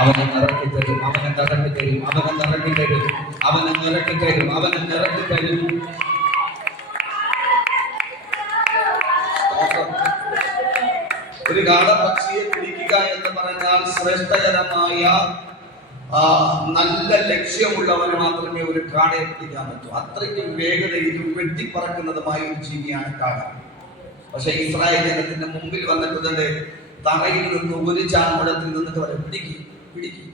അവനെ നിറക്കി തരും, അവനെ നിറക്കി തരും, അവനെ നിറക്കി തരും, അവനെ നിറക്കി തരും, അവനെ നിറക്കി തരും. ഒരു കാടപ്പക്ഷിയെ പിടിക്കുക എന്ന് പറഞ്ഞാൽ ശ്രേഷ്ഠകരമായ നല്ല ലക്ഷ്യമുള്ളവന് മാത്രമേ ഒരു കാടയെ പിടിക്കാൻ പറ്റൂ. അത്രയ്ക്കും വേഗതയിലും വെട്ടിപ്പറക്കുന്നതുമായ ഒരു ജീവിയാണ് കാട. പക്ഷെ ഇസ്രായേൽ ജനത്തിന്റെ മുമ്പിൽ വന്നിട്ടുണ്ട്, തറയിൽ നിന്ന് ഒരു ചാമ്പഴത്തിൽ നിന്നിട്ട് പറയും പിടിക്ക് പിടിക്ക്.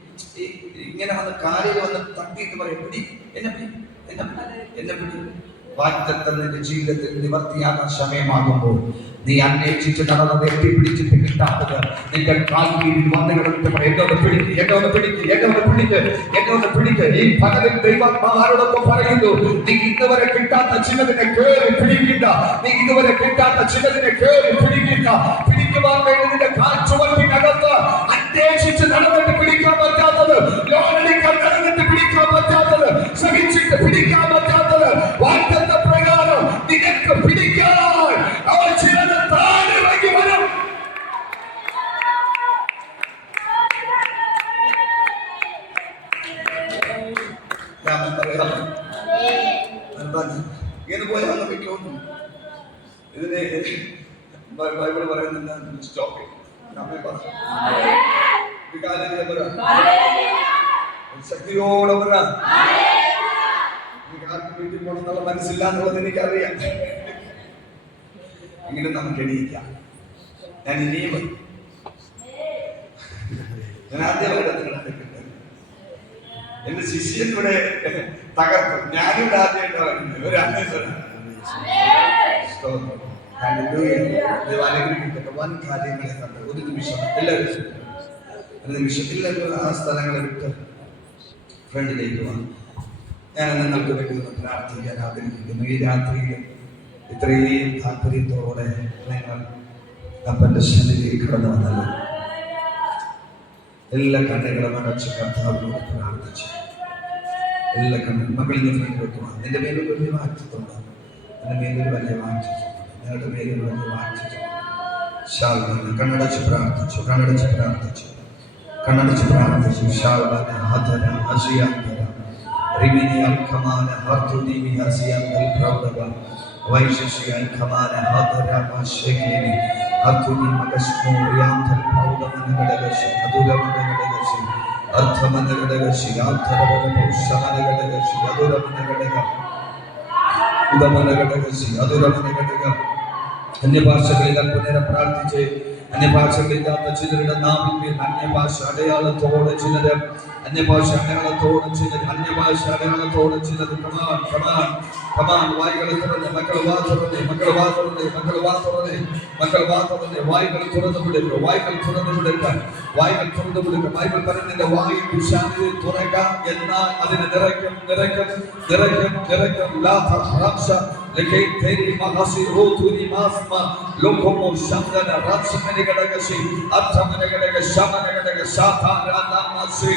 ഇങ്ങനെ വന്ന് കാലിൽ വന്ന് തട്ടിയിട്ട് പറയും പിടി, എന്നെ പിടി, എന്നെ പിടി. വാഗ്ദത്തം നിന്റെ ജീവിതത്തിൽ നിവർത്തിയാകാൻ സമയമാകുമ്പോൾ നീ അന്വേഷിച്ച് നടന്നത് എത്തിപ്പിടിച്ചിട്ട് കിട്ടാത്തത് നിന്റെ കാൽക്കീഴിൽ വന്നു കിടന്നിട്ട് എന്നോട് പിടിക്ക്, എന്നോട് പിടിക്ക്, എന്നോട് പിടിക്ക്, എന്നോട് പിടിക്ക്. ഈ പകലിൽ ദൈവമാരോടൊപ്പം പറയുന്നു, നീ ഇതുവരെ കിട്ടാത്ത ചിലതിനെ കേറി പിടിക്കില്ല, നീ ഇതുവരെ കിട്ടാത്ത ചിലതിനെ കേറി പിടിക്കില്ല. പിടിക്കുവാൻ വേണ്ടി നിന്റെ കാൽ ചുവട്ടിനകത്ത് അന്വേഷിച്ച് നടന്നിട്ട് പിടിക്കാൻ പറ്റാത്തത്, ലോണെടുക്കാൻ നടന്നിട്ട് പിടിക്കാൻ പറ്റാത്തത്, സഹിച്ചിട്ട് പിടിക്കാൻ പറ്റാത്തത്, വാഗ്ദത്ത പ്രകാരം നിനക്ക് പിടിക്കാൻ അവർ ചിലത് താഴെ വരും. ഞാൻ പറയാം ഇങ്ങനെ പോയാൽ പറ്റുമോ? ഇതിനെ ബൈബിൾ പറയുന്നുണ്ട്, സ്റ്റോപ്പ് ശക്തിയോടെ പറയാം. ആർക്കും വീട്ടിൽ പോകണമെന്നുള്ള മനസ്സില്ല എന്നുള്ളത് എനിക്കറിയാം. എങ്കിലും നമുക്ക് എണീക്കാം. ഞാൻ ഇനിയും ഞാൻ ആദ്യമായിട്ട് എന്റെ ശിഷ്യൻ ഇവിടെ തകർത്തു, ഞാനിവിടെ ആദ്യമായിട്ട് പറയുന്നത് ഒരു വൻ കാര്യങ്ങളെ കണ്ട് ഒരു നിമിഷം എല്ലാവരും ആ സ്ഥലങ്ങളെ വിട്ട് ഫ്രണ്ടിലേക്ക് വന്നു. ഞാൻ നിങ്ങൾക്ക് വേണ്ടി ഒന്ന് പ്രാർത്ഥിക്കാൻ ആഗ്രഹിക്കുന്നു. ഈ രാത്രിയിൽ ഇത്രയും താല്പര്യത്തോടെ നിങ്ങൾ അപ്പന്റെ സന്നിധിയിൽ കടന്നു വന്നല്ലോ. എല്ലാ കണ്ണുകളും അടച്ച് കർത്താവിനോട് പ്രാർത്ഥിച്ചു. എല്ലാ കണ്ണും മകളിൽ നിന്ന് ഫ്രണ്ട് വെക്കുവാൻ. നിന്റെ മേലൊരു വലിയ വാക്യത്തുണ്ട്, നിന്റെ മേലൊരു വലിയ വാക്യത്തുണ്ട്, നിങ്ങളുടെ മേലൊരു വലിയ വാക്യത്തുണ്ട്. കണ്ണടച്ച് പ്രാർത്ഥിച്ചു, കണ്ണടച്ച് പ്രാർത്ഥിച്ചു, കണ്ണടച്ച് പ്രാർത്ഥിച്ചു. ഷാൽബാന ഹദര അസിയാന്തര റിമിനിയൽ കമാന ഹർതുദിമി ഹസിയാന്തൽ പ്രൗഡബ വൈശിഷിയൽ കമാന ഹദര മശകിനി ഹർതുദി മകസ്മോറിയാന്തൽ പ്രൗഡമനഗടഗശി അദുരമനഗടഗശി അർത്ഥമനഗടഗശി ആന്തരവന പൗഷമനഗടഗശി അദുരമനഗടഗ ഉദമനഗടഗശി അദുരമനഗടഗ. അന്യഭാഷകളിൽ അല്പനേരം പ്രാർത്ഥിച്ച് അന്യഭാഷകളില്ലാത്ത ചിലരുടെ നാവിന്മേൽ അന്യഭാഷ അടയാളത്തോടെ ചിലര്, അന്യഭാഷ അടയാളത്തോടെ ചിലർ, അന്യഭാഷ അടയാളത്തോടെ ചിലർ. കമാൻ വായികൾ തുറന്ന് മക്കൾ വാ തുറന്ന്, മക്കൾ വാ തുറന്ന്, മക്കൾ വാ തുറന്ന്, മക്കൾ വാ തുറന്ന്. വായികൾ തുറന്നു വിടുക, വായികൾ തുറന്നു വിടുക, വായികൾ തുറന്നു വിടുക. ബൈബിൾ പറയുന്നതിന്റെ വായിൽ ദുശാന്തി തുറക്കാം, എന്നാൽ അതിന് നിറയ്ക്കും നിറയ്ക്കും നിറയ്ക്കും നിറയ്ക്കും. لكي تري مغاسي روتوني ماسما لوكومو شمدنا راتسمني غدغشي اتمني غدغ شامني غدغ شاتا رانا ماسي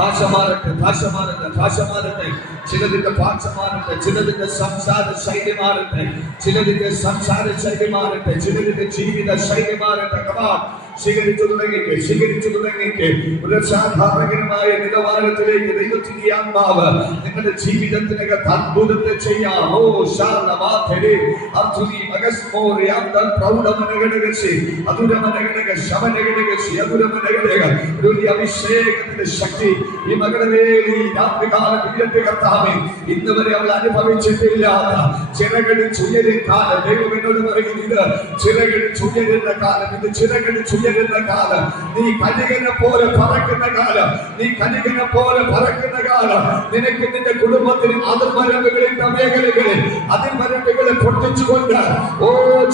ഭാഷ മാറട്ടെ, ഭാഷ മാറട്ടെ, ഭാഷ മാറട്ടെ. ചിലതിന്റെ ഭാഷ മാറട്ടെ, ചിലതിന്റെ സംസാര ശൈലി മാറട്ടെ, ചിലതിന്റെ സംസാര ശൈലി മാറട്ടെ, ചിലതിന്റെ ജീവിത ശൈലി മാറട്ടെ. കമാൻ, സ്വീകരിച്ചു തുടങ്ങിക്ക്, സ്വീകരിച്ചു തുടങ്ങിക്ക്. ഒരു സാധാരണമായ നിലവാരത്തിലേക്ക് ദൈവത്തിന്റെ ആത്മാവ് നിങ്ങളുടെ ജീവിതത്തിനകത്ത് അത്ഭുതത്തെ ചെയ്യാം. ഓ ശാലമാധരി അർജുനി മഗസ്മോറി അന്തൽ പ്രൗഢമനഘടകസി അതുരമനഘടക ശമനഘടകസി അതുരമനഘടക. ഒരു അഭിഷേകത്തിന്റെ ശക്തി ഈ മകളുടെ മേൽ ഈ രാത്രികാല വീരന്റെ കർത്താവേ ഇന്ന് വരെ അവൾ അനുഭവിച്ചിട്ടില്ലാത്ത ചിറകടിച്ചുയരുന്ന കാലം. ദൈവം എന്നോട് പറയുന്നു, ഇത് ചിറകടിച്ചുയരുന്ന കാലം, ഇത് ചിറകടിച്ചുയരുന്ന കാലം. നീ കനികനെ പോലെ പറക്കുന്ന കാലം, നീ കനികനെ പോലെ പറക്കുന്ന കാലം. നിനക്ക് നിന്റെ കുടുംബത്തിന് അതിർവരമ്പുകളിന്റെ മേഖലകളിൽ അതിർവരമ്പുകളെ പൊട്ടിച്ചുകൊണ്ട്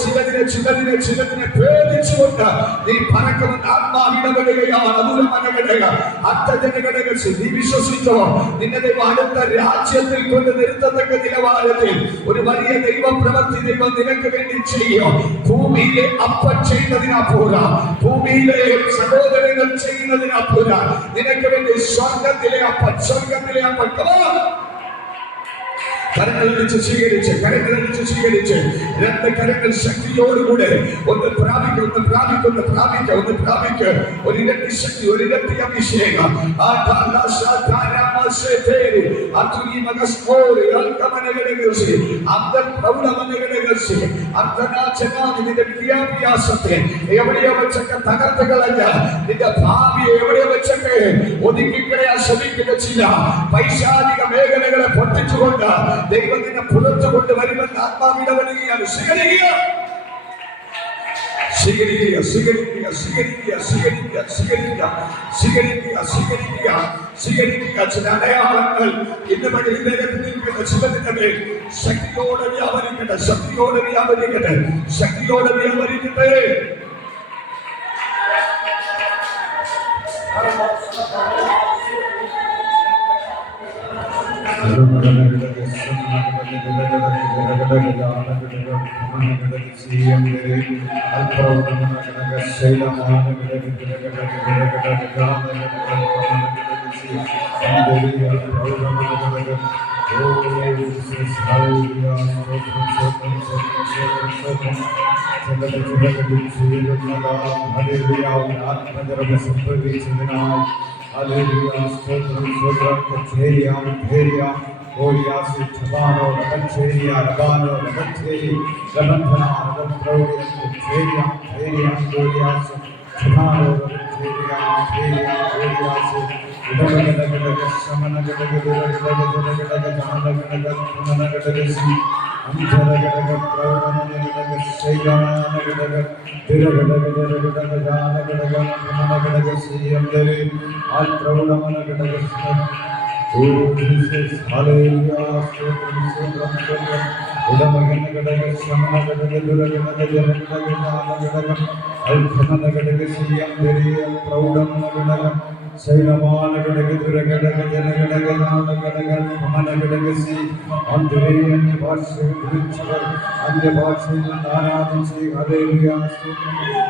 ചിലതിനെ ഭേദിച്ചുകൊണ്ട് നീ പറക്കുമെന്ന് ആത്മാവിടപെടുകയാണ്. അതുരമനഘടക അർത്ഥജനഘടക. നീ വിശ്വസിച്ചോ? നിന്നെ ദൈവം അടുത്ത രാജ്യത്തിൽ കൊണ്ട് നിർത്തത്തക്ക നിലവാരത്തിൽ ഒരു വലിയ ദൈവപ്രവൃത്തി ദൈവം നിനക്ക് വേണ്ടി ചെയ്യും. ഭൂമിയിലെ അപ്പം ചെയ്യുന്നതിനാ, ഭൂമിയിലെ സഹോദരങ്ങൾ ചെയ്യുന്നതിനാ, നിനക്ക് വേണ്ടി സ്വർഗത്തിലെ അപ്പം, സ്വർഗത്തിലെ അപ്പം. കരങ്ങളടിച്ച് സ്വീകരിച്ച്, കരങ്ങളടിച്ച് സ്വീകരിച്ച്, രണ്ട് കരങ്ങൾ ശക്തിയോടുകൂടെ ഒന്ന് പ്രാപിക്കുക, ഒന്ന് പ്രാപിക്കുക, ഒന്ന് പ്രാപിക്കുക, ഒന്ന് പ്രാപിക്കുക. ഒരു ഇരട്ടി ശക്തി, ഒരു ഇരട്ടി അഭിഷേകം. നിന്റെ വിദ്യാഭ്യാസത്തെ എവിടെയോ വെച്ചൊക്കെ തകർത്ത് കളഞ്ഞ, നിന്റെ ഭാവിയെ എവിടെയോ വെച്ചൊക്കെ ഒതുക്കിക്കളയാൻ ശ്രമിക്കുന്ന ചില പൈശാചിക മേഖലകളെ പൊട്ടിച്ചുകൊണ്ട് ദൈവത്തിനെ പുറത്തു കൊണ്ടുവരുമെന്ന് ആത്മാവിടപെടുകയാണ്. സ്വീകരിക്കുക, സ്വീകരിക്കുക, സ്വീകരിക്കുക, സ്വീകരിക്കുക, സ്വീകരിക്കുക, സ്വീകരിക്കുക, സ്വീകരിക്കുക, സ്വീകരിക്കുക, സ്വീകരിക്കുക. ചില അടയാളങ്ങൾ ഇന്ന് മകളിലേക്ക് നിൽക്കുന്ന ചിലതിന്റെ മേൽ ശക്തിയോടെ വ്യാപരിക്കട്ടെ, ശക്തിയോടെ വ്യാപരിക്കട്ടെ, ശക്തിയോടെ വ്യാപരിക്കട്ടെ.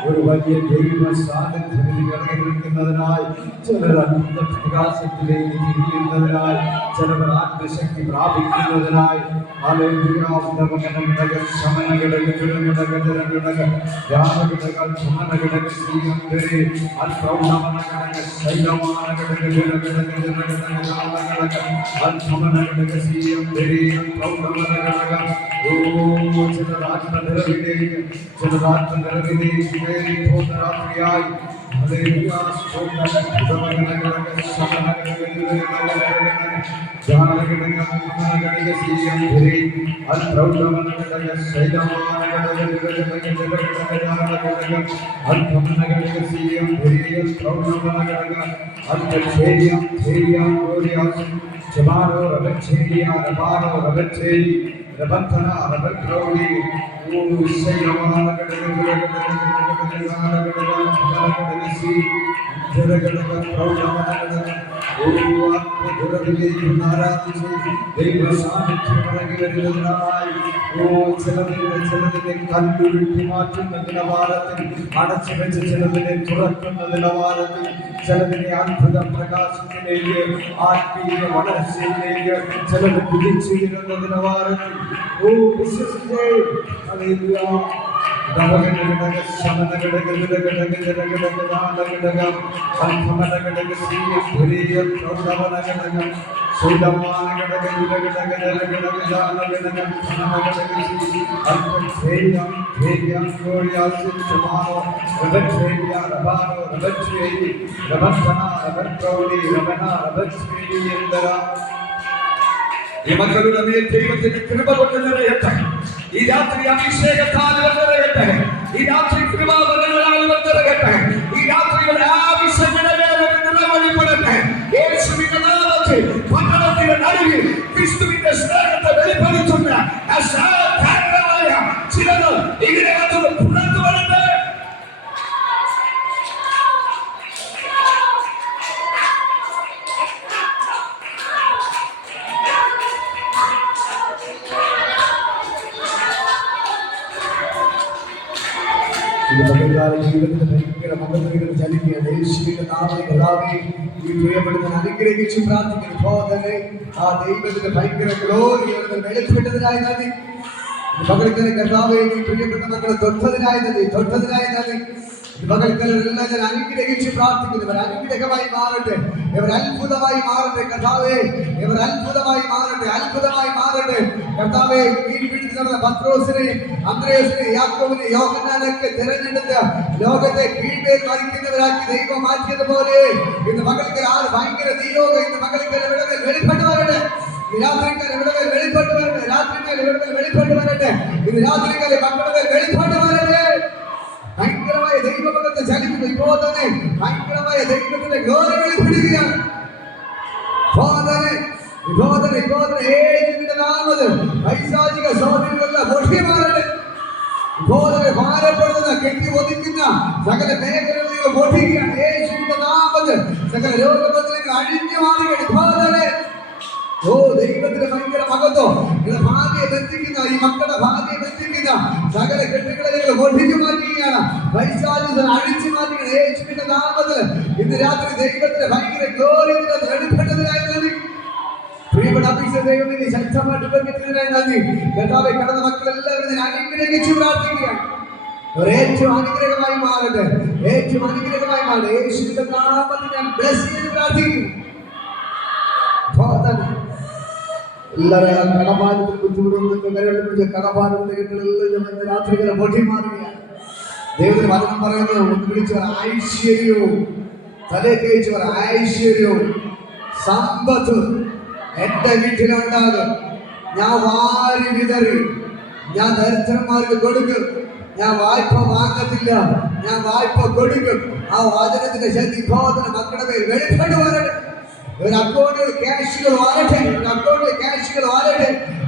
ഒരു വലിയ ദൈവ സാന്നിധ്യത്തിൽ ഇറങ്ങിയിരിക്കുന്നതിനായി ചിലർ പ്രകാശത്തിലേക്ക് തിരിയുന്നതിനായി, ചിലർ ആത്മശക്തി പ്രാപിക്കുന്നതിനായി ചിലതിനെ കണ്ടുപിടി മാറ്റുന്ന നിലവാരത്തിൽ, അടച്ചു വെച്ച് ചിലതിനെ തുറക്കുന്ന നിലവാരത്തിൽ, ചിലതിനെ അത്ഭുത പ്രകാശത്തിലേക്ക്, ആത്മീയ വളർച്ചയിലേക്ക്, ചിലത് പിടിച്ചുയരുന്ന നിലവാരത്തിൽ. ഓ വിശ്വസിച്ചേ. ഹല്ലേലൂയ. ഈ മക്കളുടെ മേൽ ദൈവത്തിന്റെ കൃപ കൊണ്ട് നിറയട്ടെ. ഈ രാത്രി അഭിഷേകത്താൽ നിറയട്ടെ. ഈ രാത്രി കൃപാവരങ്ങളാൽ നിറയട്ടെ. ഈ രാത്രിയുടെ ആവശ്യങ്ങളുടെ നിറവഴിപ്പെടട്ടെ. യേശുവിന്റെ നാമത്തിൽ പട്ടണത്തിന്റെ നടുവിൽ ക്രിസ്തുവിന്റെ സ്നേഹത്തെ വെളിപ്പെടുത്തുന്ന അസാധാരണമായ ചിലത് ഇതിനകത്ത് പുറത്തു വരട്ടെ. ജീവിതത്തിന്റെ ഭയങ്കര മകത്തുകൾ ചലിക്കുകയാണ്. യേശുവിന്റെ നാമത്തിൽ ഈ പ്രിയപ്പെടുന്ന അനുഗ്രഹിച്ച് പ്രാർത്ഥിക്കുന്നു. ബോധനെ ആ ദൈവത്തിന്റെ ഭയങ്കര ഗ്ലോറി വെളിപ്പെട്ടതിനായി നന്ദി. മകൾക്കനെ കർത്താവേ, ഈ പ്രിയപ്പെട്ട മക്കളെ തൊട്ടതിനായി നന്ദി. മകൾക്കെല്ലാം ഞാൻ അനുഗ്രഹിച്ച് പ്രാർത്ഥിക്കുന്നു. ഇവർ അനുഗ്രഹമായി മാറട്ടെ. ഇവർ അത്ഭുതമായി മാറട്ടെ. കർത്താവേ, ഇവർ അത്ഭുതമായി മാറട്ടെ. കർത്താവേ, വീട്ടിൽ നടന്ന പത്രോസിനെ, അന്ത്രയോസിനെ, യാക്കോബിനെ, യോഹന്നാനൊക്കെ തിരഞ്ഞെടുത്ത് ലോകത്തെ കീഴ്മേൽ മരിക്കുന്നവരാക്കി ദൈവം മാറ്റിയതുപോലെ ഇന്ന് മകൾക്ക് ഭയങ്കര നിയോഗം ഇന്ന് മകൾക്ക് വെളിപ്പെട്ടു വരട്ടെ. രാത്രിക്കാൽ ഇവിടെ വെളിപ്പെട്ടു വരട്ടെ. ഇന്ന് രാത്രിക്കാലെ മക്കളുടെ വെളിപ്പെട്ടു വരട്ടെ. ഭയങ്കരമായ ദൈവഭക്തത്തെ ചലിക്കുന്നു. ഇപ്പോൾ തന്നെ ഭയങ്കരമായ ദൈവത്തിന്റെ ഗ്ലോറി വെളിപ്പെടുകയാണ്. യേശുവിന്റെ നാമത്തിൽ പൈശാചിക ശോധനകളെല്ലാം പൊട്ടിമാറട്ടെ. ഭാരപ്പെടുന്ന കെട്ടി ഒതുക്കുന്ന സകല മേഖലകളിൽ പൊട്ടിക്കുകയാണ്. യേശുവിന്റെ നാമത്തിൽ സകല രോഗബന്ധനങ്ങൾ അഴിഞ്ഞു മാറുകയാണ്. ഓ ദൈവത്തിന്റെ ഭയങ്കര മഹത്വം. നിങ്ങളുടെ ഭാവിയെ ബന്ധിക്കുന്ന ഈ മക്കളുടെ ഭാവിയെ ബന്ധിക്കുന്ന സകല കെട്ടുകളെ നിങ്ങൾ ഒഴിഞ്ഞു മാറ്റുകയാണ്. പൈശാചികത അഴിച്ചു മാറ്റുകയാണ്. യേശുവിന്റെ നാമത്തിൽ ഇന്ന് രാത്രി ദൈവത്തിന്റെ ഭയങ്കര ഗ്ലോറി വെളിപ്പെട്ടതിനായി നന്ദി. പ്രിയപ്പെട്ട അഭിഷേക ദൈവമേ, ശക്തമായിട്ട് ബന്ധിച്ചതിനായി നന്ദി. കർത്താവേ, കടന്ന മക്കളെല്ലാവരും ഞാൻ അനുഗ്രഹിച്ചു പ്രാർത്ഥിക്കുകയാണ്. ഏറ്റവും അനുഗ്രഹമായി മാറട്ടെ. യേശുവിന്റെ നാമത്തിൽ ഞാൻ ബ്ലെസ് ചെയ്ത് പ്രാർത്ഥിക്കുന്നു. എല്ലാവരും കടഭാരത്തിൽ ബുദ്ധിമുട്ടുന്ന കടഭാരങ്ങളെല്ലാം രാത്രികളെ പൊട്ടിമാറുകയാണ്. ദൈവത്തിന് വചനം പറയുന്നത് ഒന്ന് വിളിച്ചവർ ഐശ്വര്യവും തലേ കഴിച്ചവർ ഐശ്വര്യവും സമ്പത്ത് എന്റെ വീട്ടിലുണ്ടാകും. ഞാൻ വാരി വിതറി, ഞാൻ ദരിദ്രന്മാർക്ക് കൊടുക്കും. ഞാൻ വായ്പ വാങ്ങത്തില്ല, ഞാൻ വായ്പ കൊടുക്കും. ആ വചനത്തിന്റെ ശക്തി ബോധന മക്കളുടെ പേര് വെളിപ്പെട്ടു വരട്ടെ. ഇവർ അക്കൗണ്ടിൽ ക്യാഷുകൾ വാരട്ടെ.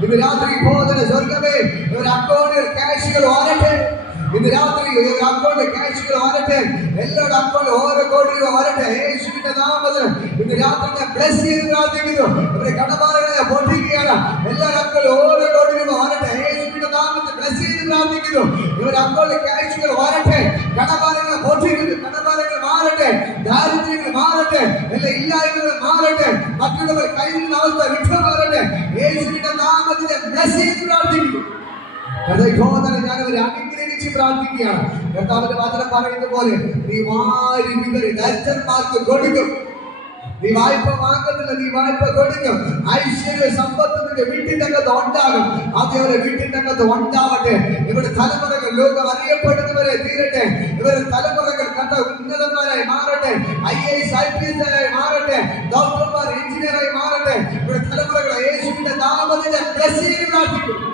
ഇന്ന് രാത്രി ബോധന സ്വർഗമേ, ഇവർ അക്കൗണ്ടിൽ ക്യാഷുകൾ വാരട്ടെ. ഇന്ന് രാത്രി ഇവർ അക്കൗണ്ടിൽ ക്യാഷുകൾ വാരട്ടെ. എല്ലാവരുടെ അക്കൗണ്ടിൽ ഓരോ കോടി രൂപ വരട്ടെ. യേശുവിന്റെ നാമത്തിൽ ഇന്ന് രാത്രി ഞാൻ ബ്ലെസ് ചെയ്ത് പ്രാർത്ഥിക്കുന്നു. ഇവരെ കടഭാരങ്ങളെ പൊട്ടിക്കുകയാണ്. എല്ലാവരുടെ അക്കൗണ്ടിൽ ഓരോ കോടി രൂപ വരട്ടെ. യേശുവിന്റെ നാമത്തിൽ ബ്ലെസ് ചെയ്ത് പ്രാർത്ഥിക്കുന്നു. ഇവർ അക്കൗണ്ടിൽ ക്യാഷുകൾ വരട്ടെ. കടഭാരങ്ങളെ പൊട്ടിക്കുന്നു. കടഭാരങ്ങൾ മാറട്ടെ. ദാരിദ്ര്യങ്ങൾ മാറട്ടെ. എല്ലാ ഇല്ലായ്മകൾ മാറട്ടെ. മറ്റുള്ളവർ കയ്യിൽ അവസ്ഥ വിട്ടുമാറട്ടെ. യേശുവിന്റെ നാമത്തിൽ ബ്ലെസ് ചെയ്ത് പ്രാർത്ഥിക്കുന്നു. ഞാനവരെ അനുഗ്രഹിച്ച് പ്രാർത്ഥിക്കുകയാണ്. കർത്താവിന്റെ വചനം പറയുന്ന പോലെ നീ വാരി വിതറി ദരിദ്രന്മാർക്ക് കൊടുക്കും. നീ വായ്പ വാങ്ങത്തില്ല, നീ വായ്പ കൊടുക്കും. ഐശ്വര്യ സമ്പത്ത് നിന്റെ വീട്ടിനകത്ത് ഉണ്ടാകും. അതേപോലെ വീട്ടിനകത്ത് ഉണ്ടാവട്ടെ. ഇവരുടെ തലമുറകൾ ലോകം അറിയപ്പെടുന്നവരെ തീരട്ടെ. ഇവരുടെ തലമുറകൾ കണ്ട ഉന്നതന്മാരായി മാറട്ടെ. IAS IPS ആയി മാറട്ടെ. ഡോക്ടർമാർ എഞ്ചിനീയറായി മാറട്ടെ. ഇവരുടെ തലമുറകൾ യേശുവിന്റെ നാമത്തിന്റെ ബ്ലെസ് ചെയ്ത് പ്രാർത്ഥിക്കും.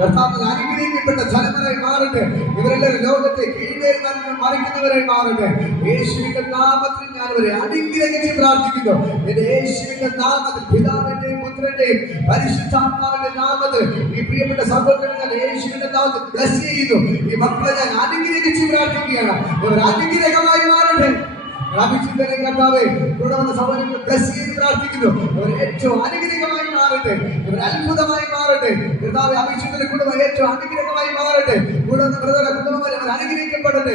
കർത്താവിൽ അനുഗ്രഹിക്കപ്പെട്ട തലമുറയായി മാറട്ടെ. ഇവരെല്ലാവരും ലോകത്തെ കീഴേൽ മറിക്കുന്നവരായി മാറട്ടെ. യേശുവിന്റെ നാമത്തിൽ ഞാൻ അവരെ അനുഗ്രഹിച്ച് പ്രാർത്ഥിക്കുന്നു. എന്റെ യേശുവിന്റെ നാമത്തിൽ, പിതാവിന്റെയും പുത്രന്റെയും പരിശുദ്ധാത്മാവിന്റെ നാമത്തിൽ ഈ പ്രിയപ്പെട്ട സഹോദരനെ ഞാൻ യേശുവിന്റെ നാമത്തിൽ ബ്ലെസ് ചെയ്യുന്നു. ഈ മക്കളെ ഞാൻ അനുഗ്രഹിച്ച് പ്രാർത്ഥിക്കുകയാണ്. ഇവർ അനുഗ്രഹമായി മാറട്ടെ. അഭിഷിക്തനെ കർത്താവേ ഇവിടെ വന്ന സഹോദരങ്ങൾ ബ്ലസ് ചെയ്ത് പ്രാർത്ഥിക്കുന്നു. അവർ ഏറ്റവും അനുഗ്രഹമായി മാറട്ടെ, അവർ അത്ഭുതമായി മാറട്ടെ. കർത്താവേ അഭിഷിക്തന്റെ കുടുംബം ഏറ്റവും അനുഗ്രഹമായി മാറട്ടെ. ഇവിടെ വന്ന ബ്രദറെ കുടുംബം അവർ അനുഗ്രഹിക്കപ്പെടട്ടെ.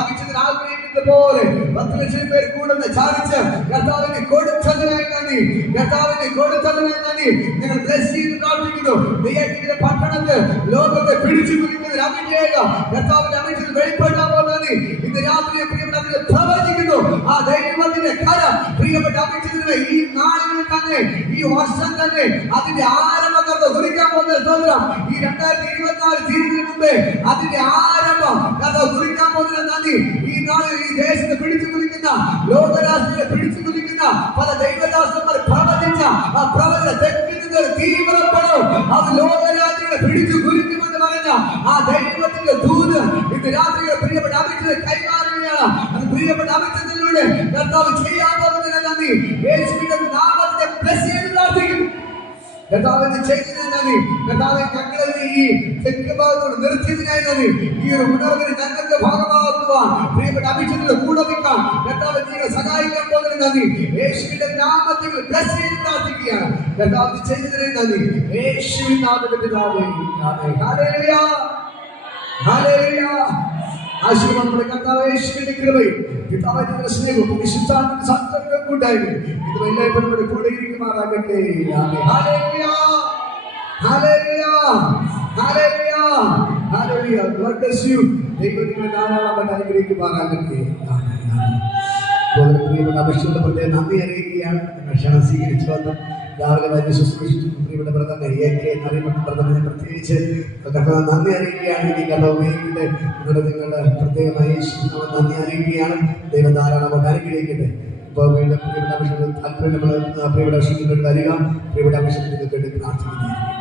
അഭിഷിക്തൻ ആഗ്രഹിക്കുന്നത് പോലെ 10 ലക്ഷം പേർ കൂടുന്ന ചാരിച്ച് കർത്താവിനെ കൊടുത്തതിനായി നന്ദി, കർത്താവിനെ കൊടുത്തതിനായി നന്ദി. ഞങ്ങൾ ബ്ലസ് ചെയ്ത് പ്രാർത്ഥിക്കുന്നു. ദൈവത്തിന്റെ പട്ടണത്തിൽ ലോകത്തെ പിടിച്ചു കുലിക്കുന്ന അഭിഷേകം കർത്താവിന്റെ അഭിഷേകം വെളിപ്പെടാൻ പോകുന്നത് ഇന്ന് രാത്രി പ്രിയപ്പെട്ട പ്രവചിക്കുന്നു. ആ ദൈവത്തിന്റെ കരം പ്രിയപ്പെട്ട അഭിഷേകത്തിന് ഈ നാളിൽ തന്നെ, ഈ വർഷം തന്നെ അതിന്റെ ആരംഭം കുറിക്കാൻ പോകുന്ന സ്തോത്രം. ഈ 2024 തീരുന്നതിന് മുമ്പേ അതിന്റെ ആരംഭം കുറിക്കാൻ പോകുന്ന നന്ദി. ഈ നാളിൽ ഈ ദേശത്തെ പിടിച്ചു കുലിക്കുന്ന, ലോകരാഷ്ട്രത്തെ പിടിച്ചു കുലിക്കുന്ന പല ദൈവദാസന്മാർ പ്രവചിച്ച ആ പ്രവചന തെറ്റിന്റെ തീവ്രപ്പെടവും അത് ലോകരാജ്യങ്ങളെ പിടിച്ചു കുലിക്കുമെന്ന് പറഞ്ഞ ആ ദൈവത്തിന്റെ ദൂത് ഇന്ന് രാത്രി പ്രിയപ്പെട്ട അഭിഷേകത്തെ കൈമാറുകയാണ്. അത് പ്രിയപ്പെട്ട അഭിഷേകത്തിലൂടെ കർത്താവ് ചെയ്യാൻ പോകുന്നതിന് നന്ദി. യേശുവിന്റെ നാമത്തെ ബ്ലെസ് ചെയ്ത് പ്രാർത്ഥിക്കുന്നു. കർത്താവിന്റെ ചെയ്തതിനായി നന്ദി. കർത്താവെ ഞങ്ങളെ ഈ തെക്ക് ഭാഗത്തോട് നിർത്തിയതിനായി നന്ദി. ഈ ഒരു ഉണർവിന് ഞങ്ങൾക്ക് ഭാഗമാകുവാൻ പ്രിയപ്പെട്ട അഭിഷേകത്തിന്റെ കൂടെ നിൽക്കാൻ കർത്താവ് ഞങ്ങളെ സഹായിക്കാൻ പോകുന്നതിന് നന്ദി. യേശുവിന്റെ നാമത്തിൽ ബ്ലെസ് ചെയ്ത് പ്രാർത്ഥിക്കുകയാണ്. കർത്താവിന്റെ ചെയ്തതിനായി നന്ദി. യേശുവിൻ നാമത്തിൽ പിതാവേ, ആമേൻ. ഹല്ലേലൂയ, ഹല്ലേലൂയ. ആശീർവാദം കർത്താവേ, യേശുവിന്റെ കൃപയും പിതാവിന്റെ സ്നേഹവും പരിശുദ്ധാത്മാവിന്റെ സംസർഗവും കൂട്ടായ്മയും ഇത് എല്ലാവരും കൂടെ ഇരിക്കുമാറാകട്ടെ. ആമേൻ. ഹല്ലേലൂയ, ഹല്ലേലൂയ, ഹല്ലേലൂയ, ഹല്ലേലൂയ. God bless you. ദൈവത്തിന്റെ ധാരാളം അനുഗ്രഹിക്കുമാറാകട്ടെ. ആമേൻ, ആമേൻ. പ്രിയപ്പെട്ട അഭിഷേകത്തിന്റെ പ്രത്യേക നന്ദി അറിയിക്കുകയാണ്. ക്ഷണം സ്വീകരിച്ചു വന്നു രാവിലെ വൈദ്യ ശുശ്രൂഷിച്ചു പ്രിയപ്പെട്ട ബ്രദറിനെ എന്നറിയപ്പെട്ട ബ്രദറിനെ പ്രത്യേകിച്ച് നന്ദി അറിയിക്കുകയാണ്. ഈ കഥ ഉപയോഗിക്കട്ടെ. നിങ്ങളുടെ പ്രത്യേകമായി നന്ദി അറിയിക്കുകയാണ്. ദൈവം ധാരാളം അനുഗ്രഹിക്കട്ടെ. ഇപ്പോൾ വീണ്ടും പ്രിയപ്പെട്ട അഭിഷേകത്തിൽ താല്പര്യമുള്ള പ്രിയപ്പെട്ട അഭിഷേകത്തിൽ വരിക. പ്രിയപ്പെട്ട അഭിഷേകത്തിന് വേണ്ടി പ്രാർത്ഥിക്കുന്നതായിരിക്കും.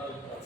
കർത്താവ്